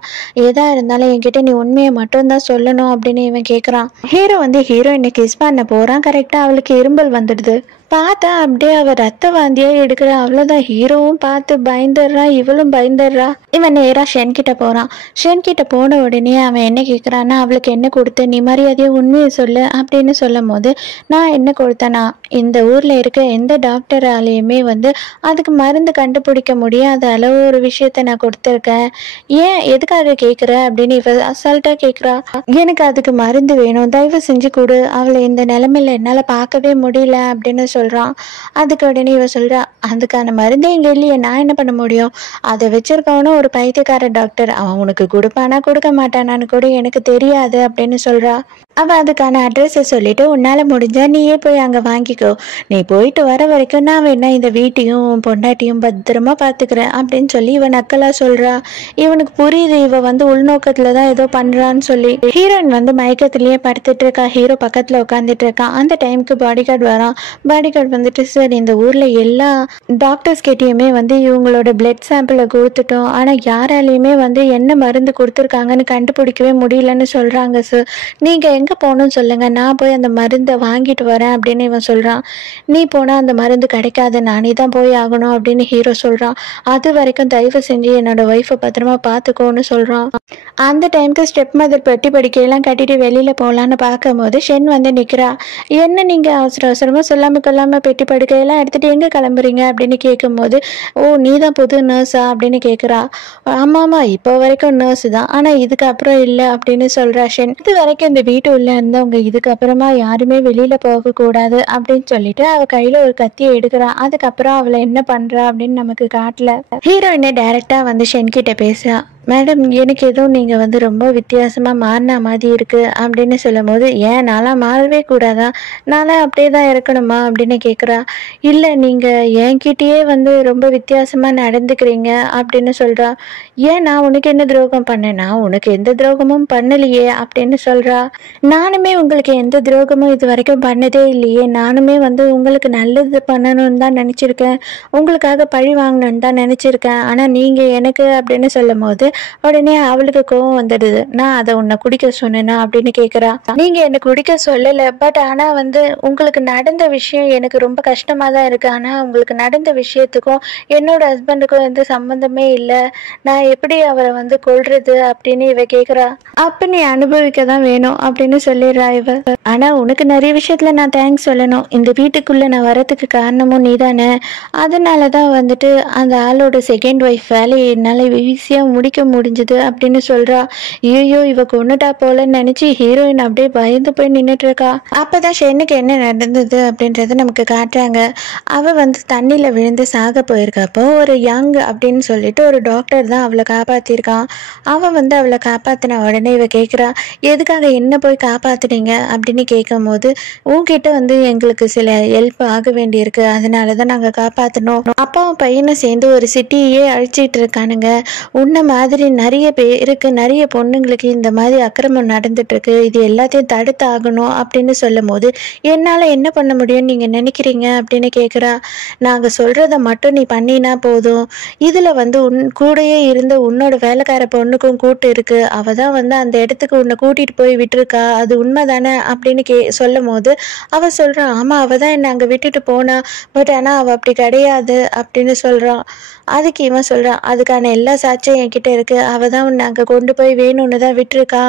எதா இருந்தாலும் என்கிட்ட நீ உண்மையை மட்டும்தான் சொல்லணும் அப்படின்னு இவன் கேட்குறான். ஹீரோ வந்து ஹீரோயினை கிஸ் பண்ண போகிறான். கரெக்டாக அவளுக்கு இரும்பல் வந்துடுது. பார்த்தா அப்படியே அவ ரத்த வாந்தியா எடுக்கிறா. அவ்வளோதான், ஹீரோவும் பார்த்து பயந்துடுறான், இவளும் பயந்துடுறா. இவன் நேராக ஷென் கிட்ட போகிறான். ஷென் கிட்ட போன உடனே அவன் என்ன கேட்குறான்னா, அவளுக்கு என்ன கொடுத்த, நீ மரியாதையை உண்மையை சொல்லு அப்படின்னு சொல்லும் போது, நான் என்ன கொடுத்தேனா, இந்த ஊரில் இருக்க எந்த டாக்டராலேயுமே வந்து அதுக்கு மருந்து கண்டுபிடிக்க முடியாத அளவு ஒரு விஷயத்த நான் கொடுத்துருக்கேன், ஏன் எதுக்காக கேட்குற அப்படின்னு இவ அசால்ட்டாக கேட்குறா. எனக்கு அதுக்கு மருந்து வேணும், தயவு செஞ்சு கொடு, அவளை இந்த நிலைமையில என்னால் பார்க்கவே முடியல அப்படின்னு சொல்கிறான். அதுக்கு உடனே இவ சொல்கிறா, அதுக்கான மருந்தே இங்கே இல்லையே, நான் என்ன பண்ண முடியும், அதை வச்சிருக்கவனும் ஒரு பைத்தியக்கார டாக்டர், அவன் உனக்கு கொடுப்பானா கொடுக்க மாட்டானான்னு கூட எனக்கு தெரியாது அப்படின்னு சொல்கிறா. அவள் அதுக்கான அட்ரஸை சொல்லிட்டு, உன்னால் முடிஞ்சா நீயே போய் அங்கே வாங்கிக்கோ, நீ போயிட்டு வர வரைக்கும் நான் வேணா இந்த வீட்டையும் பொண்டாட்டியும் பத்திரமா பார்த்துக்கிறேன் அப்படின்னு சொல்லி இவன் நக்கலாக சொல்கிறா. இவனுக்கு புரியுது, இவ வந்து உள்நோக்கத்தில் தான் ஏதோ பண்ணுறான்னு சொல்லி. ஹீரோயின் வந்து மயக்கத்திலேயே படுத்துட்டு இருக்கா. ஹீரோ பக்கத்தில் உட்காந்துட்டு இருக்கான். அந்த டைமுக்கு பாடி கார்டு வரான். பாடி கார்டு வந்துட்டு, சார் இந்த ஊரில் எல்லா டாக்டர்ஸ் கிட்டேயுமே வந்து இவங்களோட பிளட் சாம்பிளை கொடுத்துட்டோம், ஆனால் யாராலையுமே வந்து என்ன மருந்து கொடுத்துருக்காங்கன்னு கண்டுபிடிக்கவே முடியலன்னு சொல்கிறாங்க சார், நீங்கள் எங்கே எங்கே போகணும்னு சொல்லுங்கள், நான் போய் அந்த மருந்தை வாங்கிட்டு வரேன் அப்படின்னு இவன் சொல்கிறான். நீ போனால் அந்த மருந்து கிடைக்காது, நானே தான் போய் ஆகணும் அப்படின்னு ஹீரோ சொல்கிறான். அது வரைக்கும் தயவு செஞ்சு என்னோட ஒய்ஃபை பத்திரமா பார்த்துக்கோன்னு சொல்கிறான். அந்த டைமுக்கு ஸ்டெப் மதர் பெட்டி படிக்கையெல்லாம் கட்டிட்டு வெளியில் போகலான்னு பார்க்கும்போது ஷென் வந்து நிற்கிறா. என்ன நீங்கள் அவசர அவசரமாக சொல்லாமல் கொள்ளாமல் பெட்டி படுக்கையெல்லாம் எடுத்துகிட்டு எங்கே கிளம்புறீங்க அப்படின்னு கேட்கும்போது, ஓ நீ தான் புது நர்ஸா அப்படின்னு கேட்குறா. ஆமாம்மா, இப்போ வரைக்கும் நர்ஸு தான், ஆனால் இதுக்கப்புறம் இல்லை அப்படின்னு சொல்கிறா ஷென். இது வரைக்கும் இந்த வீட்டு உள்ளே இருந்தவங்க இதுக்கப்புறமா யாருமே வெளியில் போகக்கூடாது அப்படின்னு சொல்லிட்டு அவள் கையில் ஒரு கத்தியை எடுக்கிறா. அதுக்கப்புறம் அவளை என்ன பண்ணுறா அப்படின்னு நமக்கு காட்டல. ஹீரோயினை டைரெக்டாக வந்து ஷென் கிட்ட பேசுறா. மேடம், எனக்கு எதுவும் நீங்கள் வந்து ரொம்ப வித்தியாசமாக மாறினா மாதிரி இருக்குது அப்படின்னு சொல்லும் போது, ஏன் நான்லாம் மாறவே கூடாதா, நான்லாம் அப்படியே தான் இருக்கணுமா அப்படின்னு கேட்குறா. இல்லை, நீங்கள் என்கிட்டயே வந்து ரொம்ப வித்தியாசமாக நடந்துக்கிறீங்க அப்படின்னு சொல்கிறா. ஏன் நான் உனக்கு என்ன துரோகம் பண்ணேன், நான் உனக்கு எந்த துரோகமும் பண்ணலையே அப்படின்னு சொல்கிறா. நானுமே உங்களுக்கு எந்த துரோகமும் இது வரைக்கும் பண்ணதே இல்லையே, நானுமே வந்து உங்களுக்கு நல்லது பண்ணணும்னு தான் நினச்சிருக்கேன், உங்களுக்காக பழி வாங்கணும்னு தான் நினச்சிருக்கேன், ஆனால் நீங்கள் எனக்கு அப்படின்னு சொல்லும் போது உடனே அவளுக்கு கோவம் வந்துடுது. நான் அதை உன்னை குடிக்க சொன்னேனா அப்படின்னு கேட்குறா. நீங்கள் என்னை குடிக்க சொல்லலை, பட் ஆனால் வந்து உங்களுக்கு நடந்த விஷயம் எனக்கு ரொம்ப கஷ்டமாக தான் இருக்குது, ஆனால் உங்களுக்கு நடந்த விஷயத்துக்கும் என்னோட ஹஸ்பண்டுக்கும் எந்த சம்மந்தமே இல்லை, நான் எப்படி அவரை வந்து கொல்றது அப்படின்னு இவ கேட்குறா. அப்போ நீ அனுபவிக்க தான் வேணும் அப்படின்னு சொல்லிடுறா இவ. ஆனால் உனக்கு நிறைய விஷயத்தில் நான் தேங்க்ஸ் சொல்லணும், இந்த வீட்டுக்குள்ளே நான் வரத்துக்கு காரணமும் நீ தானே, அதனால தான் வந்துட்டு அந்த ஆளோட செகண்ட் ஒய்ஃப் வேலையை என்னால் ஈஸியாக முடிக்க முடிஞ்சது அப்படின்னு சொல்றா. ஐயோ, இவ கொன்னுட்டா போலன்னு நினைச்சு ஹீரோயின் அப்படியே பயந்து போய் நின்றுட்டு இருக்கா. அப்பதான் ஷென்னுக்கு என்ன நடந்தது அப்படின்றத நமக்கு காட்டுறாங்க. அவ வந்து தண்ணியில விழுந்து சாக போயிருக்கப்போ ஒரு யங் அப்படின்னு சொல்லிட்டு ஒரு டாக்டர் தான் அவளை காப்பாத்திருக்கான். அவன் வந்து அவளை காப்பாத்தின உடனே இவ கேட்குறா, எதுக்காக என்ன போய் காப்பாத்துனீங்க அப்படின்னு கேட்கும் போது, உன்கிட்ட வந்து எங்களுக்கு சில ஹெல்ப் ஆக வேண்டியிருக்கு, அதனாலதான் நாங்க காப்பாத்தினோம். அப்பாவும் பையனும் சேர்ந்து ஒரு சிட்டியே அழிச்சிட்டு இருக்கானுங்க, உன்ன மாதிரி நிறைய பேருக்கு, நிறைய பொண்ணுங்களுக்கு இந்த மாதிரி அக்கிரமம் நடந்துட்டு இருக்கு, இது எல்லாத்தையும் தடுத்து ஆகணும் அப்படின்னு சொல்லும் போது, என்னால் என்ன பண்ண முடியும்னு நீங்கள் நினைக்கிறீங்க அப்படின்னு கேட்குறா. நாங்கள் சொல்கிறத மட்டும் நீ பண்ணினா போதும், இதில் வந்து உன் கூடயே இருந்த உன்னோட வேலைக்கார பொண்ணுக்கும் கூட்டு இருக்கு, அவள் தான் வந்து அந்த இடத்துக்கு உன்னை கூட்டிகிட்டு போய் விட்டுருக்கா, அது உண்மை தானே அப்படின்னு சொல்லும் போது அவள் சொல்கிறா, ஆமாம் அவள் தான் என்னை அங்கே விட்டுட்டு போனா, பட் ஆனால் அவள் அப்படி கிடையாது அப்படின்னு சொல்கிறான். அதுக்கு இவன் சொல்கிறான், அதுக்கான எல்லா சாட்சியும் என்கிட்ட இருக்குது, அவள் தான் உன்னை அங்கே கொண்டு போய் வேணும்னு தான் விட்டுருக்கா,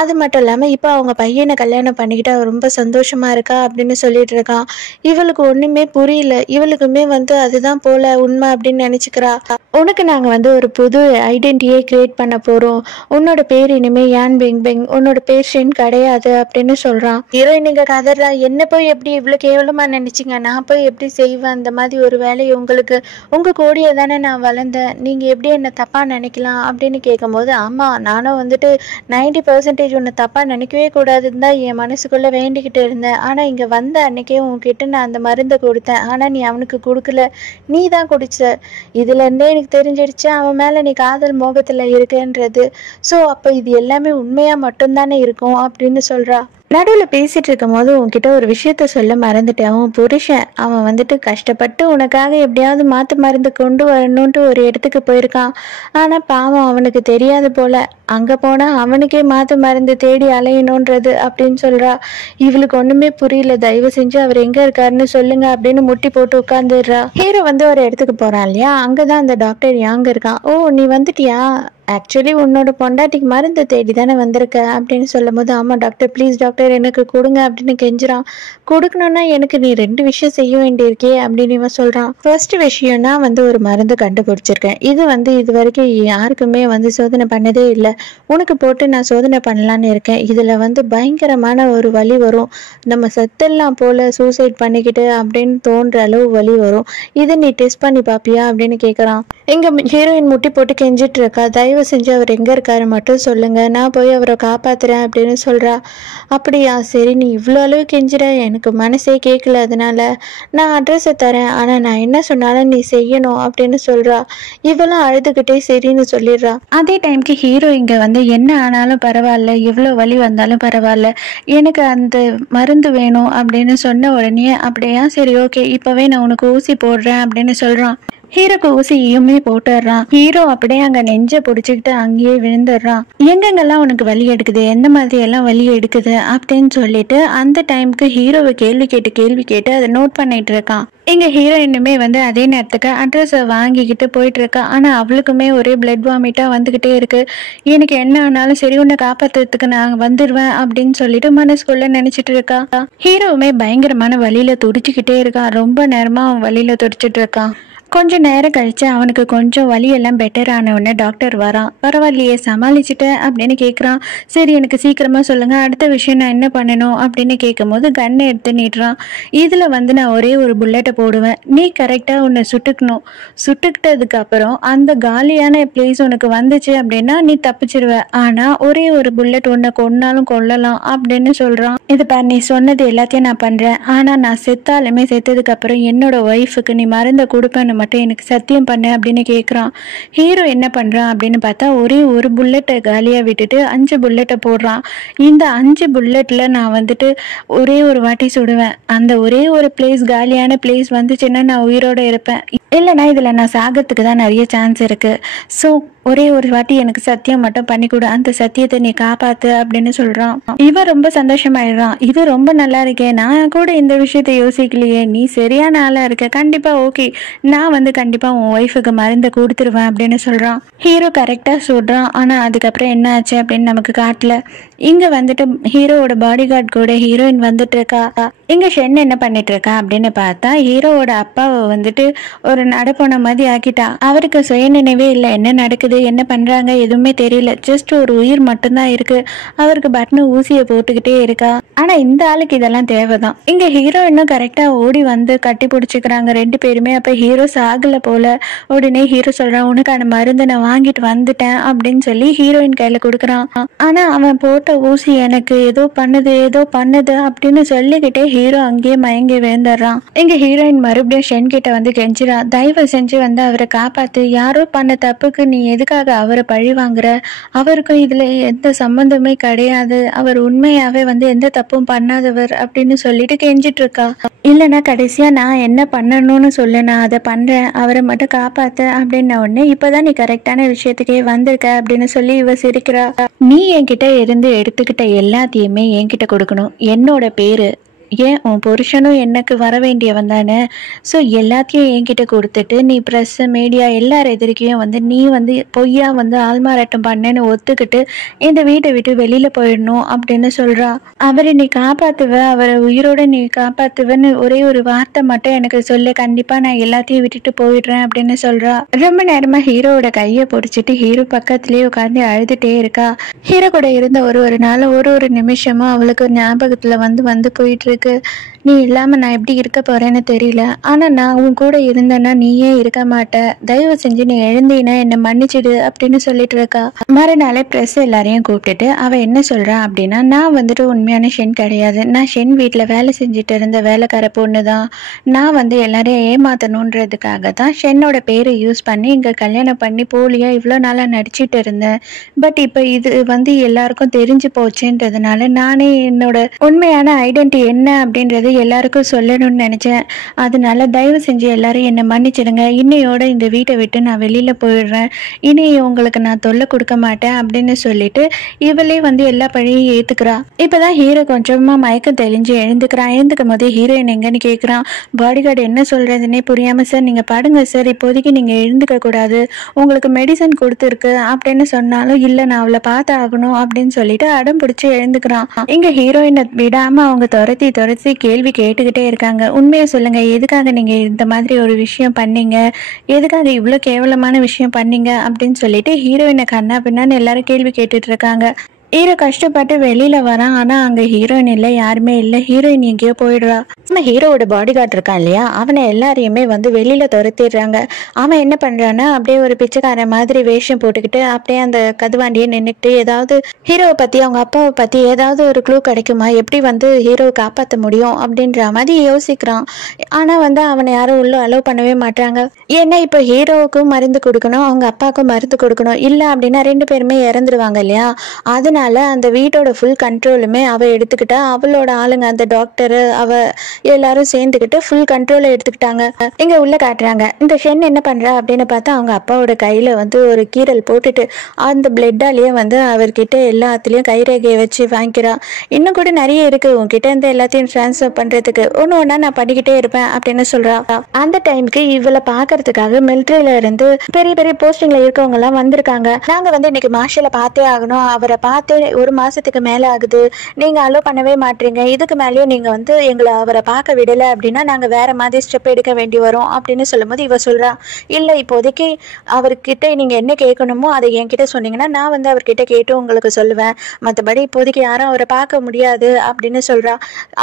அது மட்டும் இல்லாமல் இப்போ அவங்க பையனை கல்யாணம் பண்ணிக்கிட்டு அவள் ரொம்ப சந்தோஷமாக இருக்கா அப்படின்னு சொல்லிட்டு இருக்கான். இவளுக்கு ஒன்றுமே புரியல, இவளுக்குமே வந்து அதுதான் போல உண்மை அப்படின்னு நினச்சிக்கிறா. உனக்கு நாங்கள் வந்து ஒரு புது ஐடென்டிட்டியை கிரியேட் பண்ண போகிறோம், உன்னோட பேர் இனிமேல் யான் பெங் பெங், உன்னோட பேர் ஷென் கிடையாது அப்படின்னு சொல்கிறான். ஹீரோயின் நீங்கள் கதறா, என்ன போய் எப்படி இவ்வளோ கேவலமாக நினச்சிங்க, நான் போய் எப்படி செய்வேன் அந்த மாதிரி ஒரு வேலையை, உங்களுக்கு உங்கள் கோடியை தானே நான் வளர்ந்தேன், நீங்கள் எப்படி என்னை தப்பாக நினைக்கலாம் அப்படின்னு கேட்கும்போது, ஆமாம் நானும் வந்துட்டு 90% உன்னை தப்பாக நினைக்கவே கூடாதுன்னு தான் என் மனசுக்குள்ளே வேண்டிக்கிட்டு இருந்தேன், ஆனால் இங்கே வந்த அன்னைக்கே உன்கிட்ட நான் அந்த மருந்தை கொடுத்தேன், ஆனால் நீ அவனுக்கு கொடுக்கல, நீ தான் குடிச்ச, இதுலேருந்தே எனக்கு தெரிஞ்சிடுச்சு அவன் மேலே நீ காதல் மோகத்தில் இருக்குன்றது, ஸோ அப்போ இது எல்லாமே உண்மையாக மட்டும்தானே இருக்கும் அப்படின்னு சொல்கிறா. நடுவில் பேசிகிட்டு இருக்கும் போது உன்கிட்ட ஒரு விஷயத்த சொல்ல மறந்துட்டேன், உன் புருஷன் அவன் வந்துட்டு கஷ்டப்பட்டு உனக்காக எப்படியாவது மாற்று மருந்து கொண்டு வரணுன்ட்டு ஒரு இடத்துக்கு போயிருக்கான், ஆனால் பாவம் அவனுக்கு தெரியாது போல, அங்கே போனால் அவனுக்கே மாற்று மருந்து தேடி அலையணுன்றது அப்படின்னு சொல்கிறா. இவளுக்கு ஒன்றுமே புரியல, தயவு செஞ்சு அவர் எங்கே இருக்காருன்னு சொல்லுங்க அப்படின்னு முட்டி போட்டு உட்காந்துடுறா. ஹீரோ வந்து ஒரு இடத்துக்கு போகிறான் இல்லையா, அங்கே தான் அந்த டாக்டர் யாங்க இருக்கான். ஓ நீ வந்துட்டியா, ஆக்சுவலி உன்னோட பொண்டாட்டிக்கு மருந்து தேடி தானே வந்திருக்க அப்படின்னு சொல்லும் போது, ஆமாம் டாக்டர் ப்ளீஸ் டாக்டர் எனக்கு கொடுங்க அப்படின்னு கெஞ்சுறான். கொடுக்கணுன்னா எனக்கு நீ 2 விஷயம் செய்ய வேண்டியிருக்கே அப்படின்னு இவன் சொல்கிறான். ஃபர்ஸ்ட் விஷயம்னா வந்து ஒரு மருந்து கண்டுபிடிச்சிருக்கேன், இது வந்து இது வரைக்கும் யாருக்குமே வந்து சோதனை பண்ணதே இல்லை, உனக்கு போட்டு நான் சோதனை பண்ணலான்னு இருக்கேன், இதில் வந்து பயங்கரமான ஒரு வலி வரும், நம்ம செத்தெல்லாம் போல சூசைட் பண்ணிக்கிட்டு அப்படின்னு தோன்ற அளவு வலி வரும், இதை நீ டெஸ்ட் பண்ணி பார்ப்பியா அப்படின்னு கேட்குறான். எங்கள் ஹீரோயின் முட்டி போட்டு கெஞ்சிட்டு இருக்கா, தயவு செஞ்சு அவர் எங்கே இருக்காரு மட்டும் சொல்லுங்க, நான் போய் அவரை காப்பாத்துறேன் அப்படின்னு சொல்கிறா. அப்படியா, சரி நீ இவ்வளோ அளவு கெஞ்சிற, எனக்கு மனசே கேட்கல, அதனால நான் அட்ரஸை தரேன், ஆனால் நான் என்ன சொன்னாலும் நீ செய்யணும் அப்படின்னு சொல்கிறா. இவளும் அழுதுகிட்டே சரின்னு சொல்லிடுறா. அதே டைமுக்கு ஹீரோ இங்கே வந்து என்ன ஆனாலும் பரவாயில்ல, எவ்வளோ வலி வந்தாலும் பரவாயில்ல, எனக்கு அந்த மருந்து வேணும் அப்படின்னு சொன்ன உடனே அப்படியா சரி ஓகே இப்போவே நான் உனக்கு ஊசி போடுறேன் அப்படின்னு சொல்கிறான். ஹீரோக்கு ஊசியுமே போட்டுடுறான். ஹீரோ அப்படியே அங்க நெஞ்ச புடிச்சுக்கிட்டு அங்கேயே விழுந்துடுறான். எங்கெங்கெல்லாம் உனக்கு வலி எடுக்குது, எந்த மாதிரி எல்லாம் வலி எடுக்குது அப்படின்னு சொல்லிட்டு அந்த டைமுக்கு ஹீரோவை கேள்வி கேட்டு அதை நோட் பண்ணிட்டு இருக்கான். எங்க ஹீரோயினுமே வந்து அதே நேரத்துக்கு அட்ரஸை வாங்கிக்கிட்டு போயிட்டு இருக்கா. ஆனா அவளுக்குமே ஒரே பிளட் வாமிட்டா வந்துகிட்டே இருக்கு. எனக்கு என்ன ஆனாலும் சரி உன்னை காப்பாத்துறதுக்கு நான் வந்துடுவேன் அப்படின்னு சொல்லிட்டு மனசுக்குள்ள நினைச்சிட்டு இருக்கா. ஹீரோவுமே பயங்கரமான வழியில துடிச்சுக்கிட்டே இருக்கான். ரொம்ப நேரமா அவன் வழியில துடிச்சிட்டு இருக்கான். கொஞ்ச நேரம் கழிச்சு அவனுக்கு கொஞ்சம் வலி எல்லாம் பெட்டர் ஆன உடனே டாக்டர் வரான். பரவாயில்லையே சமாளிச்சுட்டேன் அப்படின்னு கேட்குறான். சரி எனக்கு சீக்கிரமா சொல்லுங்க, அடுத்த விஷயம் நான் என்ன பண்ணணும் அப்படின்னு கேட்கும் போது கன்னை எடுத்து நீட்டுறான். இதுல வந்து நான் ஒரே ஒரு புல்லட்டை போடுவேன், நீ கரெக்டா உன்னை சுட்டுக்கணும். சுட்டுக்கிட்டதுக்கு அப்புறம் அந்த காலியான பிளேஸ் உனக்கு வந்துச்சு அப்படின்னா நீ தப்பிச்சிருவ. ஆனா ஒரே ஒரு புல்லட் உன்னை கொன்னாலும் கொல்லலாம் அப்படின்னு சொல்றான். இது பாரு, நீ சொன்னது எல்லாத்தையும் நான் பண்றேன். ஆனா நான் செத்தாலுமே செத்ததுக்கு அப்புறம் என்னோட ஒய்ஃபுக்கு நீ மருந்தை கொடுப்பேன்னு மட்டும் எனக்கு சத்தியம் பண்ண அப்படின்னு கேட்குறான். ஹீரோ என்ன பண்ணுறான் அப்படின்னு பார்த்தா ஒரே ஒரு புல்லட்டை காலியாக விட்டுட்டு 5 புல்லட்டை போடுறான். இந்த 5 புல்லட்டில் நான் வந்துட்டு ஒரே ஒரு வாட்டி சுடுவேன். அந்த ஒரே ஒரு பிளேஸ் காலியான பிளேஸ் வந்துச்சுன்னா நான் உயிரோட இருப்பேன். இல்லைனா இதில் நான் சாகிறதுக்கு தான் நிறைய சான்ஸ் இருக்குது. ஸோ ஒரே ஒரு வாட்டி எனக்கு சத்தியம் மட்டும் பண்ணி கொடு, அந்த சத்தியத்தை நீ காப்பாத்து அப்படின்னு சொல்றான். இவன் ரொம்ப சந்தோஷமாயிடுறான். இது ரொம்ப நல்லா இருக்கே, நான் கூட இந்த விஷயத்த யோசிக்கலையே, நீ சரியான ஆளா இருக்க, கண்டிப்பா ஓகே, நான் வந்து கண்டிப்பா உன் ஒய்ஃபுக்கு மருந்தை கொடுத்துருவேன் அப்படின்னு சொல்றான். ஹீரோ கரெக்டா சொல்றான். ஆனா அதுக்கப்புறம் என்ன ஆச்சு அப்படின்னு நமக்கு காட்டல. இங்க வந்துட்டு ஹீரோவோட பாடி கார்டு கூட ஹீரோயின் வந்துட்டு இருக்கா. இங்க ஷென் என்ன பண்ணிட்டு இருக்கா அப்படின்னு பார்த்தா ஹீரோவோட அப்பாவை வந்துட்டு ஒரு நடப்போன மாதிரி ஆக்கிட்டா. அவருக்கு சுயநினைவே இல்லை, என்ன நடக்குது என்ன பண்றாங்க எதுவுமே தெரியல. ஜஸ்ட் ஒரு உயிர் மட்டும்தான் இருக்கு. அவருக்கு பட்னு ஊசியை போட்டுக்கிட்டே இருக்கா. ஆனா இந்த ஆளுக்கு இதெல்லாம் தேவைதான். இங்க ஹீரோயினும் கரெக்டா ஓடி வந்து கட்டி பிடிச்சிக்கிறாங்க 2 பேருமே. அப்ப ஹீரோ சாகல போல. உடனே ஹீரோ சொல்றான், உனக்கான மருந்து நான் வாங்கிட்டு வந்துட்டேன் அப்படின்னு சொல்லி ஹீரோயின் கையில கொடுக்குறான். ஆனா அவன் போட்ட ஊசி எனக்கு ஏதோ பண்ணுது அப்படின்னு சொல்லிக்கிட்டே ஹீரோ அங்கேயே மயங்கி விழுந்துடுறான். இங்க ஹீரோயின் மறுபடியும் ஷென் கிட்ட வந்து கெஞ்சிரா, தயவு செஞ்சு வந்து அவரை காப்பாத்து, யாரோ பண்ண தப்புக்கு நீ எதுக்காக அவரை பழி வாங்குற, அவருக்கும் இதுல எந்த சம்பந்தமே கிடையாது, அவர் உண்மையாவே வந்து எந்த தப்பும் பண்ணாதவர் அப்படின்னு சொல்லிட்டு கெஞ்சிட்டு இருக்கா. இல்லைன்னா கடைசியா நான் என்ன பண்ணணும்னு சொல்லு, நான் அதை பண்றேன், அவரை மட்டும் காப்பாத்து அப்படின்ன உடனே இப்பதான் நீ கரெக்டான விஷயத்துக்கே வந்திருக்க அப்படின்னு சொல்லி இவ சிரிக்கிறா. நீ என்கிட்ட இருந்து எடுத்துக்கிட்ட எல்லாத்தையுமே என்கிட்ட கொடுக்கணும். என்னோட பேரு ஏன் உன் புருஷனும் எனக்கு வர வேண்டியவன் தானே. ஸோ எல்லாத்தையும் என்கிட்ட கொடுத்துட்டு நீ ப்ரெஸ் மீடியா எல்லார் எதிர்க்கையும் வந்து நீ வந்து பொய்யா வந்து ஆள்மாறாட்டம் பண்ணேன்னு ஒத்துக்கிட்டு இந்த வீட்டை விட்டு வெளியில போயிடணும் அப்படின்னு சொல்றா. அவரை நீ காப்பாத்துவ, அவரை உயிரோட நீ காப்பாத்துவன்னு ஒரே ஒரு வார்த்தை மட்டும் எனக்கு சொல்ல, கண்டிப்பா நான் எல்லாத்தையும் விட்டுட்டு போயிடுறேன் அப்படின்னு சொல்றா. ரொம்ப நேரமா ஹீரோவோட கையை பிடிச்சிட்டு ஹீரோ பக்கத்துலயே உட்காந்து அழுதுட்டே இருக்கா. ஹீரோ கூட இருந்த ஒரு நாள் ஒரு நிமிஷமும் அவளுக்கு ஞாபகத்துல வந்து போயிட்டு இருக்கு. நீ இல்லாம நான் எப்படி இருக்க போறேன்னு தெரியல. ஆனா நான் உன் கூட இருந்தேன்னா நீயே இருக்க மாட்ட, தயவு செஞ்சு நீ எழுந்தீனா என்னை மன்னிச்சிடு அப்படின்னு சொல்லிட்டு இருக்கா. மறுநாளே ப்ரெஸ் எல்லாரையும் கூப்பிட்டுட்டு அவ என்ன சொல்றா அப்படின்னா, நான் வந்துட்டு உண்மையான ஷென் கிடையாது, நான் ஷென் வீட்டுல வேலை செஞ்சுட்டு இருந்த வேலைக்கார பொண்ணுதான். நான் வந்து எல்லாரையும் ஏமாத்தணுன்றதுக்காக தான் ஷென்னோட பேரை யூஸ் பண்ணி இங்க கல்யாணம் பண்ணி போலியா இவ்வளோ நாளா நடிச்சிட்டு இருந்தேன். பட் இப்போ இது வந்து எல்லாருக்கும் தெரிஞ்சு போச்சுன்றதுனால நானே என்னோட உண்மையான ஐடென்டிட்டி என்ன அப்படின்றது எல்லாருக்கும் சொல்லணும்னு நினைச்சேன். அதனால தயவு செஞ்சு எல்லாரும் என்னை மன்னிச்சிடுங்க. இன்னையோட இந்த வீட்டை விட்டு நான் வெளியில போயிடுறேன். இனி உங்களுக்கு நான் தொல்லை கொடுக்க மாட்டேன் அப்படின்னு சொல்லிட்டு இவளே வந்து எல்லா பழியும் ஏத்துக்கிறா. இப்பதான் ஹீரோ கொஞ்சமா மயக்கம் தெளிஞ்சு எழுந்துக்கிறான். எழுந்துக்கும் போதே ஹீரோயின் எங்கன்னு கேட்குறான். பாடிகார்டு என்ன சொல்றதுன்னே புரியாம, சார் நீங்க படுங்க சார், இப்போதைக்கு நீங்க எழுந்துக்க கூடாது, உங்களுக்கு மெடிசன் கொடுத்துருக்கு அப்படின்னு சொன்னாலும் இல்ல நான் அவளை பார்த்து ஆகணும் அப்படின்னு சொல்லிட்டு அடம் பிடிச்சி எழுந்துக்கிறான். இங்க ஹீரோயினை விடாம அவங்க துரத்தி கேள்வி கேட்டுக்கிட்டே இருக்காங்க. உண்மையை சொல்லுங்க, எதுக்காக நீங்க இந்த மாதிரி ஒரு விஷயம் பண்ணீங்க, எதுக்காக இவ்வளவு கேவலமான விஷயம் பண்ணீங்க அப்படின்னு சொல்லிட்டு ஹீரோயினை கண்ணா பின்னான்னு எல்லாரும் கேள்வி கேட்டுட்டு இருக்காங்க. ஹீரோ கஷ்டப்பட்டு வெளியில வரான். ஆனா அங்க ஹீரோயின் இல்லை, யாருமே இல்லை. ஹீரோயின் எங்கேயோ போயிடுறா. நம்ம ஹீரோவோட பாடி கார்டு இருக்கான் இல்லையா, அவனை எல்லாரையுமே வந்து வெளியில துரத்திடுறாங்க. அவன் என்ன பண்றான்னா அப்படியே ஒரு பிச்சைக்காரன் மாதிரி வேஷம் போட்டுக்கிட்டு அப்படியே அந்த கதுவாண்டியே நின்றுட்டு ஏதாவது ஹீரோவை பத்தி அவங்க அப்பாவை பத்தி ஏதாவது ஒரு க்ளூ கிடைக்குமா, எப்படி வந்து ஹீரோவை காப்பாற்ற முடியும் அப்படின்ற மாதிரி யோசிக்கிறான். ஆனா வந்து அவனை யாரும் உள்ள அலோவ் பண்ணவே மாட்டாங்க. ஏன்னா இப்போ ஹீரோவுக்கும் மருந்து கொடுக்கணும், அவங்க அப்பாவுக்கும் மருந்து கொடுக்கணும். இல்லை அப்படின்னா 2 பேருமே இறந்துருவாங்க இல்லையா. அதனால அதனால அந்த வீட்டோட ஃபுல் கண்ட்ரோலுமே அவள் எடுத்துக்கிட்டா. அவளோட ஆளுங்க அந்த டாக்டரு எல்லாரும் சேர்ந்துக்கிட்டு ஃபுல் கண்ட்ரோலை எடுத்துக்கிட்டாங்க. இங்கே உள்ள காட்டுறாங்க. இந்த ஷென் என்ன பண்ணுறா அப்படின்னு பார்த்தா அவங்க அப்பாவோட கையில் வந்து ஒரு கீரல் போட்டுட்டு அந்த பிளட்டாலேயே வந்து அவர்கிட்ட எல்லாத்துலேயும் கைரேகையை வச்சு வாங்கிக்கிறா. இன்னும் கூட நிறைய இருக்குது உங்ககிட்ட இருந்து எல்லாத்தையும் ட்ரான்ஸ்ஃபர் பண்ணுறதுக்கு, ஒன்று ஒன்றா நான் பண்ணிக்கிட்டே இருப்பேன் அப்படின்னு சொல்கிறா. அந்த டைமுக்கு இவளை பார்க்கறதுக்காக மிலிட்ரியில இருந்து பெரிய பெரிய போஸ்டிங்ல இருக்கவங்க எல்லாம் வந்திருக்காங்க. நாங்க வந்து இன்னைக்கு மார்ஷலை பார்த்தே ஆகணும், அவரை பார்த்தே 1 மாசத்துக்கு மேல ஆகுது, நீங்க அலோ பண்ணவே மாட்டீங்க, இதுக்கு மேலேயும் நீங்க வந்து எங்களை அவரை பார்க்க விடலை அப்படின்னா நாங்க வேற மாதிரி ஸ்டெப் எடுக்க வேண்டி வரும் அப்படின்னு சொல்லும்போது இவ சொல்றா, இல்ல இப்போதைக்கு அவர்கிட்ட நீங்க என்ன கேட்கணுமோ அதை என்கிட்ட சொன்னீங்கன்னா நான் வந்து அவர்கிட்ட கேட்டு உங்களுக்கு சொல்லுவேன், மற்றபடி இப்போதைக்கு யாரும் அவரை பார்க்க முடியாது அப்படின்னு சொல்றா.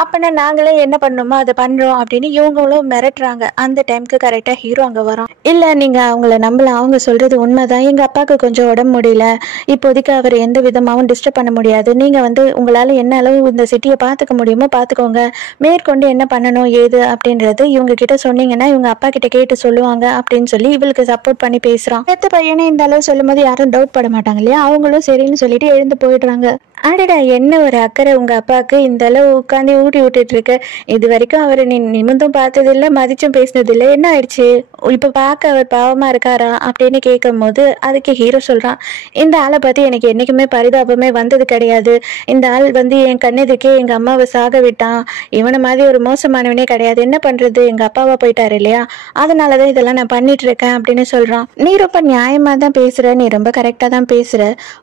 அப்பனா நாங்களே என்ன பண்ணணுமோ அதை பண்றோம் அப்படின்னு இவங்களும் மிரட்டுறாங்க. அந்த டைமுக்கு கரெக்டா ஹீரோ அங்க வரோம். இல்ல நீங்க அவங்கள நம்பலாம், அவங்க சொல்றது உண்மைதான், எங்க அப்பாவுக்கு கொஞ்சம் உடம்பு முடியல, இப்போதைக்கு அவர் எந்த விதமாகவும் டிஸ்டர்ப் பண்ண முடியாது, நீங்க வந்து உங்களால என்ன அளவு இந்த சிட்டியை பார்த்துக்க முடியுமோ பார்த்துக்கோங்க, மேற்கொண்டு என்ன பண்ணணும் ஏது அப்படின்றது இவங்க கிட்ட சொன்னீங்கன்னா இவங்க அப்பா கிட்ட கேட்டு சொல்லுவாங்க அப்படின்னு சொல்லி இவளுக்கு சப்போர்ட் பண்ணி பேசுறான். பெத்த பையனே இந்த அளவு சொல்லும் போது யாரும் டவுட் பட மாட்டாங்க இல்லையா, அவங்களும் சரின்னு சொல்லிட்டு எழுந்து போயிடுறாங்க. அடடா என்ன ஒரு அக்கறை உங்க அப்பாவுக்கு, இந்த அளவு உட்காந்து ஊட்டி விட்டுட்டு இருக்கு, இது வரைக்கும் அவரை நீ நிமிந்தும் பார்த்ததில்லை மதிச்சும் பேசினதில்லை, என்ன ஆயிடுச்சு இப்ப பார்க்க அவர் பாவமா இருக்காரா அப்படின்னு கேட்கும் போது அதுக்கு ஹீரோ சொல்றான், இந்த ஆளை பத்தி எனக்கு என்னைக்குமே பரிதாபமே வந்தது கிடையாது, இந்த ஆள் வந்து என் கண்ணெதுக்கே எங்க அம்மாவை சாக விட்டான், இவனை மாதிரி ஒரு மோசமானவனே கிடையாது, என்ன பண்றது எங்க அப்பாவா போயிட்டாரு இல்லையா, அதனாலதான் இதெல்லாம் நான் பண்ணிட்டு இருக்கேன் அப்படின்னு சொல்றான். நீ ரொம்ப நியாயமா தான் பேசுற, நீ ரொம்ப கரெக்டா தான் பேசுற,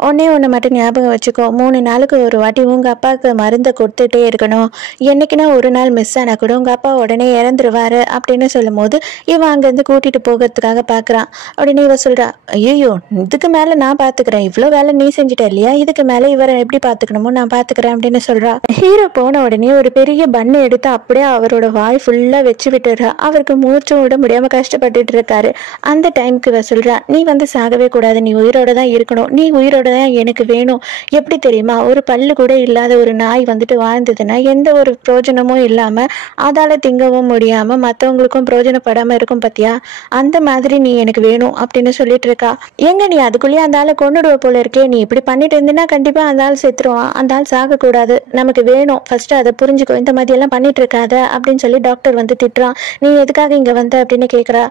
ஒன்னு மட்டும் ஞாபகம் வச்சுக்கோ, 3 நாளுக்கு ஒரு வாட்டி உங்க அப்பாவுக்கு மருந்தை கொடுத்துட்டே இருக்கணும், என்னைக்குன்னா ஒரு நாள் மிஸ் ஆனா கூட உங்க அப்பா உடனே இறந்துருவாரு அப்படின்னு சொல்லும் போது இவன் அங்கிருந்து கூட்டிட்டு போகிறதுக்காக பாக்குறான். உடனே இவ சொல்றா, ஐயோ இதுக்கு மேல நான் பாத்துக்கிறேன், இவ்வளவு வேலை நீ செஞ்சுட்ட இல்லையா, இதுக்கு மேல இவரை எப்படி பாத்துக்கணுமோ நான் பாத்துக்கிறேன் அப்படின்னு சொல்றா. ஹீரோ போன உடனே ஒரு பெரிய பண்ணு எடுத்து அப்படியே அவரோட வாய் ஃபுல்லா வச்சு விட்டுறா. அவருக்கு மூச்சும் விட முடியாம கஷ்டப்பட்டுட்டு இருக்காரு. அந்த டைமுக்கு இவ சொல்றா, நீ வந்து சாகவே கூடாது, நீ உயிரோட தான் இருக்கணும், நீ உயிரோட தான் எனக்கு வேணும், எப்படி தெரியுமா, ஒரு பல்லு கூட இல்லாத ஒரு நாய் வந்துட்டு வாழ்ந்ததுன்னா எந்த ஒரு பிரோஜனமும் இல்லாம அதால திங்கவும் முடியாம மற்றவங்களுக்கும் பிரோஜனப்படாம இருக்கும் பத்தியா, அந்த மாதிரி நீ எனக்கு வேணும் அப்படின்னு சொல்லிட்டு இருக்கா. எங்க நீ அதுக்குள்ளேயே அந்த ஆளை கொண்டுடுவ போல இருக்கே, நீ இப்படி பண்ணிட்டு இருந்தீன்னா கண்டிப்பா அந்த ஆள் செத்துருவான், அந்த ஆள் சாக கூடாது, நமக்கு வேணும், ஃபர்ஸ்ட் அதை புரிஞ்சுக்கோ, இந்த மாதிரி எல்லாம் பண்ணிட்டு இருக்காத அப்படின்னு சொல்லி டாக்டர் வந்து திட்டுறான். நீ எதுக்காக இங்க வந்த அப்படின்னு கேட்குறா.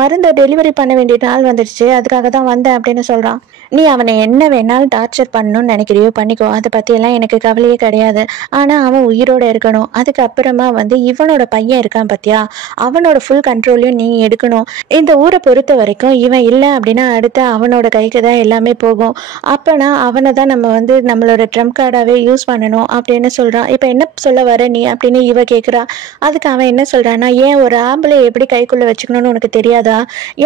மருந்தை டெலிவரி பண்ண வேண்டிய நாள் வந்துடுச்சு, அதுக்காக தான் வந்தேன் அப்படின்னு சொல்றான். நீ அவனை என்ன வேணாலும் டார்ச்சர் பண்ணணும்னு நினைக்கிறியோ பண்ணிக்கோ, அதை பற்றியெல்லாம் எனக்கு கவலையே கிடையாது, ஆனால் அவன் உயிரோடு இருக்கணும், அதுக்கப்புறமா வந்து இவனோட பையன் இருக்கான் பார்த்தியா, அவனோட ஃபுல் கண்ட்ரோலையும் நீ எடுக்கணும், இந்த ஊரை பொறுத்த வரைக்கும் இவன் இல்லை அப்படின்னா அடுத்து அவனோட கைக்கு தான் எல்லாமே போகும், அப்போனா அவனை தான் நம்ம வந்து நம்மளோட ட்ரம்ப் கார்டாகவே யூஸ் பண்ணணும் அப்படின்னு சொல்கிறான். இப்போ என்ன சொல்ல வர நீ அப்படின்னு இவ கேட்குறா. அதுக்கு அவன் என்ன சொல்கிறான்னா, ஏன் ஒரு ஆம்பளை எப்படி கைக்குள்ளே வச்சுக்கணும்னு உனக்கு தெரியாதா,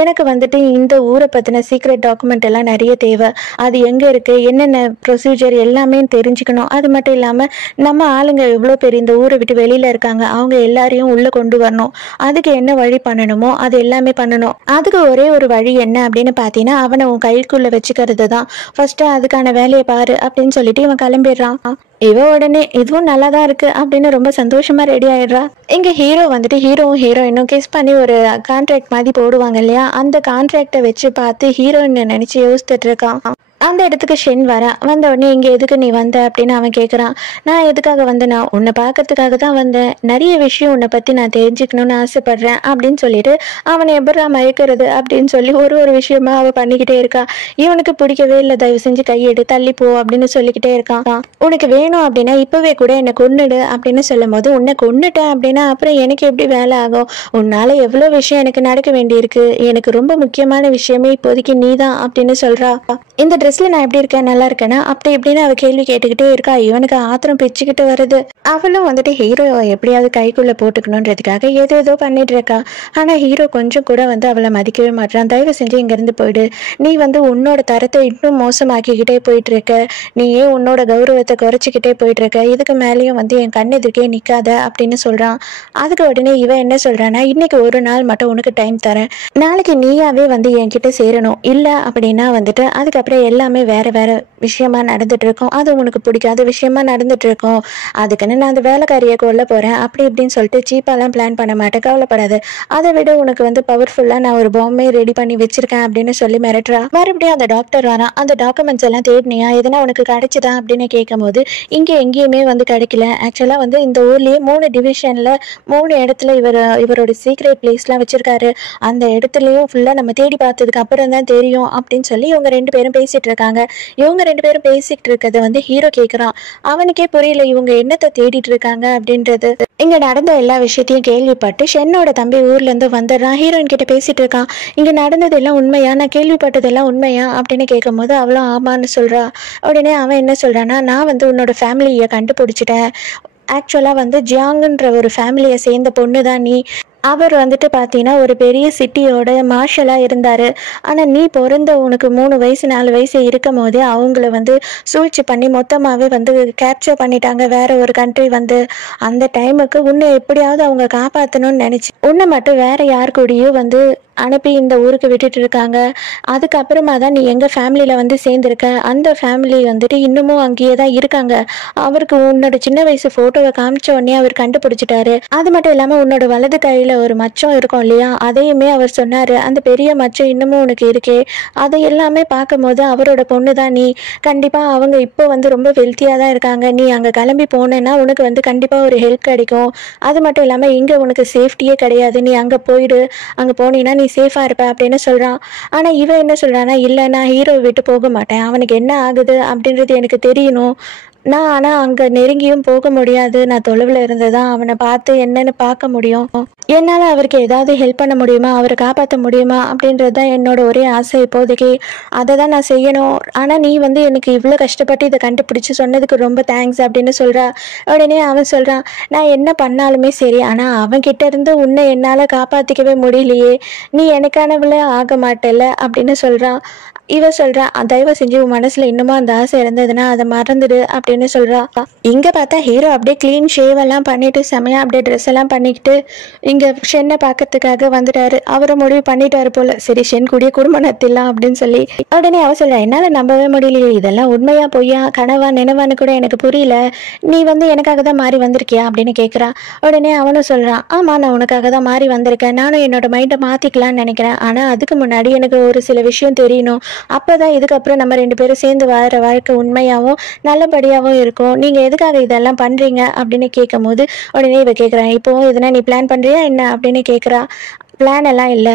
எனக்கு வந்துட்டு இந்த ஊரை பற்றின சீக்ரெட் டாக்குமெண்ட் எல்லாம் நிறைய தேவை, அது எங்கே இருக்குது என்னென்ன ப்ரொசீஜர் எல்லாமே தெரிஞ்சுக்கணும், அது மட்டும் இல்லாமல் நம்ம ஆளுங்க எவ்வளோ பேர் இந்த ஊரை விட்டு வெளியில் இருக்காங்க, அவங்க எல்லாரையும் உள்ளே கொண்டு வரணும், அதுக்கு என்ன வழி பண்ணணுமோ அது எல்லாமே பண்ணணும், அதுக்கு ஒரே ஒரு வழி என்ன அப்படின்னு பார்த்தீங்கன்னா அவனை உன் கைக்குள்ளே வச்சுக்கிறது தான், ஃபர்ஸ்ட்டு அதுக்கான வேலையை பாரு அப்படின்னு சொல்லிட்டு இவன் கிளம்பிடுறான். இவ உடனே இதுவும் நல்லா தான் இருக்கு அப்படின்னு ரொம்ப சந்தோஷமா ரெடி ஆயிடுறா. இங்க ஹீரோ வந்துட்டு ஹீரோவும் ஹீரோயினும் கிஸ் பண்ணி ஒரு கான்ட்ராக்ட் மாதிரி போடுவாங்க இல்லையா, அந்த கான்ட்ராக்டை வச்சு பார்த்து ஹீரோயின் நினைச்சு யோசிச்சுட்டு இருக்கான். அந்த இடத்துக்கு ஷென் வரா. வந்த உடனே இங்கே எதுக்கு நீ வந்த அப்படின்னு அவன் கேட்குறான். நான் எதுக்காக வந்தேன்னா உன்னை பார்க்கறதுக்காக தான் வந்தேன், நிறைய விஷயம் உன்னை பற்றி நான் தெரிஞ்சுக்கணும்னு ஆசைப்படுறேன் அப்படின்னு சொல்லிட்டு அவனை எப்படா மயக்கிறது அப்படின்னு சொல்லி ஒரு விஷயமா அவள் பண்ணிக்கிட்டே இருக்கா. இவனுக்கு பிடிக்கவே இல்லை, தயவு செஞ்சு கையெடு தள்ளி போ அப்படின்னு சொல்லிக்கிட்டே இருக்கான். உனக்கு வேணும் அப்படின்னா இப்போவே கூட என்னை கொன்னுடு அப்படின்னு சொல்லும் போது, உன்னை கொன்னுட்டேன் அப்படின்னா அப்புறம் எனக்கு எப்படி வேலை ஆகும், உன்னால எவ்வளோ விஷயம் எனக்கு நடக்க வேண்டியிருக்கு, எனக்கு ரொம்ப முக்கியமான விஷயமே இப்போதைக்கு நீ தான் அப்படின்னு சொல்றா. இந்த ட்ரெஸ்ல நான் எப்படி இருக்கேன் நல்லா இருக்கேன்னா அப்படி இப்படின்னு அவ கேள்வி கேட்டுக்கிட்டே இருக்கா. இவனுக்கு ஆத்திரம் பிச்சுக்கிட்டு வருது. அவளும் வந்துட்டு ஹீரோ எப்படியாவது கைக்குள்ள போட்டுக்கணுன்றதுக்காக ஏதோ பண்ணிட்டு இருக்கா. ஆனா ஹீரோ கொஞ்சம் கூட வந்து அவளை மதிக்கவே மாட்டான். தயவு செஞ்சு இங்க இருந்து போயிடு, நீ வந்து உன்னோட தரத்தை இன்னும் மோசமாக்கிக்கிட்டே போயிட்டு இருக்க, நீ ஏன் உன்னோட கௌரவத்தை குறைச்சிக்கிட்டே போயிட்டு இருக்க, இதுக்கு மேலேயும் வந்து என் கண் எதிர்க்கே நிக்காத அப்படின்னு சொல்றான். அதுக்கு உடனே இவன் என்ன சொல்றான்னா, இன்னைக்கு ஒரு நாள் மட்டும் உனக்கு டைம் தரேன், நாளைக்கு நீயாவே வந்து என்கிட்ட சேரணும், இல்ல அப்படின்னா வந்துட்டு அதுக்கப்புறம் எல்லாமே வேற வேற விஷயமா நடந்துட்டு இருக்கும், அது உனக்கு பிடிக்காத விஷயமா நடந்துட்டு இருக்கும், அதுக்குன்னு நான் அந்த வேலைக்காரியை கொல்ல போறேன் அப்படி இப்படின்னு சொல்லிட்டு சீப்பாலாம் பிளான் பண்ண மாட்டேன், கவலைப்படாது, அதை விட உனக்கு வந்து பவர்ஃபுல்லா நான் ஒரு பாம்பே ரெடி பண்ணி வச்சிருக்கேன் அப்படின்னு சொல்லி மிரட்டுறா. மறுபடியும் அந்த டாக்டர் வரான். அந்த டாக்குமெண்ட்ஸ் எல்லாம் தேடினியா, எதனா உனக்கு கிடைச்சதா அப்படின்னு கேட்கும் போது இங்க எங்கேயுமே வந்து கிடைக்கல. ஆக்சுவலா வந்து இந்த ஊர்லயே 3 டிவிஷன்ல 3 இடத்துல இவரோட சீக்ரெட் பிளேஸ்லாம் வச்சிருக்காரு, அந்த இடத்துலயும் ஃபுல்லா நம்ம தேடி பார்த்ததுக்கு அப்புறம் தான் தெரியும் அப்படின்னு சொல்லி இவங்க 2 பேரும் பேசிட்டு இருக்காங்க. இவங்க 2 பேரும் பேசிட்டு இருக்கிறத வந்து ஹீரோ கேட்குறான். அவனுக்கே புரியல இவங்க என்னத்தை தேடிட்டு இருக்காங்க அப்படின்றது. இங்க நடந்த எல்லா விஷயத்தையும் கேள்விப்பட்டு ஷென்னோட தம்பி ஊர்ல இருந்து வந்துடுறான். ஹீரோயின் கிட்ட பேசிட்டு இருக்கான். இங்க நடந்தது எல்லாம் உண்மையா, நான் கேள்விப்பட்டதெல்லாம் உண்மையா அப்படின்னு கேட்கும் போது அவளும் ஆமான்னு சொல்றா. உடனே அவன் என்ன சொல்றான்னா, நான் வந்து உன்னோட ஃபேமிலியை கண்டுபிடிச்சிட்டேன், ஆக்சுவலாக வந்து ஜியாங்குன்ற ஒரு ஃபேமிலியை சேர்ந்த பொண்ணு தான் நீ. அவர் வந்துட்டு பார்த்தீங்கன்னா ஒரு பெரிய சிட்டியோட மார்ஷலாக இருந்தார். ஆனால் நீ பிறந்த உனக்கு 3 வயசு 4 வயசு இருக்கும் போதே அவங்கள வந்து சூழ்ச்சி பண்ணி மொத்தமாகவே வந்து கேப்சர் பண்ணிட்டாங்க வேற ஒரு கண்ட்ரி வந்து. அந்த டைமுக்கு உன்னை எப்படியாவது அவங்க காப்பாற்றணும்னு நினச்சி உன்னை மட்டும் வேற யார் கூடயும் வந்து அனுப்பி இந்த ஊருக்கு விட்டுட்டு இருக்காங்க. அதுக்கப்புறமா தான் நீ எங்கள் ஃபேமிலியில் வந்து சேர்ந்துருக்க. அந்த ஃபேமிலி வந்துட்டு இன்னமும் அங்கேயே தான் இருக்காங்க. அவருக்கு உன்னோட சின்ன வயசு ஃபோட்டோவை காமிச்ச உடனே அவர் கண்டுபிடிச்சிட்டாரு. அது மட்டும் இல்லாமல் உன்னோட வலது கையில் ஒரு மச்சம் இருக்கும் இல்லையா, அதையுமே அவர் சொன்னார். அந்த பெரிய மச்சம் இன்னமும் உனக்கு இருக்கே, அதை எல்லாமே பார்க்கும்போது அவரோட பொண்ணு தான் நீ. கண்டிப்பாக அவங்க இப்போ வந்து ரொம்ப வெல்த்தியாக தான் இருக்காங்க. நீ அங்கே கிளம்பி போனேன்னா உனக்கு வந்து கண்டிப்பாக ஒரு ஹெல்ப் கிடைக்கும். அது மட்டும் இல்லாமல் இங்கே உனக்கு சேஃப்டியே கிடையாது, நீ அங்கே போயிடு, அங்கே போனீங்கன்னா நீ சேஃபாக இருப்ப அப்படின்னு சொல்கிறான். ஆனால் இவன் என்ன சொல்கிறான்னா, இல்லை நான் ஹீரோவை விட்டு போக மாட்டேன், அவனுக்கு என்ன ஆகுது அப்படின்றது எனக்கு தெரியணும், நான் ஆனால் அங்கே நெருங்கியும் போக முடியாது, நான் தொலைவில் இருந்து தான் அவனை பார்த்து என்னன்னு பார்க்க முடியும், என்னால் அவருக்கு ஏதாவது ஹெல்ப் பண்ண முடியுமா, அவரை காப்பாற்ற முடியுமா அப்படின்றது தான் என்னோட ஒரே ஆசை இப்போதைக்கு, அதை தான் நான் செய்யணும். ஆனால் நீ வந்து எனக்கு இவ்வளோ கஷ்டப்பட்டு இதை கண்டுபிடிச்சி சொன்னதுக்கு ரொம்ப தேங்க்ஸ் அப்படின்னு சொல்கிறா. உடனே அவன் சொல்கிறான், நான் என்ன பண்ணாலுமே சரி, ஆனால் அவன்கிட்ட இருந்து உன்னை என்னால் காப்பாற்றிக்கவே முடியலையே, நீ எனக்கானவளே ஆக மாட்டேல்ல அப்படின்னு சொல்கிறான். இவ சொல்றா, தயவு செஞ்சு உன் மனசுல இன்னமும் அந்த ஆசை இருந்ததுன்னா அதை மறந்துடு அப்படின்னு சொல்றா. இங்க பார்த்தா ஹீரோ அப்படியே கிளீன் ஷேவ் எல்லாம் பண்ணிட்டு செமையா அப்படியே ட்ரெஸ் எல்லாம் பண்ணிக்கிட்டு இங்க ஷென்னை பார்க்கறதுக்காக வந்துட்டாரு. அவரை முடிவு பண்ணிட்டாரு போல, சரி ஷென் கூடிய குடும்பம் நடத்திடலாம் அப்படின்னு சொல்லி. உடனே அவ சொல்றா, என்னால நம்பவே முடியலையே, இதெல்லாம் உண்மையா பொய்யா கனவா நினைவான்னு கூட எனக்கு புரியல, நீ வந்து எனக்காக தான் மாறி வந்திருக்கியா அப்படின்னு கேட்குறா. உடனே அவனும் சொல்றான், ஆமா நான் உனக்காக தான் மாறி வந்திருக்கேன், நானும் என்னோட மைண்டை மாத்திக்கலாம்னு நினைக்கிறேன், ஆனா அதுக்கு முன்னாடி எனக்கு ஒரு சில விஷயம் தெரியணும், அப்பதான் இதுக்கப்புறம் நம்ம 2 பேரும் சேர்ந்து வாழற வாழ்க்கை உண்மையாகவும் நல்லபடியாகவும் இருக்கும், நீங்க எதுக்காக இதெல்லாம் பண்றீங்க அப்படின்னு கேட்கும் போது உடனே இவ கேட்குறான், இப்போ இதனா நீ பிளான் பண்றியா என்ன அப்படின்னு கேட்குறா. பிளான் எல்லாம் இல்லை,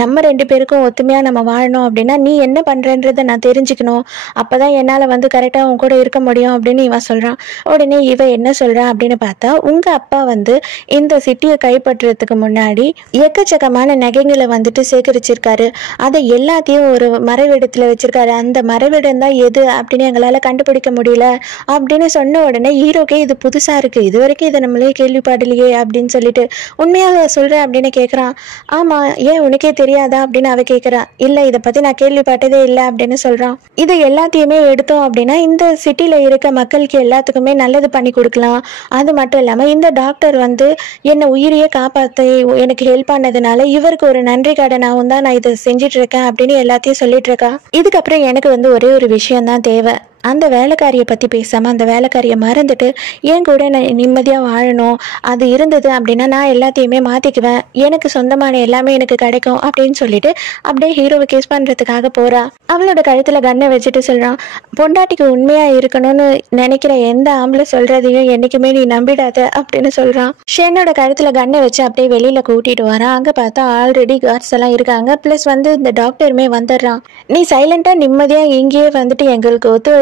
நம்ம 2 பேருக்கும் ஒத்துமையாக நம்ம வாழணும் அப்படின்னா நீ என்ன பண்ணுறன்றதை நான் தெரிஞ்சுக்கணும், அப்போ தான் என்னால் வந்து கரெக்டாக உன் கூட இருக்க முடியும் அப்படின்னு இவன் சொல்கிறான். உடனே இவ என்ன சொல்கிறா அப்படின்னு பார்த்தா, உங்கள் அப்பா வந்து இந்த சிட்டியை கைப்பற்றுறதுக்கு முன்னாடி எக்கச்சக்கமான நகைங்களை வந்துட்டு சேகரிச்சிருக்காரு, அதை எல்லாத்தையும் ஒரு மறைவிடத்தில் வச்சிருக்காரு, அந்த மறைவிடம் தான் எது அப்படின்னு எங்களால் கண்டுபிடிக்க முடியல அப்படின்னு சொன்ன உடனே ஹீரோக்கே இது புதுசாக இருக்குது, இது வரைக்கும் இதை நம்மளே கேள்விப்படலையே அப்படின்னு சொல்லிட்டு, உண்மையாக சொல்கிறேன் அப்படின்னு கேட்குறான். ஆமா ஏன் உனக்கே தெரியாதா அப்படின்னு அவ கேட்குறா. இல்லை இதை பற்றி நான் கேள்விப்பட்டதே இல்லை அப்படின்னு சொல்கிறான். இது எல்லாத்தையுமே எடுத்தோம் அப்படின்னா இந்த சிட்டியில் இருக்க மக்களுக்கு எல்லாத்துக்குமே நல்லது பண்ணி கொடுக்கலாம், அது மட்டும் இல்லாமல் இந்த டாக்டர் வந்து என்னை உயிரையே காப்பாற்ற எனக்கு ஹெல்ப் பண்ணதுனால இவருக்கு ஒரு நன்றி கடனாகவும் தான் நான் இதை செஞ்சிட்டு இருக்கேன் அப்படின்னு எல்லாத்தையும் சொல்லிட்டு இருக்கா. இதுக்கப்புறம் எனக்கு வந்து ஒரே ஒரு விஷயம் தான் தேவை, அந்த வேலைக்காரியை பற்றி பேசாமல் அந்த வேலைக்காரியை மறந்துட்டு என் கூட நான் நிம்மதியாக வாழணும், அது இருந்தது அப்படின்னா நான் எல்லாத்தையுமே மாற்றிக்குவேன், எனக்கு சொந்தமான எல்லாமே எனக்கு கிடைக்கும் அப்படின்னு சொல்லிட்டு அப்படியே ஹீரோவை கேஸ் பண்ணுறதுக்காக போகிறா. அவளோட கழுத்தில் கண்ணை வச்சுட்டு சொல்கிறான், பொண்டாட்டிக்கு உண்மையாக இருக்கணும்னு நினைக்கிற எந்த ஆம்பளை சொல்கிறதையும் என்றைக்குமே நீ நம்பிடாத அப்படின்னு சொல்கிறான். ஷென்னோட கழுத்தில் கண்ணை வச்சு அப்படியே வெளியில் கூட்டிகிட்டு வரான். அங்கே பார்த்தா ஆல்ரெடி கார்ட்ஸ் எல்லாம் இருக்காங்க, ப்ளஸ் வந்து இந்த டாக்டருமே வந்துடுறான். நீ சைலண்டாக நிம்மதியாக இங்கேயே வந்துட்டு எங்களுக்கு ஒத்து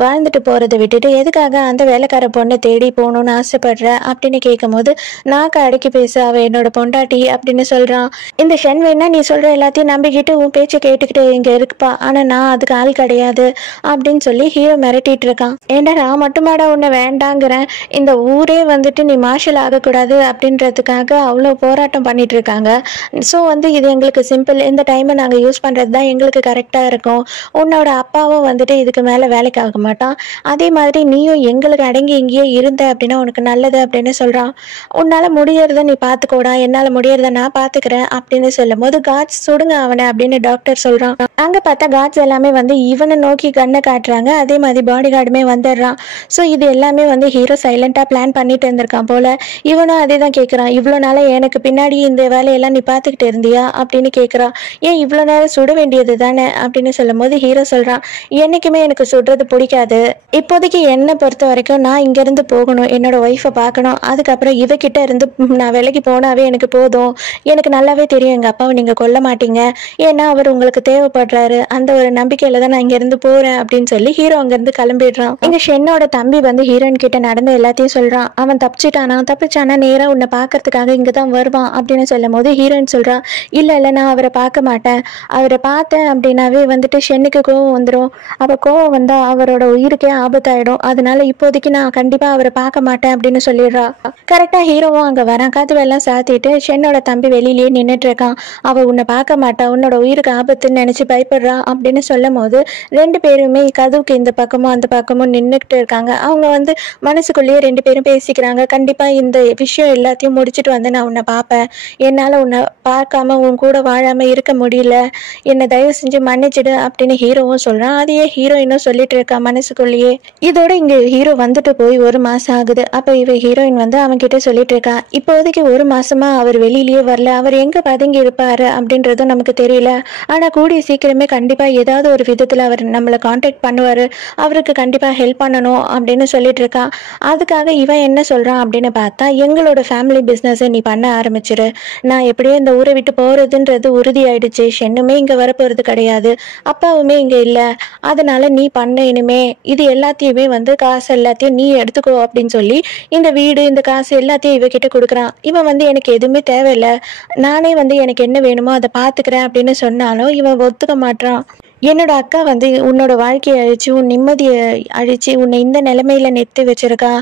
வாழ்ந்துட்டு போறதை விட்டுட்டு எதுக்காக அந்த வேலைக்கார பொண்ணை தேடி போகணும்னு ஆசைப்படுற அப்படின்னு கேட்கும் போது, நாக்க அடக்கி பேச அவ என்னோட பொண்டாட்டி அப்படின்னு சொல்றான். இந்த ஷென் வேணா நீ சொல்ற எல்லாத்தையும் நம்பிக்கிட்டு உன் பேச்சை கேட்டுக்கிட்டு இங்க இருக்குப்பா, ஆனா நான் அதுக்கு ஆள் கிடையாது அப்படின்னு சொல்லி ஹீரோ மிரட்டிட்டு இருக்கான். ஏண்டா நான் மட்டுமாடா உன்னை வேண்டாங்கிறேன், இந்த ஊரே வந்துட்டு நீ மார்ஷல் ஆகக்கூடாது அப்படின்றதுக்காக அவ்வளோ போராட்டம் பண்ணிட்டு இருக்காங்க, ஸோ வந்து இது எங்களுக்கு சிம்பிள், இந்த டைமை நாங்கள் யூஸ் பண்றது தான் எங்களுக்கு கரெக்டா இருக்கும், உன்னோட அப்பாவும் வந்துட்டு இதுக்கு மேல வேலை வேலைக்கு ஆக மாட்டான். அதே மாதிரி நீயும் எங்களுக்கு அடங்கி இங்கேயே இருந்த அப்படின்னா உனக்கு நல்லது அப்படின்னு சொல்கிறான். உன்னால் முடியறத நீ பார்த்துக்கோடா, என்னால் முடியறத நான் பார்த்துக்கிறேன் அப்படின்னு சொல்லும் போது காட்ஸ் சுடுங்க அவனை அப்படின்னு டாக்டர் சொல்கிறான். அங்கே பார்த்தா காட்ஸ் எல்லாமே வந்து இவனை நோக்கி கண்ணை காட்டுறாங்க. அதே மாதிரி பாடி கார்டுமே வந்துடுறான். ஸோ இது எல்லாமே வந்து ஹீரோ சைலண்ட்டாக பிளான் பண்ணிட்டு இருந்திருக்கான் போல. இவனும் அதே தான் கேட்குறான். இவ்வளோ நாளாக எனக்கு பின்னாடி இந்த வேலையெல்லாம் நீ பார்த்துக்கிட்டு இருந்தியா அப்படின்னு கேட்குறான். ஏன் இவ்வளோ நேரம் சுட வேண்டியது தானே அப்படின்னு சொல்லும் போது ஹீரோ சொல்கிறான், என்றைக்குமே எனக்கு சுடுறது பிடிக்காது. இப்போதைக்கு என்னை பொறுத்த வரைக்கும் நான் இங்கேருந்து போகணும், என்னோட ஒய்ஃபை பார்க்கணும். அதுக்கப்புறம் இவகிட்ட இருந்து நான் விலைக்கு போனாவே எனக்கு போதும். எனக்கு நல்லாவே தெரியும் எங்கள் அப்பாவை நீங்கள் கொல்ல மாட்டீங்க, ஏன்னா அவர் உங்களுக்கு தேவைப்படுறாரு. அந்த ஒரு நம்பிக்கையில் தான் நான் இங்கேருந்து போகிறேன் அப்படின்னு சொல்லி ஹீரோ அங்கேருந்து கிளம்பிடுறான். எங்கள் ஷென்னோட தம்பி வந்து ஹீரோயின் கிட்ட நடந்த எல்லாத்தையும் சொல்கிறான். அவன் தப்பிச்சானா நேராக உன்னை பார்க்கறதுக்காக இங்கே தான் வருவான் அப்படின்னு சொல்லும் போது ஹீரோயின் சொல்கிறான், இல்லை நான் அவரை பார்க்க மாட்டேன். அவரை பார்த்தேன் அப்படின்னாவே வந்துட்டு ஷென்னுக்கு கோவம் வந்துடும். அவள் கோவம் வந்தால் அவரோட உயிருக்கே ஆபத்தாயிடும். அதனால இப்போதைக்கு நான் கண்டிப்பாக அவரை பார்க்க மாட்டேன் அப்படின்னு சொல்லிடுறா. கரெக்டாக ஹீரோவும் அங்கே வரான். கதவெல்லாம் சாத்திட்டு ஷென்னோட தம்பி வெளியிலேயே நின்றுட்டு இருக்கான். அவள் உன்னை பார்க்க மாட்டா, உன்னோட உயிருக்கு ஆபத்துன்னு நினச்சி பயப்படுறா அப்படின்னு சொல்லும் போது 2 பேருமே கதவுக்கு இந்த பக்கமும் அந்த பக்கமும் நின்றுக்கிட்டு இருக்காங்க. அவங்க வந்து மனசுக்குள்ளேயே 2 பேரும் பேசிக்கிறாங்க. கண்டிப்பாக இந்த விஷயம் எல்லாத்தையும் முடிச்சுட்டு வந்து நான் உன்னை பார்ப்பேன். என்னால் உன்னை பார்க்காம உன் கூட வாழாமல் இருக்க முடியல, என்னை தயவு செஞ்சு மன்னிச்சிடு அப்படின்னு ஹீரோவும் சொல்கிறான். அதையே ஹீரோயினும் சொல்லிட்டு இருக்கா மனசுக்குள்ளேயே. இதோட இங்கே ஹீரோ வந்துட்டு போய் 1 மாதம் ஆகுது. அப்போ இவ ஹீரோயின் வந்து அவன்கிட்ட சொல்லிட்டு இருக்கா, இப்போதைக்கு 1 மாசமா அவர் வெளியிலேயே வரல, அவர் எங்கே பதுங்கி இருப்பாரு அப்படின்றதும் நமக்கு தெரியல. ஆனால் கூடிய சீக்கிரமே கண்டிப்பாக ஏதாவது ஒரு விதத்தில் அவர் நம்மளை காண்டாக்ட் பண்ணுவார், அவருக்கு கண்டிப்பாக ஹெல்ப் பண்ணணும் அப்படின்னு சொல்லிட்டு இருக்கா. அதுக்காக இவன் என்ன சொல்கிறான் அப்படின்னு பார்த்தா, எங்களோட ஃபேமிலி பிஸ்னஸை நீ பண்ண ஆரம்பிச்சிரு. நான் எப்படியோ இந்த ஊரை விட்டு போகிறதுன்றது உறுதி ஆயிடுச்சு. ஷென்னுமே இங்கே வரப்போகிறது கிடையாது, அப்பாவுமே இங்கே இல்லை. அதனால நீ பண்ண இனிமே இது எல்லாத்தையுமே வந்து காசு எல்லாத்தையும் நீ எடுத்துக்கோ அப்படின்னு சொல்லி இந்த வீடு இந்த காசு எல்லாத்தையும் இவகிட்ட கொடுக்குறான். இவன் வந்து எனக்கு எதுவுமே தேவையில்லை, நானே வந்து எனக்கு என்ன வேணுமோ அதை பார்த்துக்கிறேன் அப்படின்னு சொன்னாலும் இவன் ஒத்துக்க மாட்டான். என்னோட அக்கா வந்து உன்னோட வாழ்க்கையை அழிச்சு உன் நிம்மதியை அழிச்சு உன்னை இந்த நிலைமையில நிறுத்தி வச்சிருக்கா.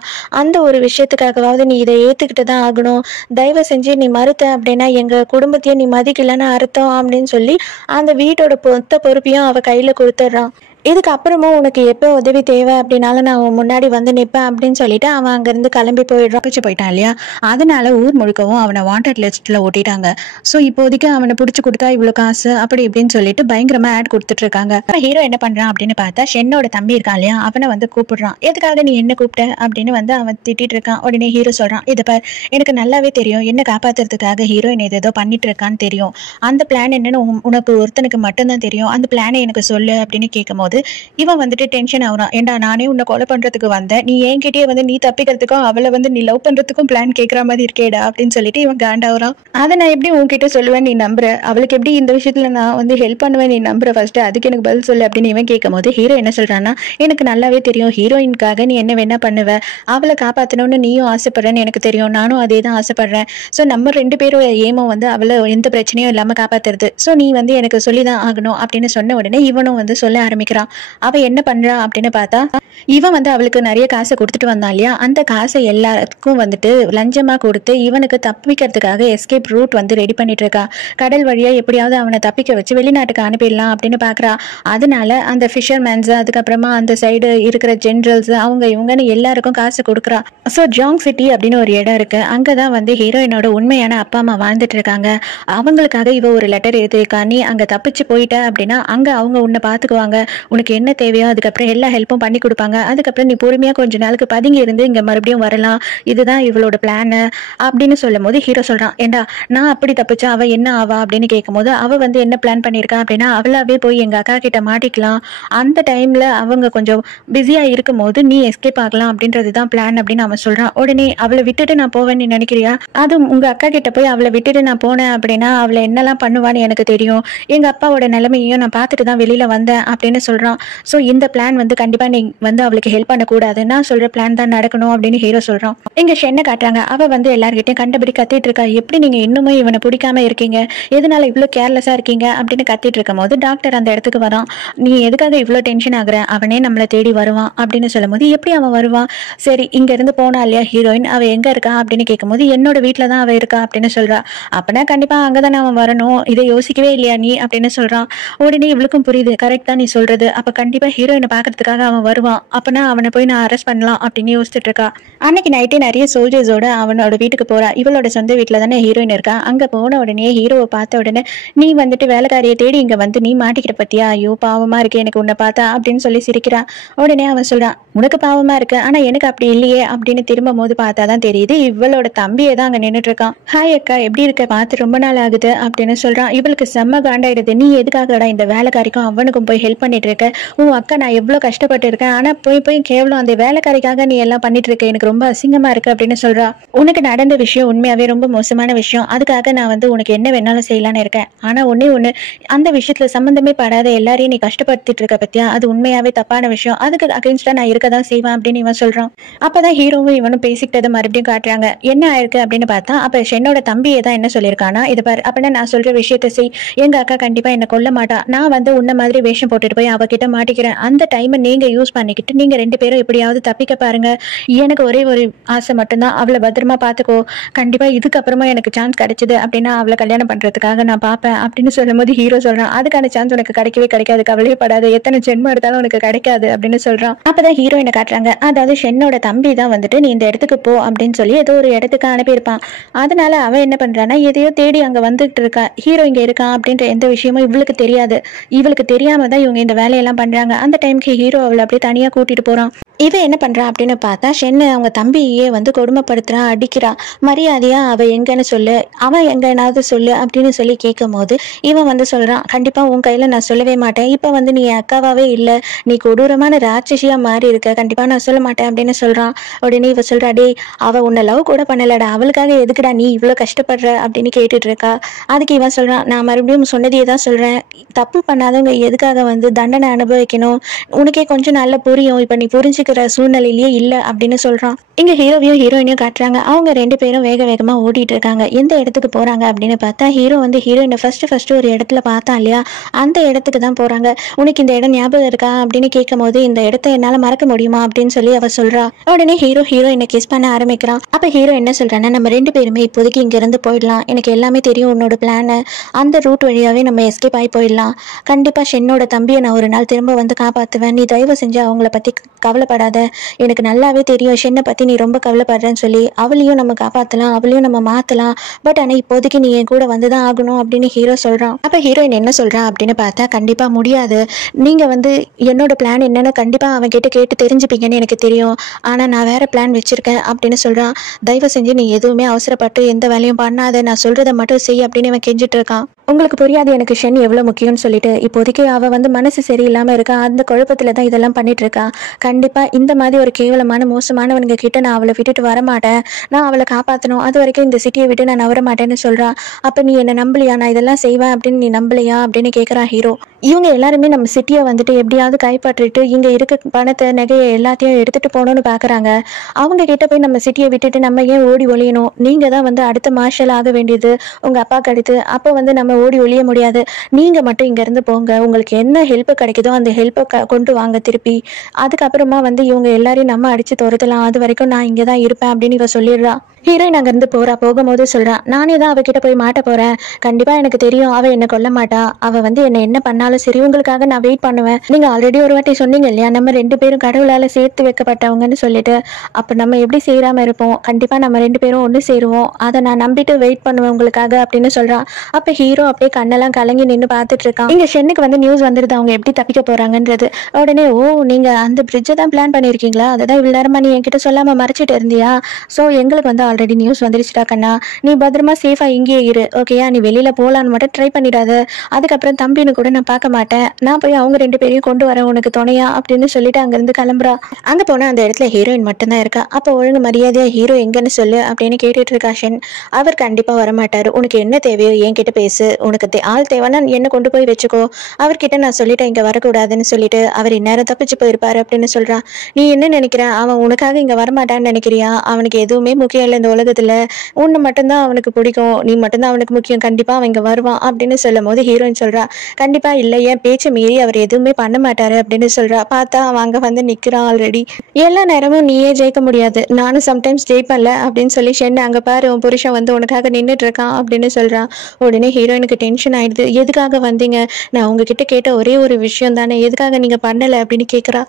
அந்த ஒரு விஷயத்துக்காகவாவது நீ இதை ஏற்றுக்கிட்டு தான் ஆகணும். தயவு செஞ்சு நீ மறுத்த அப்படின்னா எங்கள் குடும்பத்தையும் நீ மதிக்கலன்னு அர்த்தம் அப்படின்னு சொல்லி அந்த வீட்டோட மொத்த பொறுப்பையும் அவள் கையில் கொடுத்துட்றான். இதுக்கு அப்புறமும் உனக்கு எப்போ உதவி தேவை அப்படின்னாலும் நான் உன் முன்னாடி வந்து நிற்பேன் அப்படின்னு சொல்லிட்டு அவன் அங்கேருந்து கிளம்பி போயிட்டான் இல்லையா. அதனால ஊர் முழுக்கவும் அவனை வாண்டட் லிஸ்ட்டில் ஓட்டிட்டாங்க. ஸோ இப்போதைக்கு அவனை பிடிச்சி கொடுத்தா இவ்வளோ காசு அப்படி இப்படின்னு சொல்லிட்டு பயங்கரமாக ஆட் கொடுத்துட்டு இருக்காங்க. ஹீரோ என்ன பண்ணுறான் அப்படின்னு பார்த்தா ஷென்னோட தம்பி இருக்கான் இல்லையா, அவனை வந்து கூப்பிடுறான். எதுக்காக நீ என்ன கூப்பிட்ட அப்படின்னு வந்து அவன் திட்டிட்டு இருக்கான். உடனே ஹீரோ சொல்கிறான், இதை பார், எனக்கு நல்லாவே தெரியும் என்ன காப்பாற்றுறதுக்காக ஹீரோயின் ஏதோ பண்ணிட்டு இருக்கான்னு தெரியும். அந்த பிளான் என்னன்னு உனக்கு ஒருத்தனுக்கு மட்டும்தான் தெரியும். அந்த பிளானை எனக்கு சொல்லு அப்படின்னு கேட்கும் போது இவன் வந்துட்டு டென்ஷன் ஆகுறான். ஏண்டா நானே உன்னை கொலை பண்றதுக்கு வந்தேன், நீ என்கிட்டயே வந்து நீ தப்பிக்கிறதுக்கும் அவளை வந்து நீ லவ் பண்றதுக்கும் பிளான் கேட்கற மாதிரி இருக்கேடா அப்படின்னு சொல்லிட்டு இவன் காண்டாகுறான். அதை நான் எப்படி உன்கிட்ட சொல்லுவேன் நீ நம்புற, அவளுக்கு எப்படி இந்த விஷயத்துல நான் வந்து ஹெல்ப் பண்ணுவேன் நீ நம்புற, ஃபர்ஸ்ட் அதுக்கு எனக்கு பதில் சொல்லு அப்படின்னு இவன் கேட்கும் போது ஹீரோ என்ன சொல்றான்னா, எனக்கு நல்லாவே தெரியும் ஹீரோயின்காக நீ என்ன வேணா பண்ணுவ, அவளை காப்பாற்றணும்னு நீயும் ஆசைப்படுறேன்னு எனக்கு தெரியும், நானும் அதே தான் ஆசைப்படுறேன். ஸோ நம்ம 2 பேரும் ஏமோ வந்து அவளை எந்த பிரச்சனையும் இல்லாமல் காப்பாத்துறது. ஸோ நீ வந்து எனக்கு சொல்லிதான் ஆகணும் அப்படின்னு சொன்ன உடனே இவனும் வந்து சொல்ல ஆரம்பிக்கிறான். அவ என்ன பண்றா அப்படின்னு பார்த்தா, இவன் வந்து அவளுக்கு நிறைய காசை கொடுத்துட்டு வந்தான் இல்லையா, அந்த காசை எல்லாருக்கும் வந்துட்டு லஞ்சமா கொடுத்து இவனுக்கு தப்பிக்கிறதுக்காக எஸ்கேப் ரூட் வந்து ரெடி பண்ணிட்டு இருக்கா. கடல் வழியா எப்படியாவது அவனை தப்பிக்க வச்சு வெளிநாட்டுக்கு அனுப்பிடலாம் அப்படின்னு பாக்குறா. அதனால அந்த ஃபிஷர்மேன்ஸ் அதுக்கப்புறமா அந்த சைடு இருக்கிற ஜெனரல்ஸ் அவங்க இவங்கன்னு எல்லாருக்கும் காசு கொடுக்குறா. ஸோ ஜாங் சிட்டி அப்படின்னு ஒரு இடம் இருக்கு, அங்கதான் வந்து ஹீரோயினோட உண்மையான அப்பா அம்மா வாழ்ந்துட்டு இருக்காங்க. அவங்களுக்காக இவ ஒரு லெட்டர் எழுதிருக்கா, நீ அங்க தப்பிச்சு போயிட்ட அப்படின்னா அங்க அவங்க உன்னை பாத்துக்குவாங்க, உனக்கு என்ன தேவையோ அதுக்கப்புறம் எல்லா ஹெல்ப்பும் பண்ணி கொடுப்பாங்க, அதுக்கப்புறம் நீ பொறுமையா கொஞ்ச நாளுக்கு பதுங்கி இருந்து இங்க மறுபடியும் வரலாம், இதுதான் இவளோட பிளான் அப்படின்னு சொல்லும் போது ஹீரோ சொல்றான், ஏண்டா நான் அப்படி தப்பிச்சா அவ என்ன ஆவா அப்படின்னு கேட்கும் போது அவ வந்து என்ன பிளான் பண்ணிருக்கா அப்படின்னா, அவளாவே போய் எங்க அக்கா கிட்ட மாட்டிக்கலாம், அந்த டைம்ல அவங்க கொஞ்சம் பிஸியா இருக்கும் போது நீ எஸ்கேப் ஆகலாம் அப்படின்றதுதான் பிளான் அப்படின்னு அவன் சொல்றான். உடனே அவளை விட்டுட்டு நான் போவேன்னு நீ நினைக்கிறியா, அதுவும் உங்க அக்கா கிட்ட போய் அவளை விட்டுட்டு நான் போனேன் அப்படின்னா அவளை என்னெல்லாம் பண்ணுவான்னு எனக்கு தெரியும், எங்க அப்பாவோட நிலைமையும் நான் பார்த்துட்டு தான் வெளியில வந்தேன் அப்படின்னு சொல்றான். ஸோ இந்த பிளான் வந்து கண்டிப்பா நீ வந்து அவளுக்கு ஹெல்ப் பண்ணக்கூடாது, நான் சொல்ற பிளான் தான் நடக்கணும் அப்படின்னு ஹீரோ சொல்றான். இங்க ஷென்னை காட்டுறாங்க. அவ வந்து எல்லார்கிட்டையும் கண்டபடி கத்திட்டு இருக்கா, எப்படி நீங்க இன்னுமே இவனை பிடிக்காம இருக்கீங்க, எதனால இவ்வளவு கேர்லெஸ்ஸா இருக்கீங்க அப்படின்னு கத்திட்டு இருக்கும் போது டாக்டர் அந்த இடத்துக்கு வரான். நீ எதுக்காக இவ்வளவு டென்ஷன் ஆகுற, அவனே நம்மளை தேடி வருவான் அப்படின்னு சொல்லும் போது எப்படி அவன் வருவான், சரி இங்க இருந்து போனா இல்லையா ஹீரோயின், அவ எங்க இருக்கா அப்படின்னு கேட்கும் போது என்னோட வீட்டுல தான் அவ இருக்கா அப்படின்னு சொல்றா. அப்பனா கண்டிப்பா அங்கதானே அவன் வரணும், இதை யோசிக்கவே இல்லையா நீ அப்படின்னு சொல்றான். உடனே இவளுக்கும் புரியுது, கரெக்ட் தான் நீ சொல்றது, ஆகுது. அப்ப கண்டிப்பா ஹீரோயினை பாக்குறதுக்காக அவன் வருவான். அப்பனா அவனை போய் நான் அரெஸ்ட் பண்ணலாம் அப்படின்னு யோசிச்சுட்டு இருக்கா. அன்னைக்கு நைட்டே நிறைய சோல்ஜர்ஸோட அவனோட வீட்டுக்கு போறா. இவளோட சொந்த வீட்டுல தானே ஹீரோயின் இருக்கா. அங்க போன உடனே ஹீரோவை பார்த்த உடனே, நீ வந்துட்டு வேலைக்காரியை தேடி இங்க வந்து நீ மாட்டிக்கிற பத்தியா, ஐயோ பாவமா இருக்கு எனக்கு உன்னை பார்த்தா அப்படின்னு சொல்லி சிரிக்கிறான். உடனே அவன் சொல்றான், உனக்கு பாவமா இருக்கு ஆனா எனக்கு அப்படி இல்லையே அப்படின்னு திரும்பும் போது பார்த்தாதான் தெரியுது இவளோட தம்பியே தான் அங்க நின்னுட்டு இருக்கான். ஹாய் அக்கா எப்படி இருக்க, பார்த்து ரொம்ப நாள் ஆகுது அப்படின்னு சொல்றான். இவளுக்கு செம்ம காண்டாயிடுது. நீ எதுக்காகடா இந்த வேலைக்காரிக்கும் அவனுக்கும் போய் ஹெல்ப் பண்ணிட்டு இருக்க, உன் அக்கா நான் எவ்வளவு கஷ்டப்பட்டு இருக்கேன், ஆனா போய் போய் கேவலம் அந்த வேலைக்காரிக்காக நீ எல்லாம் பண்ணிட்டு இருக்க, எனக்கு ரொம்ப அசிங்கமா இருக்கு அப்படின்னு சொல்றா. உனக்கு நடந்த விஷயம் உண்மையாவே ரொம்ப மோசமான விஷயம், அதுக்காக நான் வந்து உனக்கு என்ன வேணாலும் செய்யலான்னு இருக்கேன். ஆனா ஒண்ணு அந்த விஷயத்துல சம்பந்தமே படாத எல்லாரையும் நீ கஷ்டப்படுத்திட்டு இருக்க பத்தியா, அது உண்மையாவே தப்பான விஷயம், அதுக்கு அகைன்ஸ்டா நான் இருக்கதான் செய்வேன் அப்படின்னு இவன் சொல்றான். அப்பதான் ஹீரோவும் இவனும் பேசிக்கிட்டதை மறுபடியும் காட்டுறாங்க. என்ன ஆயிருக்கு அப்படின்னு பார்த்தா, அப்ப ஷென்னோட தம்பியை தான் என்ன சொல்லியிருக்கானா, இது பாரு அப்படின்னா நான் சொல்ற விஷயத்த செய், எங்க அக்கா கண்டிப்பா என்ன கொல்ல மாட்டா, நான் வந்து உன்ன மாதிரி வேஷம் போட்டுட்டு போய் அவகிட்ட மாட்டிக்கிறேன், அந்த டைமை நீங்க யூஸ் பண்ணிக்கிட்டு நீங்க 2 பேரும் எப்படியாவது தப்பிக்க பாருங்க, எனக்கு ஒரே ஒரு ஆசை மட்டும்தான், அவளை பத்திரமா பாத்துக்கோ, கண்டிப்பா இதுக்கப்புறமா எனக்கு சான்ஸ் கிடைச்சது அப்படின்னா அவளை கல்யாணம் பண்றதுக்காக நான் பாப்பேன் அப்படின்னு சொல்லும் போது ஹீரோ சொல்றான், அதுக்கான சான்ஸ் உனக்கு கிடைக்கவே கிடைக்காது, கவலையே படாது, எத்தனை ஜென்மம் எடுத்தாலும் உனக்கு கிடைக்காது அப்படின்னு சொல்றான். அப்பதான் ஹீரோயினை காட்டுறாங்க. அதாவது ஷென்னோட தம்பி தான் வந்துட்டு நீ இந்த இடத்துக்கு போ அப்படின்னு சொல்லி ஏதோ ஒரு இடத்துக்கு அனுப்பியிருப்பான். அதனால அவன் என்ன பண்றான்னா எதையோ தேடி அங்க வந்துட்டு இருக்கா. ஹீரோ இங்க இருக்கான் அப்படின்ற எந்த விஷயமும் இவளுக்கு தெரியாது. இவளுக்கு தெரியாம தான் இவங்க இந்த வேலையெல்லாம் பண்றாங்க. அந்த டைமுக்கு ஹீரோ அவளை அப்படியே தனியா கூட்டிட்டு போறான். இவன் என்ன பண்றா அப்படின்னு பார்த்தா, ஷென்னு அவங்க தம்பியே வந்து கொடுமைப்படுத்துறான், அடிக்கிறா. மரியாதையா அவ எங்கன்னு சொல்லு, அவன் எங்கன்னாவது சொல்லு அப்படின்னு சொல்லி கேட்கும் போது இவன் வந்து சொல்றான், கண்டிப்பா உன் கையில நான் சொல்லவே மாட்டேன், இப்ப வந்து நீ அக்காவாவே இல்ல, நீ கொடூரமான ராட்சசியா மாறி இருக்க, கண்டிப்பா நான் சொல்ல மாட்டேன் அப்படின்னு சொல்றான். உடனே இவ சொல்றா, டே அவ உன்னை லவ் கூட பண்ணலடா, அவளுக்காக எதுக்குடா நீ இவ்வளவு கஷ்டப்படுற அப்படின்னு கேட்டுட்டு இருக்கா. அதுக்கு இவன் சொல்றான், நான் மறுபடியும் சொன்னதையே தான் சொல்றேன், தப்பு பண்ணாதவங்க எதுக்காக வந்து தண்டனை அனுபவிக்கணும், உனக்கே கொஞ்சம் நல்லா புரியும், இப்ப நீ புரிஞ்சுக்கிற சூழ்நிலையிலேயே இல்ல அப்படின்னு சொல்றான். இங்க ஹீரோவையும் ஹீரோயினையும் காட்டுறாங்க. அவங்க 2 பேரும் வேக வேகமா ஓடிட்டு இருக்காங்க. எந்த இடத்துக்கு போறாங்க அப்படின்னு பார்த்தா, ஹீரோ வந்து ஹீரோயினை ஃபர்ஸ்ட் ஒரு இடத்துல பார்த்தான் இல்லையா, அந்த இடத்துக்கு தான் போறாங்க. உனக்கு இந்த இடம் ஞாபகம் இருக்கா அப்படின்னு கேட்கும் போது, இந்த இடத்த என்னால மறக்க முடியுமா அப்படின்னு சொல்லி அவ சொல்றா. உடனே ஹீரோயினை கிஸ் பண்ண ஆரம்பிக்கிறான். அப்ப ஹீரோ என்ன சொல்றான்னா, நம்ம 2 பேருமே இப்போதைக்கு இங்க இருந்து போயிடலாம், எனக்கு எல்லாமே தெரியும் உன்னோட பிளான், அந்த ரூட் வழியாவே நம்ம எஸ்கேப் ஆகி போயிடலாம், கண்டிப்பா ஷென்னோட தம்பியை நான் ஒரு நாள் திரும்ப வந்து காப்பாத்துவேன், நீ தயவு செஞ்சு அவங்கள பத்தி கவலைப்படாத, எனக்கு நல்லாவே தெரியும் ஷென்னை பத்தி நீ ரொம்ப கவலைப்படுறேன்னு சொல்லி, அவளையும் நம்ம காப்பாத்தலாம், அவளையும் நம்ம மாத்தலாம், பட் ஆனா இப்போதைக்கு நீ என் கூட வந்துதான் ஆகணும் அப்படின்னு ஹீரோ சொல்றான். அப்ப ஹீரோயின் என்ன சொல்றா அப்படின்னு பார்த்தா, கண்டிப்பா முடியாது, நீங்க வந்து என்னோட பிளான் என்னன்னு கண்டிப்பா அவன் கிட்ட கேட்டு தெரிஞ்சுப்பீங்கன்னு எனக்கு தெரியும், ஆனா நான் வேற பிளான் வச்சிருக்கேன் அப்படின்னு சொல்றான். தயவு செஞ்சு நீ எதுவுமே அவசரப்பட்டு எந்த வேலையும் பண்ணாத, நான் சொல்றதை மட்டும் செய் அப்படின்னு அவன் கெஞ்சிட்டு இருக்கான். உங்களுக்கு புரியாது எனக்கு ஷென் எவ்வளவு முக்கியம்னு சொல்லிட்டு, இப்போதைக்கு அவ வந்து மனசு சரியில்லாம இருக்கா, அந்த குழப்பத்துல தான் இதெல்லாம் பண்ணிட்டு இருக்கா, கண்டிப்பா இந்த மாதிரி ஒரு கேவலமான மோசமானவனுங்க கிட்ட நான் அவளை விட்டுட்டு வரமாட்டேன், நான் அவளை காப்பாற்றணும், அது வரைக்கும் இந்த சிட்டியை விட்டு நான் நவர மாட்டேன்னு சொல்றா. அப்ப நீ என்ன நம்பலையா, நான் இதெல்லாம் செய்வேன் அப்படின்னு நீ நம்பலையா அப்படின்னு கேட்கறான் ஹீரோ. இவங்க எல்லாருமே நம்ம சிட்டியை வந்துட்டு எப்படியாவது கைப்பற்றிட்டு இங்க இருக்க பணத்தை நகையை எல்லாத்தையும் எடுத்துட்டு போகணும்னு பாக்குறாங்க. அவங்க கிட்ட போய் நம்ம சிட்டியை விட்டுட்டு நம்ம ஏன் ஓடி ஒளியணும், நீங்க தான் வந்து அடுத்த மார்ஷல் ஆக வேண்டியது உங்க அப்பாக்கு அடுத்து, அப்போ வந்து நம்ம ஓடி ஒளிய முடியாது, நீங்க மட்டும் இங்க இருந்து போங்க, உங்களுக்கு என்ன ஹெல்ப் கிடைக்குதோ அந்த ஹெல்ப்பை கொண்டு வாங்க திருப்பி, அதுக்கப்புறமா வந்து இவங்க எல்லாரையும் நம்ம அடிச்சு துரத்தலாம், அது வரைக்கும் நான் இங்கதான் இருப்பேன் அப்படின்னு இவ சொல்லிடுறா. ஹீரோயின் அங்க இருந்து போகும்போது சொல்றா, நானே தான் அவகிட்ட போய் மாட்ட போறேன், கண்டிப்பா எனக்கு தெரியும் அவ என்ன கொல்ல மாட்டா, அவ வந்து என்ன பண்ணாலும் சரி உங்களுக்காக நான் வெயிட் பண்ணுவேன், நீங்க ஆல்ரெடி ஒரு வாட்டி சொன்னீங்க இல்லையா நம்ம 2 பேரும் கடவுளால சேர்த்து வைக்கப்பட்டவங்கன்னு சொல்லிட்டு, அப்ப நம்ம எப்படி சேராம இருப்போம், கண்டிப்பா நம்ம 2 பேரும் ஒண்ணு சேருவோம், அதை நான் நம்பிட்டு வெயிட் பண்ணுவேன் உங்களுக்காக அப்படின்னு சொல்றான். அப்ப ஹீரோ அப்படியே கண்ணெல்லாம் கலங்கி நின்று பார்த்துட்டு இருக்கான். இங்க ஷென்னுக்கு வந்து நியூஸ் வந்துருது அவங்க எப்படி தப்பிக்க போறாங்கன்றது. உடனே, ஓ நீங்க அந்த பிரிட்ஜை தான் பிளான் பண்ணிருக்கீங்களா, அதான் இவ்வளவு நேரமா நீ என்கிட்ட சொல்லாம மறைச்சிட்டு இருந்தியா, சோ எங்களுக்கு வந்து ஆல்ரெடி நியூஸ் வந்துருச்சுடா கண்ணா, நீ பத்திரமா சேஃபா இங்கேயே இரு ஓகேயா, நீ வெளியில போலான்னு மட்டும் ட்ரை பண்ணிடாத, அதுக்கப்புறம் தம்பின்னு கூட நான் பார்க்க மாட்டேன், நான் போய் அவங்க 2 பேரையும் கொண்டு வரேன் உனக்கு துணையா அப்படின்னு சொல்லிட்டு அங்க இருந்து கிளம்புறா. அங்க போனா அந்த இடத்துல ஹீரோயின் மட்டும்தான் இருக்கா. அப்ப ஒழுங்கு மரியாதையா ஹீரோ எங்கன்னு சொல்லு அப்படின்னு கேட்டுட்டு இருக்கா ஷென். அவர் கண்டிப்பா வரமாட்டாரு, உனக்கு என்ன தேவையோ என்கிட்ட பேசு, உனக்கு ஆள் தேவைன்னா என்ன கொண்டு போய் வச்சுக்கோ, அவர்கிட்ட நான் சொல்லிட்டேன் இங்க வரக்கூடாதுன்னு சொல்லிட்டு அவர் இந்நேரம் தப்பிச்சு போயிருப்பாரு அப்படின்னு சொல்றான். நீ என்ன நினைக்கிற, அவன் உனக்காக இங்க வரமாட்டான்னு நினைக்கிறியா, அவனுக்கு எதுவுமே முக்கியம் இல்லை இந்த உலகத்துல, உன்னை மட்டும்தான் அவனுக்கு பிடிக்கும், நீ மட்டும்தான் அவனுக்கு முக்கியம், கண்டிப்பா அவன் இங்க வருவான் அப்படின்னு சொல்லும் போது ஹீரோயின் சொல்றா, கண்டிப்பா இல்ல, என் பேச்சை மீறி அவர் எதுவுமே பண்ண மாட்டாரு அப்படின்னு சொல்றா. பார்த்தா அவன் அங்க வந்து நிக்கிறான் ஆல்ரெடி. எல்லா நேரமும் நீயே ஜெயிக்க முடியாது, நானும் சம்டைம்ஸ் ஜெயிப்பேன்ல அப்படின்னு சொல்லி ஷென் அங்க பாரு உன் புருஷன் வந்து உனக்காக நின்றுட்டு இருக்கான் அப்படின்னு சொல்றான். உடனே ஹீரோயினுக்கு டென்ஷன் ஆயிடுது, எதுக்காக வந்தீங்க, நான் உங்ககிட்ட கேட்ட ஒரே ஒரு விஷயம் விஷயம் தானே, எதுக்காக நீங்க பண்ணல அப்படின்னு கேக்குறா.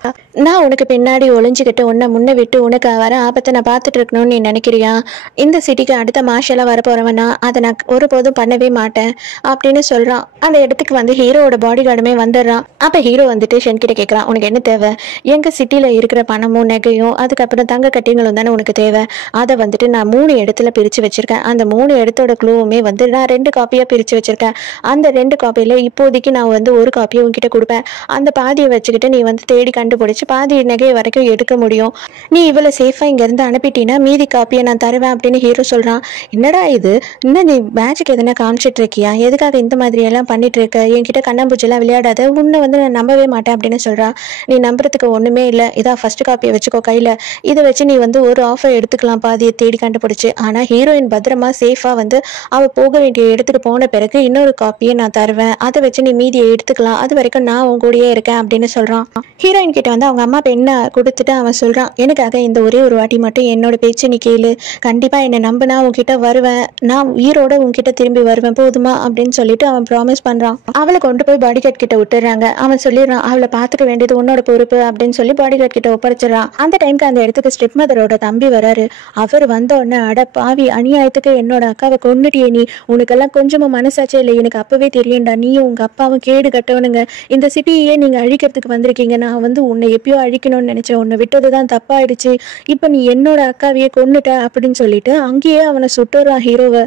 நான் உனக்கு பின்னாடி ஒளிஞ்சுக்கிட்டு உன்னை முன்ன விட்டு உனக்கு வர ஆபத்தை நான் பார்த்துட்டு இருக்கணும்னு நீ நினைக்கிறியா? இந்த சிட்டிக்கு அடுத்த மார்ஷலா வர போறவனா அதை நான் ஒருபோதும் பண்ணவே மாட்டேன் அப்படின்னு சொல்றான். அந்த இடத்துக்கு வந்து ஹீரோவோட பாடி கார்டுமே வந்துடுறான். அப்ப ஹீரோ வந்துட்டு ஷென் கிட்ட கேட்கறான், உனக்கு என்ன தேவை? எங்க சிட்டில இருக்கிற பணமும் நகையும் அதுக்கப்புறம் தங்க கட்டிங்களும் தானே உனக்கு தேவை. அதை வந்துட்டு நான் 3 இடத்துல பிரிச்சு வச்சிருக்கேன். அந்த 3 இடத்தோட க்ளூவுமே வந்து நான் 2 காப்பியா பிரிச்சு வச்சிருக்கேன். அந்த 2 காப்பியில இப்போதைக்கு நான் வந்து ஒரு காப்பியை உன்கிட்ட கொடுப்பேன். அந்த பாதியை வச்சுக்கிட்டு நீ வந்து தேடி கண்டுபிடிச்சு பாதி நகை வரைக்கும் எடுக்க முடியும். நீ இவ்வளவு சேஃபா இங்க இருந்து அனுப்பிட்டீன்னா மீதி காப்பியை நான் தருவேன் அப்படின்னு ஹீரோ சொல்றான். என்னடா இது, இன்னும் நீ மேஜிக் எதனா காமிச்சிட்டு இருக்கியா? எதுக்காக இந்த மாதிரி எல்லாம் பண்ணிட்டு இருக்க? என்கிட்ட கண்ணாம்பூச்சிலாம் விளையாடாத, உன்னை வந்து நான் நம்பவே மாட்டேன் அப்படின்னு சொல்றா. நீ நம்புறதுக்கு ஒண்ணுமே இல்லை, இதான் ஃபர்ஸ்ட் காப்பியை வச்சுக்கோ கையில, இதை வச்சு நீ வந்து ஒரு ஆஃபர் எடுத்துக்கலாம் பாதியை தேடி கண்டுபிடிச்சு. ஆனா ஹீரோயின் பத்திரமா சேஃபா வந்து அவ போக வேண்டிய இடத்துக்கு போன பிறகு இன்னொரு காப்பியை நான் தருவேன், அதை வச்சு நீ மீதியை எடுத்துக்கலாம், அது வரைக்கும் நான் உன் கூடயே இருக்கேன் அப்படின்னு சொல்றான். ஹீரோயின் கிட்ட வந்து அவங்க அம்மா பெண்ணை கொடுத்துட்டு அவன் சொல்றான், எனக்காக இந்த ஒரே ஒரு வாட்டி மட்டும் என்னோட பேச்சு நீ கேளு, கண்டிப்பா என்னை நம்புனா உன்கிட்ட வருவேன், நான் உயிரோட உன்கிட்ட திரும்பி வருவேன், போதுமா அப்படின்னு சொல்லிட்டு அவன் ப்ராமிஸ் பண்றான். அவளை கொண்டு போய் பாடி கார்ட் கிட்ட விட்டுறாங்க. அவன் சொல்லிடுறான், அவளை பாத்துக்க வேண்டியது உன்னோட பொறுப்பு அப்படின்னு சொல்லி பாடி கார்ட் கிட்ட ஒப்படைச்சிடறான். அந்த டைம்க்கு அந்த இடத்துக்கு ஸ்டெப் மதரோட தம்பி வராரு. அவர் வந்த உடனே, அட பாவி, அநியாயத்துக்கு என்னோட அக்காவை கொன்னுட்டியே நீ, உனக்கெல்லாம் கொஞ்சமும் மனசாச்சே இல்லை, எனக்கு அப்பவே தெரியும்டா, நீயும் உங்க அப்பாவும் கேடு கட்டவனுங்க, இந்த சிட்டியே நீங்க அழிக்கிறதுக்கு வந்திருக்கீங்க, நான் வந்து உன்னை எப்பயோ அழிக்கணும்னு நினைச்சேன், உன்னை விட்டதுதான் தப்பாயிடுச்சு, இப்ப நீ என்னோட அக்காவையே கொன்னுட்ட அப்படின்னு சொல்லிட்டு அங்கேயே அவனை சுட்டுறான் ஹீரோவை.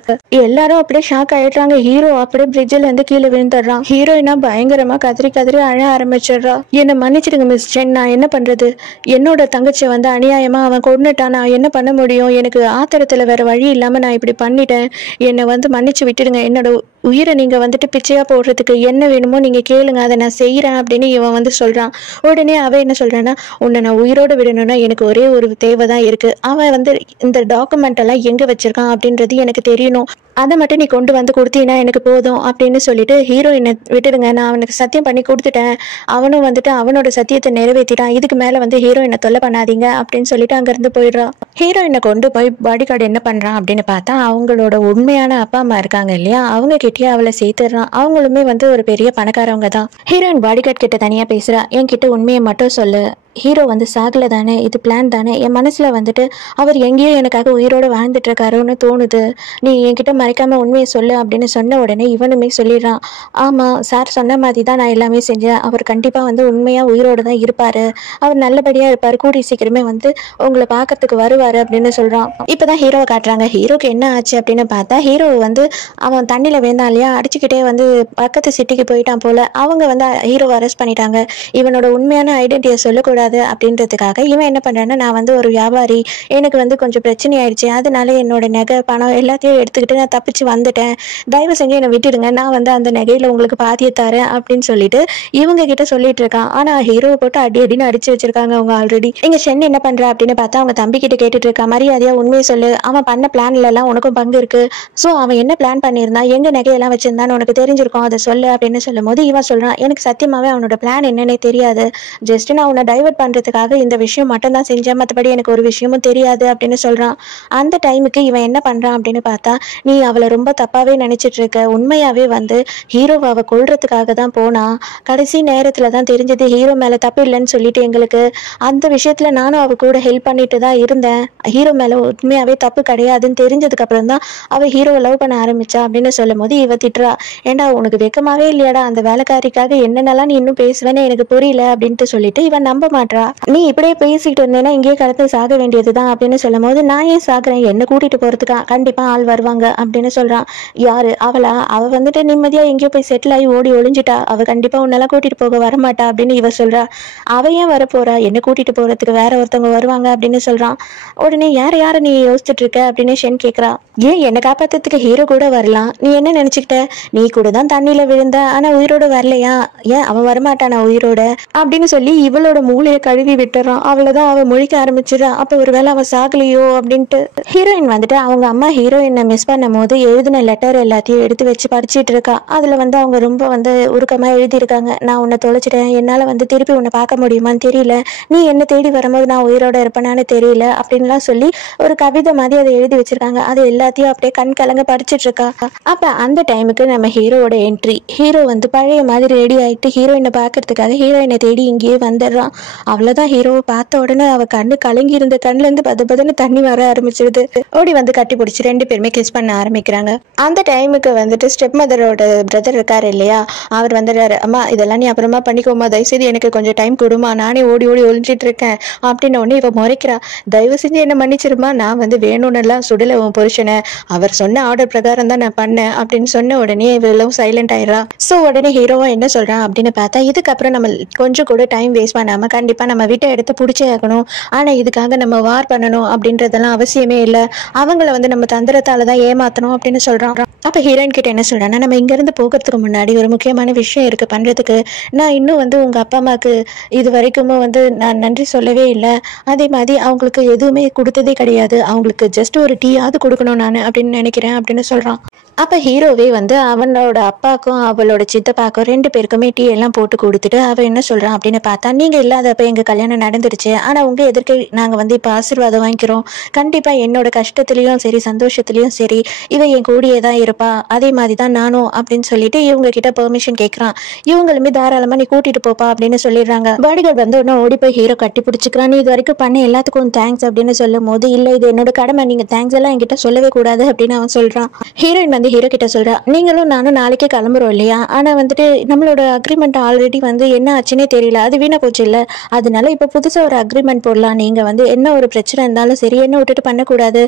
எல்லாரும் அப்படியே ஷாக் ஆயிடுறாங்க. ஹீரோ அப்படியே பிரிட்ஜில் இருந்து கீழே விழுந்துடுறான். ஹீரோயினா பயங்கரமா கதறி கதறி அழ ஆரம்பிச்சிடுறா. என்னை மன்னிச்சிடுங்க மிஸ் சென், நான் என்ன பண்றது, என்னோட தங்கச்சியை வந்து அநியாயமா அவன் கொன்னுட்டான், நான் என்ன பண்ண முடியும், எனக்கு ஆத்திரத்துல வேற வழி இல்லாம நான் இப்படி பண்ணிட்டேன், என்னை வந்து மன்னிச்சு விட்டுடுங்க, என்னோட உயிரை நீங்க வந்துட்டு பிச்சையா போடுறதுக்கு என்ன வேணுமோ நீங்க கேளுங்க, அதை நான் செய்யறேன் அப்படின்னு இவன் வந்து சொல்றான். உடனே அவ என்ன சொல்றான்னா, உன்னை நான் உயிரோட விடணும்னா எனக்கு ஒரே ஒரு தேவைதான் இருக்கு, அவன் வந்து இந்த டாக்குமெண்ட் எல்லாம் எங்க வச்சிருக்கான் அப்படின்றது எனக்கு தெரியணும், அதை மட்டும் நீ கொண்டு வந்து கொடுத்தீங்கன்னா எனக்கு போதும் அப்படின்னு சொல்லிட்டு ஹீரோயினை விட்டுடுங்க, நான் அவனுக்கு சத்தியம் பண்ணி கொடுத்துட்டேன், அவனும் வந்துட்டு அவனோட சத்தியத்தை நிறைவேற்றிட்டான், இதுக்கு மேல வந்து ஹீரோயினை தொல்லை பண்ணாதீங்க அப்படின்னு சொல்லிட்டு அங்கிருந்து போயிடுறான். ஹீரோயினை கொண்டு போய் பாடி கார்டு என்ன பண்றான் அப்படின்னு பார்த்தா, அவங்களோட உண்மையான அப்பா அம்மா இருக்காங்க இல்லையா, அவங்க கிட்டயே அவளை சேர்த்துடுறான். அவங்களுமே வந்து ஒரு பெரிய பணக்காரவங்க தான். ஹீரோயின் பாடி கார்டு கிட்ட தனியா பேசுறா, என்கிட்ட உண்மையை மட்டும் சொல்லு, ஹீரோ வந்து சாகல தானே, இது பிளான் தானே, என் மனசுல வந்துட்டு அவர் எங்கேயோ எனக்காக உயிரோட வாழ்ந்துட்டு இருக்காருன்னு தோணுது, நீ என்கிட்ட மறைக்காம உண்மையை சொல்லு அப்படின்னு சொன்ன உடனே இவனுமே சொல்லிடுறான், ஆமா சார் சொன்ன மாதிரி தான் நான் எல்லாமே செஞ்சேன், அவர் கண்டிப்பா வந்து உண்மையா உயிரோட தான் இருப்பாரு, அவர் நல்லபடியா இருப்பாரு, கூடி சீக்கிரமே வந்து உங்களை பார்க்கறதுக்கு வருவாரு அப்படின்னு சொல்றான். இப்பதான் ஹீரோவை காட்டுறாங்க. ஹீரோக்கு என்ன ஆச்சு அப்படின்னு பார்த்தா, ஹீரோ வந்து அவன் தண்ணியில விழுந்தான் இல்லையா, அடிச்சுக்கிட்டே வந்து பக்கத்து சிட்டிக்கு போயிட்டான் போல, அவங்க வந்து ஹீரோவை அரெஸ்ட் பண்ணிட்டாங்க. இவனோட உண்மையான ஐடென்டிட்டியை சொல்லக்கூடாது அப்படின்றதுக்காக இவன் என்ன பண்றான்னா, நான் வந்து ஒரு வியாபாரி, எனக்கு வந்து கொஞ்சம் பிரச்சனை ஆயிடுச்சு, அதனால என்னோட நகை பணம் எல்லாத்தையும் எடுத்துக்கிட்டு நான் தப்பிச்சு வந்துட்டேன், தயவு செஞ்சு என்னை விட்டுடுங்க, நான் வந்து அந்த நகையில உங்களுக்கு பாதியை தரேன் அப்படின்னு சொல்லிட்டு இவங்க கிட்ட சொல்லிட்டு இருக்கான். ஆனா ஹீரோவை போட்டு அடி அடின்னு அடிச்சு வச்சிருக்காங்க அவங்க ஆல்ரெடி. இங்க சென் என்ன பண்றா அப்படின்னு பார்த்தா, அவங்க தம்பி கிட்ட கேட்டுட்டு இருக்கா, மரியாதையா உண்மையை சொல்லு, அவன் பண்ண பிளான்ல எல்லாம் உனக்கும் பங்கு இருக்கு, சோ அவன் என்ன பிளான் பண்ணியிருந்தா, எங்க நகையெல்லாம் வச்சிருந்தான்னு உனக்கு தெரிஞ்சிருக்கும், அதை சொல்லு அப்படின்னு சொல்லும் போது இவன் சொல்றான், எனக்கு சத்தியமாவே அவனோட பிளான் என்னன்னே தெரியாது, ஜஸ்ட் நான் உன்னை டைவர்ட் பண்றதுக்காக இந்த விஷயம் மட்டும் தான் செஞ்சேன், மற்றபடி எனக்கு ஒரு விஷயமும் தெரியாது அப்படின்னு சொல்றான். அந்த டைமுக்கு இவன் என்ன பண்றான் அப்படின்னு பார்த்தா, நீ அவளை ரொம்ப தப்பாவே நினைச்சிட்டு இருக்க, உண்மையாவே வந்து ஹீரோவை அவ கொல்றதுக்காக தான் போனா, கடைசி நேரத்துல தான் தெரிஞ்சது ஹீரோ மேல தப்பு இல்லைன்னு சொல்லிட்டு எங்களுக்கு, அந்த விஷயத்துல நானும் அவ கூட ஹெல்ப் பண்ணிட்டு தான் இருந்தேன், ஹீரோ மேல உண்மையாவே தப்பு கிடையாதுன்னு தெரிஞ்சதுக்கு அப்புறம் தான் அவ ஹீரோவை லவ் பண்ண ஆரம்பிச்சா அப்படின்னு சொல்லும் போது இவ திட்டுறா, ஏண்டா உனக்கு வெக்கமாவே இல்லையாடா, அந்த வேலைக்காரிக்காக என்னென்னலாம் நீ இன்னும் பேசுவேன்னு எனக்கு புரியல அப்படின்ட்டு சொல்லிட்டு இவன் நம்ப மாட்றா. நீ இப்படியே பேசிக்கிட்டு இருந்தேன்னா இங்கேயே கடந்து சாக வேண்டியதுதான் அப்படின்னு சொல்லும் போது, நான் ஏன் சாகுறேன், என்ன கூட்டிட்டு போறதுக்கா, கண்டிப்பா ஆள் வருவாங்க அப்படின்னு சொல்றான். யாரு, அவளா, அவ வந்துட்டு நிம்மதியா எங்கேயோ போய் செட்டில் ஆகி ஓடி ஒளிஞ்சிட்டா, அவ கண்டிப்பா உன்னெல்லாம் கூட்டிட்டு போக வரமாட்டா அப்படின்னு இவ சொல்றா. அவ ஏன் வர போறா, என்ன கூட்டிட்டு போறதுக்கு வேற ஒருத்தவங்க வருவாங்க அப்படின்னு சொல்றான். உடனே யார நீ யோசிச்சுட்டு இருக்க அப்படின்னு ஷென் கேக்குறா. ஏன் என்னை காப்பாத்துறதுக்கு ஹீரோ கூட வரலாம், நீ என்ன நினைச்சுக்கிட்ட, நீ கூட தான் தண்ணியில விழுந்த, ஆனா உயிரோட வரலையா, ஏன் அவன் வரமாட்டானா உயிரோட அப்படின்னு சொல்லி இவளோட மூளை மூளையை கழுவி விட்டுறான். அவ்வளவுதான், அவ முழிக்க ஆரம்பிச்சிடா. அப்ப ஒருவேளை அவ சாகலையோ அப்படின்ட்டு ஹீரோயின் வந்துட்டு அவங்க அம்மா ஹீரோயினை மிஸ் பண்ணும் போது எழுதின லெட்டர் எல்லாத்தையும் எடுத்து வச்சு படிச்சுட்டு இருக்கா. அதுல வந்து அவங்க ரொம்ப வந்து உருக்கமா எழுதியிருக்காங்க. நான் உன்னை தொலைச்சிட்டேன், என்னால வந்து திருப்பி உன்னை பார்க்க முடியுமான்னு தெரியல, நீ என்ன தேடி வரும்போது நான் உயிரோட இருப்பேனான்னு தெரியல அப்படின்லாம் சொல்லி ஒரு கவிதை மாதிரி அதை எழுதி வச்சிருக்காங்க. அது எல்லாத்தையும் அப்படியே கண் கலங்க படிச்சுட்டு இருக்கா. அப்ப அந்த டைமுக்கு நம்ம ஹீரோவோட என்ட்ரி. ஹீரோ வந்து பழைய மாதிரி ரெடி ஆயிட்டு ஹீரோயினை பார்க்கறதுக்காக ஹீரோயினை தேடி இங்கேயே வந்துடுறான். அவ்வளவுதான், ஹீரோவை பார்த்த உடனே அவ கண்ணு கலங்கி இருந்த கண்ணுல இருந்து பதன்னு தண்ணி வர ஆரம்பிச்சிருது. ஓடி வந்து கட்டி பிடிச்சி ரெண்டு பேருமே கிஸ் பண்ண ஆரம்பிக்கிறாங்க. அந்த டைமுக்கு வந்துட்டு ஸ்டெப் மதரோட பிரதர் இருக்காரு இல்லையா, அவர் வந்துடுறாரு. அம்மா இதெல்லாம் நீ அப்புறமா பண்ணிக்கோமா, தயவுசெய்து எனக்கு கொஞ்சம் டைம் கொடுமா, நானே ஓடி ஓடி ஒழிஞ்சிட்டு இருக்கேன் அப்படின்னு உடனே இவ முறைக்கிறா. தயவு செஞ்சு என்ன மன்னிச்சிருமா, நான் வந்து வேணும்னுலாம் சுடல உன் புருஷனை, அவர் சொன்ன ஆர்டர் பிரகாரம் தான் நான் பண்ணேன் அப்படின்னு சொன்ன உடனே இவளும் சைலண்ட் ஆயிடுறா. ஸோ உடனே ஹீரோவா என்ன சொல்றான் அப்படின்னு பார்த்தா, இதுக்கப்புறம் நம்ம கொஞ்சம் கூட டைம் வேஸ்ட் பண்ணாம கண்டிப்பா நம்ம வீட்டை எடுத்து பிடிச்சே ஆகணும், ஆனா இதுக்காக நம்ம வார் பண்ணணும் அப்படின்றதெல்லாம் அவசியமே இல்லை, அவங்கள வந்து நம்ம தந்திரத்தால தான் ஏமாத்தணும் அப்படின்னு சொல்றான். அப்ப ஹீரோயின் கிட்ட என்ன சொல்றான்னா, நம்ம இங்க இருந்து போகிறதுக்கு முன்னாடி ஒரு முக்கியமான விஷயம் இருக்கு பண்றதுக்கு. நான் இன்னும் வந்து உங்க அப்பா அம்மாக்கு இது வரைக்கும் வந்து நான் நன்றி சொல்லவே இல்லை, அதே மாதிரி அவங்களுக்கு எதுவுமே கொடுத்ததே கிடையாது, அவங்களுக்கு ஜஸ்ட் ஒரு டீயாவது கொடுக்கணும் நான் அப்படின்னு நினைக்கிறேன் அப்படின்னு சொல்றான். அப்ப ஹீரோவே வந்து அவனோட அப்பாக்கும் அவளோட சித்தப்பாக்கும் ரெண்டு பேருக்குமே டீ எல்லாம் போட்டு கொடுத்துட்டு அவ என்ன சொல்றான் அப்படின்னு பார்த்தா, நீங்க இல்லாதப்ப எங்க கல்யாணம் நடந்துருச்சு, ஆனா உங்க எதிர்க்க நாங்க வந்து இப்ப ஆசீர்வாதம் வாங்கிக்கிறோம், கண்டிப்பா என்னோட கஷ்டத்துலயும் சரி சந்தோஷத்துலயும் சரி இவ என் கூடியே தான் இருப்பா, அதே மாதிரிதான் நானும் அப்படின்னு சொல்லிட்டு இவங்க கிட்ட பெர்மிஷன் கேட்கறான். இவங்களுமே தாராளமா நீ கூட்டிட்டு போப்பா அப்படின்னு சொல்லிடுறாங்க. பாடிகார்டு வந்து உடனே ஓடி போய் ஹீரோ கட்டி பிடிச்சிக்கிறான். நீ இது வரைக்கும் பண்ண எல்லாத்துக்கும் தேங்க்ஸ் அப்படின்னு சொல்லும் போது, இல்ல இது என்னோட கடமை, நீங்க தேங்க்ஸ் எல்லாம் என்கிட்ட சொல்லவே கூடாது அப்படின்னு அவன் சொல்றான். ஹீரோயின் வந்து ஹீரோ கிட்ட சொல்றா, நீங்களும் நானும் நாளைக்கே கிளம்புறோம் இல்லையா, ஆனா வந்துட்டு நம்மளோட அக்ரிமெண்ட் ஆல்ரெடி வந்து என்ன ஆச்சுன்னே தெரியல, அது வீணா போச்சு இல்ல, அதனால இப்ப புதுசா ஒரு அக்ரிமெண்ட் போடலாம், நீங்க வந்து என்ன ஒரு பிரச்சனை இருந்தாலும் சரி என்ன விட்டுட்டு பண்ணக்கூடாது,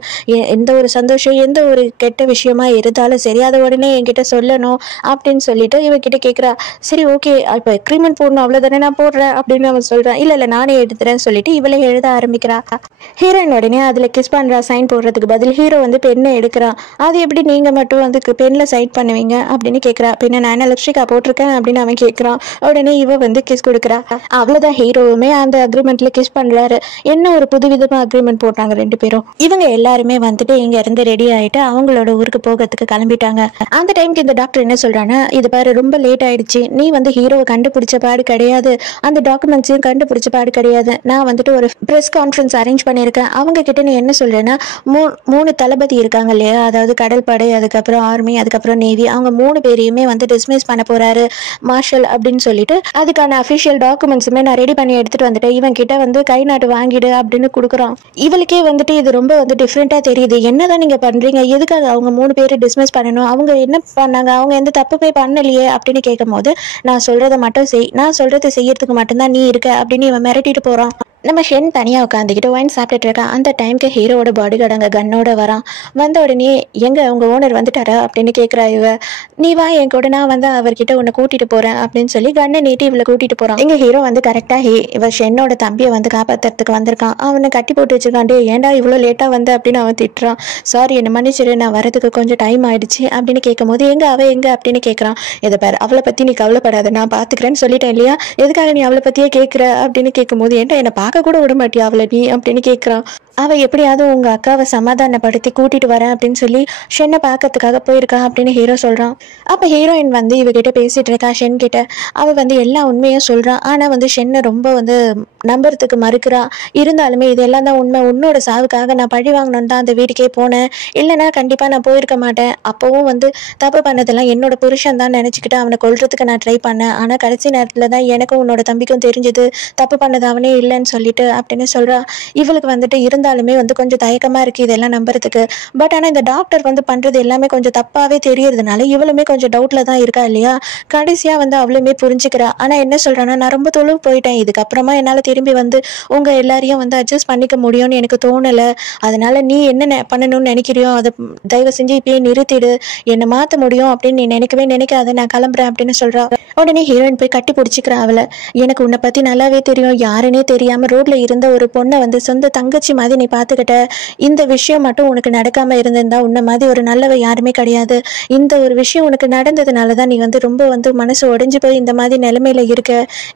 எந்த ஒரு சந்தோஷம் எந்த ஒரு கெட்ட விஷயமா இருந்தாலும் சரி அதை உடனே என்கிட்ட சொல்லணும் அப்படின்னு சொல்லிட்டு இவகிட்ட கேட்குறா. சரி ஓகே இப்போ அக்ரிமெண்ட் போடணும் அவ்வளோதானே, நான் போடுறேன் அப்படின்னு அவன் சொல்றான். இல்லை நானே எடுத்துறேன்னு சொல்லிட்டு இவளே எழுத ஆரம்பிக்கிறா. ஹீரோயின் உடனே அதுல கிஸ் பண்றா. சைன் போடுறதுக்கு பதில் ஹீரோ வந்து பெண்ணை எடுக்கிறான். அது எப்படி நீங்க மட்டும் வந்து பெண்ணில் சைட் பண்ணுவீங்க அப்படின்னு கேட்குறா. பின்ன நான் என்ன லிப்ஸ்டிக்கா போட்டிருக்கேன் அப்படின்னு அவன் கேட்குறான். உடனே இவ வந்து கிஸ் கொடுக்குறா. அவ்வளோதான், ஹீரோவுமே அந்த அக்ரிமெண்ட்ல கிஸ் பண்றாரு. என்ன ஒரு புதுவிதமா அக்ரிமெண்ட் போட்டாங்க ரெண்டு பேரும். இவங்க எல்லாருமே வந்துட்டு இங்க இருந்து ரெடி ஆயிட்டு அவங்களோட ஊருக்கு போகிறதுக்கு கிளம்பிட்டாங்க. அந்த டைமுக்கு இந்த டாக்டர் என்ன சொல்றான்னா, இது பாரு ரொம்ப லேட் ஆயிடுச்சு, நீ வந்து ஹீரோவை கண்டுபிடிச்ச பாடு கிடையாது, அந்த டாக்குமெண்ட்ஸையும் கண்டுபிடிச்ச பாடு கிடையாது, நான் வந்துட்டு ஒரு ப்ரெஸ் கான்ஃபரன்ஸ் அரேஞ்ச் பண்ணியிருக்கேன், அவங்க கிட்ட நீ என்ன சொல்றேன்னா மூணு தளபதி இருக்காங்க இல்லையா, அதாவது கடல் படை, அதுக்கப்புறம் ஆர்மி, அதுக்கப்புறம் நேவி, அவங்க 3 பேரையுமே வந்து டிஸ்மிஸ் பண்ண போறாரு மார்ஷல் அப்படின்னு சொல்லிட்டு அதுக்கான அஃபிஷியல் டாக்குமெண்ட்ஸுமே நான் ரெடி பண்ணி எடுத்துட்டு வந்துட்டேன், இவன் கிட்ட வந்து கை நாட்டு வாங்கிடு அப்படின்னு கொடுக்குறான். இவளுக்கே வந்துட்டு இது ரொம்ப வந்து டிஃப்ரெண்டா தெரியுது. என்னதான் நீங்க பண்றீங்க, எதுக்காக அவங்க 3 பேரை டிஸ்மிஸ் பண்ணணும், அவங்க என்ன பண்ணாங்க, அவங்க எந்த தப்புமே பண்ணலையே அப்படின்னு கேட்கும் போது, நான் சொல்றதை மட்டும் செய், நான் சொல்றதை செய்யறதுக்கு மட்டும்தான் நீ இருக்க அப்படின்னு இவன் மிரட்டிட்டு போறான். நம்ம ஷென் தனியாக உட்காந்துக்கிட்டு ஒயின் சாப்பிட்டுட்டு இருக்கான். அந்த டைமுக்கு ஹீரோவோட பாடி கார்டு அங்கே கன்னோட வரான். வந்த உடனே எங்க உங்க ஓனர் வந்துட்டாரா அப்படின்னு கேட்குறா. இவ நீ வா என் கூட, நான் வந்து அவர்கிட்ட உன்னை கூட்டிட்டு போறேன் அப்படின்னு சொல்லி கண்ணை நீட்டி இவளை கூட்டிட்டு போறான். எங்க ஹீரோ வந்து கரெக்டா இவ ஷென்னோட தம்பியை வந்து காப்பாத்துறதுக்கு வந்திருக்கான். அவனை கட்டி போட்டு வச்சிருக்கான். ஏன்டா இவ்வளோ லேட்டா வந்து அப்படின்னு அவன் திட்டுறான். சாரி என்ன மன்னிச்சிரு, நான் வரதுக்கு கொஞ்சம் டைம் ஆயிடுச்சு அப்படின்னு கேட்கும் போது, எங்க அவ எங்க அப்படின்னு கேட்கறான். இதை பாரு, அவளை பத்தி நீ கவலைப்படாத, நான் பாத்துக்கிறேன்னு சொல்லிட்டேன் இல்லையா, எதுக்காக நீ அவளை பத்தியே கேட்கிற அப்படின்னு கேட்கும் போது, ஏன்டா என்ன கூட விட மாட்டியா அவளை நீ அப்படின்னு கேட்கிறான். அவ எப்படியாவது உங்க அக்காவை சமாதானப்படுத்தி கூட்டிட்டு வரேன் அப்படின்னு சொல்லி ஷென்னை பார்க்கறதுக்காக போயிருக்கா அப்படின்னு ஹீரோ சொல்றான். அப்ப ஹீரோயின் வந்து இவகிட்ட பேசிட்டு இருக்கா ஷென் கிட்ட. அவ வந்து எல்லா உண்மையும் சொல்றான். ஆனா வந்து ஷென்னை ரொம்ப வந்து நம்புறதுக்கு மறுக்கிறா. இருந்தாலுமே இதெல்லாம் தான் உண்மை, உன்னோட சாவுக்காக நான் பழி வாங்கணும்னு தான் அந்த வீட்டுக்கே போனேன், இல்லைன்னா கண்டிப்பா நான் போயிருக்க மாட்டேன், அப்பவும் வந்து தப்பு பண்ணதெல்லாம் என்னோட புருஷன் தான் நினைச்சுக்கிட்டு அவனை கொல்றதுக்கு நான் ட்ரை பண்ணேன், ஆனா கடைசி நேரத்துல தான் எனக்கும் உன்னோட தம்பிக்கும் தெரிஞ்சது தப்பு பண்ணது அவனே இல்லைன்னு சொல்லிட்டு அப்படின்னு சொல்றா. இவளுக்கு வந்துட்டு இருந்தாலுமே வந்து கொஞ்சம் தயக்கமா இருக்கு இதெல்லாம் நம்புறதுக்கு. பட் ஆனா இந்த டாக்டர் வந்து பண்றது எல்லாமே கொஞ்சம் தப்பாவே தெரியறதுனால இவளுமே கொஞ்சம் டவுட்ல தான் இருக்கா இல்லையா. கடைசியா வந்து அவளுமே புரிஞ்சுக்கிறா. ஆனா என்ன சொல்றான்னா, நான் ரொம்ப தொழுவு போயிட்டேன், இதுக்கப்புறமா என்னால திரும்பி வந்து உங்க எல்லாரையும் வந்து அட்ஜஸ்ட் பண்ணிக்க முடியும்னு எனக்கு தோணல, அதனால நீ என்ன பண்ணணும்னு நினைக்கிறியோ அதை தயவு செஞ்சு இப்பயே நிறுத்திடு, என்னை மாத்த முடியும் அப்படின்னு நீ நினைக்கவே நினைக்காத, நான் கிளம்புறேன் அப்படின்னு சொல்றா. உடனே ஹீரோயின் போய் கட்டி பிடிச்சிக்கிறா அவளை. எனக்கு உன்னை பத்தி நல்லாவே தெரியும், யாருன்னே தெரியாம ரோட்ல இருந்த ஒரு பொண்ணை வந்து சொந்த தங்கச்சி மாதிரி நீ பார்த்துக்கிட்ட. இந்த விஷயம் மட்டும் உனக்கு நடக்காம இருந்திருந்தா உன்ன மாதிரி ஒரு நல்லவ யாருமே கிடையாது. இந்த ஒரு விஷயம் உனக்கு நடந்ததுனால தான் நீ வந்து ரொம்ப வந்து மனசு உடைஞ்சு போய் இந்த மாதிரி நிலைமையில இருக்க.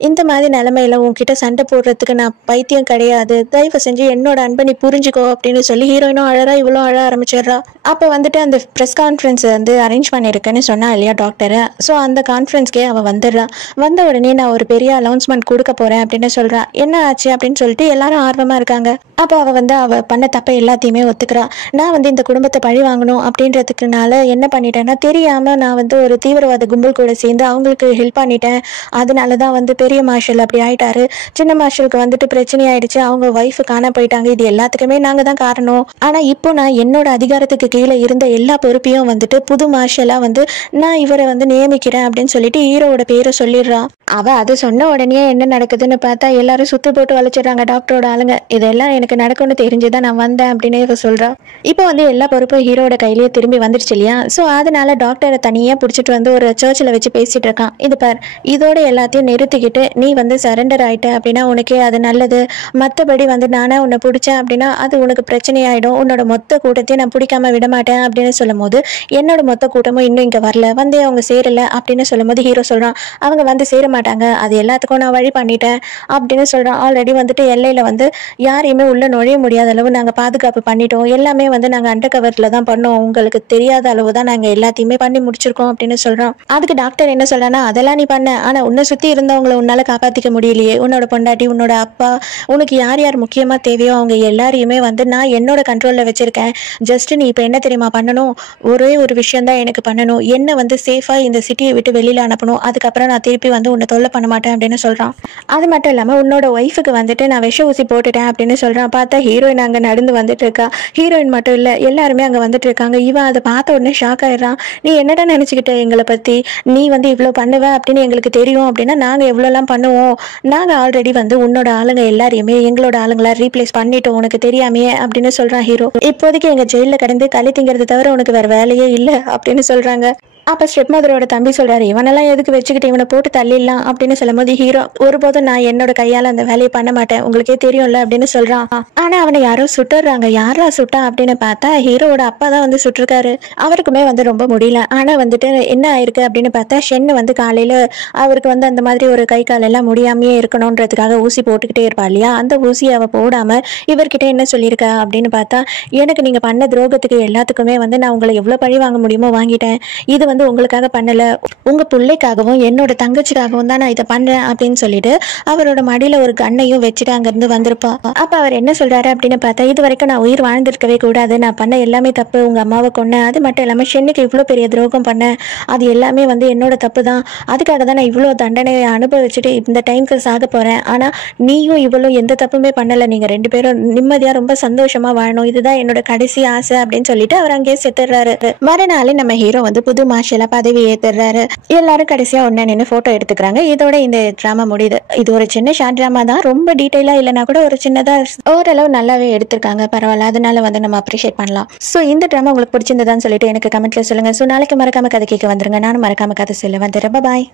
இந்த மாதிரி நிலைமையில உன்கிட்ட சண்டை போடுறதுக்கு நான் பைத்தியம் கிடையாது. தயவு செஞ்சு என்னோட அன்பை நீ புரிஞ்சுக்கோ அப்படின்னு சொல்லி ஹீரோயினும் அழறா, இவ்வளோ அழ ஆரம்பிச்சிடுறா. அப்போ வந்துட்டு அந்த ப்ரெஸ் கான்ஃபரன்ஸ் வந்து அரேஞ்ச் பண்ணியிருக்கேன்னு சொன்னா இல்லையா டாக்டரை. ஸோ அந்த கான்ஃபரன்ஸ்க்கே அவள் வந்துடுறா. வந்த உடனே நான் ஒரு பெரிய அனௌன்ஸ்மெண்ட் கொடுக்க போறேன் அப்படின்னு சொல்றா. என்ன ஆச்சு அப்படின்னு சொல்லிட்டு எல்லாரும் ஆர்வமா இருக்காங்க. அப்போ அவள் வந்து அவள் பண்ண தப்பை எல்லாத்தையுமே ஒத்துக்கிறா. நான் வந்து இந்த குடும்பத்தை பழி வாங்கணும் அப்படின்றதுக்குனால என்ன பண்ணிட்டேன்னா, தெரியாம நான் வந்து ஒரு தீவிரவாத கும்பல் கூட சேர்ந்து அவங்களுக்கு ஹெல்ப் பண்ணிட்டேன். அதனால தான் வந்து பெரிய மார்ஷல் அப்படி ஆயிட்டாரு. சின்ன மார்ஷலுக்கு வந்துட்டு பிரச்சனை ஆயிடுச்சு. அவங்க ஒய்ஃபு காண போயிட்டாங்க. இது எல்லாத்துக்குமே நாங்க தான் காரணம். ஆனா இப்போ நான் என்னோட அதிகாரத்துக்கு கீழே இருந்த எல்லா பொறுப்பையும் வந்துட்டு புது மார்ஷலா வந்து நான் இவரை வந்து நியமிக்கிறேன் அப்படின்னு சொல்லிட்டு ஹீரோவோட பேரை சொல்லிடுறான். அவ அது சொன்ன உடனே என்ன நடக்குதுன்னு பார்த்தா எல்லாரும் சுத்து போட்டு வளைச்சிடுறாங்க டாக்டரோட ஆளுங்க. இதெல்லாம் எனக்கு நடக்கும்னு தெரிஞ்சுதான் நான் வந்தேன் அப்படின்னு இவ சொல்றா. இப்போ வந்து எல்லா பொறுப்பும் ஹீரோட கையிலேயே திரும்பி வந்துருச்சு இல்லையா. ஸோ அதனால டாக்டரை தனியா பிடிச்சிட்டு வந்து ஒரு சர்ச்சில் வச்சு பேசிட்டு இருக்கான். இது பார், இதோட எல்லாத்தையும் நிறுத்திக்கிட்டு நீ வந்து சரண்டர் ஆயிட்ட அப்படின்னா உனக்கே அது நல்லது. மற்றபடி வந்து நானே உன்னை பிடிச்சேன் அப்படின்னா அது உனக்கு பிரச்சனையாயிடும். உன்னோட மொத்த கூட்டத்தையும் நான் பிடிக்காம விட மாட்டேன் அப்படின்னு சொல்லும் போது, என்னோட மொத்த கூட்டமும் இன்னும் இங்க வரல, வந்து அவங்க சேரல அப்படின்னு சொல்லும் போது ஹீரோ சொல்றான், அவங்க வந்து சேர மாட்டாங்க, அது எல்லாத்துக்கும் நான் வழி பண்ணிட்டேன் அப்படின்னு சொல்றான். ஆல்ரெடி வந்துட்டு எல்லையில வந்து யாரையுமே உள்ள நுழைய முடியாத அளவு நாங்க பாதுகாப்பு பண்ணிட்டோம். எல்லாமே வந்து நாங்க அண்டர் கவர்ல தான் பண்ணோம். உங்களுக்கு தெரியாத அளவு தான் நாங்க எல்லாத்தையுமே பண்ணி முடிச்சிருக்கோம் அப்படின்னு சொல்றோம். அதுக்கு டாக்டர் என்ன சொல்றான்னா, அதெல்லாம் நீ பண்ண, ஆனா உன்னை சுத்தி இருந்தவங்களை உன்னால காப்பாத்திக்க முடியலையே. உன்னோட பொண்டாட்டி, உன்னோட அப்பா, உனக்கு யார் யார் முக்கியமா தேவையோ அவங்க எல்லாரையுமே வந்து நான் என்னோட கண்ட்ரோல்ல வச்சிருக்கேன். ஜஸ்ட் நீ இப்ப என்ன தெரியுமா பண்ணணும், ஒரே ஒரு விஷயம் தான் எனக்கு பண்ணணும், என்ன வந்து சேஃபா இந்த சிட்டியை விட்டு வெளியில அனுப்பணும். அதுக்கப்புறம் நான் திருப்பி வந்து உன்னை தொல்லை பண்ண மாட்டேன் அப்படின்னு சொல்றான். அது மட்டும் இல்லாம உன்னோட ஒய்ஃபுக்கு வந்துட்டு நான் விஷ ஊசி போட்டுட்டேன் அப்படின்னு சொல்றான். பார்த்தா ஹீரோயின் அங்க நடந்து வந்துட்டு இருக்கா. ஹீரோயின் மட்டும் இல்ல, எல்லாருமே அங்க வந்துட்டு இருக்காங்க. இவன் அதை பார்த்த உடனே ஷாக் ஆயிடுறான். நீ என்னடா நினைச்சுக்கிட்ட எங்களை பத்தி, நீ வந்து இவ்வளவு பண்ணுவ அப்படின்னு எங்களுக்கு தெரியும் அப்படின்னா நாங்க எவ்வளோலாம் பண்ணுவோம். நாங்க ஆல்ரெடி வந்து உன்னோட ஆளுங்க எல்லாரையுமே எங்களோட ஆளுங்களா ரீப்ளேஸ் பண்ணிட்டோம், உனக்கு தெரியாமையே அப்படின்னு சொல்றான் ஹீரோ. இப்போதைக்கு எங்க ஜெயில கடந்து களி திங்கிறது தவிர உனக்கு வேற வேலையே இல்லை அப்படின்னு சொல்றாங்க. அப்ப ஸ்டெப் மதரோட தம்பி சொல்றாரு, இவனெல்லாம் எதுக்கு வச்சுக்கிட்டு இவனை போட்டு தள்ளிடலாம் அப்படின்னு சொல்லும் போது ஹீரோ, ஒருபோதும் நான் என்னோட கையால அந்த வேலையை பண்ண மாட்டேன், உங்களுக்கே தெரியும்ல அப்படின்னு சொல்றான். ஆனா அவனை யாரோ சுட்டுறாங்க. யாரா சுட்டா அப்படின்னு பார்த்தா ஹீரோவோட அப்பா தான் வந்து சுட்டிருக்காரு. அவருக்குமே வந்து ரொம்ப முடியல. ஆனா வந்துட்டு என்ன ஆயிருக்கு அப்படின்னு பார்த்தா, ஷென்னு வந்து காலையில அவருக்கு வந்து அந்த மாதிரி ஒரு கை கால் எல்லாம் முடியாமையே இருக்கணும்ன்றதுக்காக ஊசி போட்டுக்கிட்டே இருப்பா இல்லையா. அந்த ஊசியை அவ போடாம இவர்கிட்ட என்ன சொல்லியிருக்கா அப்படின்னு பார்த்தா, எனக்கு நீங்க பண்ண துரோகத்துக்கு எல்லாத்துக்குமே வந்து நான் உங்களை எவ்வளவு பழி வாங்க முடியுமோ வாங்கிட்டேன். இது வந்து உங்களுக்காக பண்ணல, உங்க பிள்ளைக்காகவும் என்னோட தங்கச்சிக்காகவும் தான் நான் இதை பண்றேன் அப்படின்னு சொல்லிட்டு அவரோட மடியில ஒரு கண்ணையும் வச்சுட்டு அங்கிருந்து வந்திருப்பா. அப்ப அவர் என்ன சொல்றாரு அப்படின்னு பார்த்தா, இது வரைக்கும் நான் உயிர் வாழ்ந்திருக்கவே கூடாது, நான் பண்ண எல்லாமே தப்பு, உங்க அம்மாவை கொன்னேன், அது மட்டும் இல்லாம ஷென்னுக்கு இவ்வளவு பெரிய துரோகம் பண்ணேன், அது எல்லாமே வந்து என்னோட தப்பு தான், அதுக்காக தான் நான் இவ்வளவு தண்டனையை அனுபவிச்சுட்டு இந்த டைமுக்கு சாக போறேன். ஆனா நீயும் இவ்வளவு எந்த தப்புமே பண்ணல, நீங்க ரெண்டு பேரும் நிம்மதியா ரொம்ப சந்தோஷமா வாழணும், இதுதான் என்னோட கடைசி ஆசை அப்படின்னு சொல்லிட்டு அவர் அங்கேயே செத்துடுறாரு. மறுநாளே நம்ம ஹீரோ வந்து புது மார்ஷலா பதவி ஏத்துறாரு. எல்லாரும் கடைசியா ஒண்ணா நின்று போட்டோ எடுத்துக்கிறாங்க. இதோட இந்த டிராமா முடியுது. இது ஒரு சின்ன ஷார்ட் டிராமா தான், ரொம்ப டீடைலா இல்லைன்னா கூட ஒரு சின்னதா ஓரளவு நல்லாவே எடுத்திருக்காங்க. பரவாயில்ல, அதனால வந்து நம்ம அப்ரிஷியேட் பண்ணலாம். ஸோ இந்த டிராமா உங்களுக்கு பிடிச்சிருந்ததான்னு சொல்லிட்டு எனக்கு கமெண்ட்ல சொல்லுங்க. ஸோ நாளைக்கு மறக்காம கதை கேட்க வந்துருங்க. நானும் மறக்காம கதை சொல்ல வந்துடுறேன். பாய்.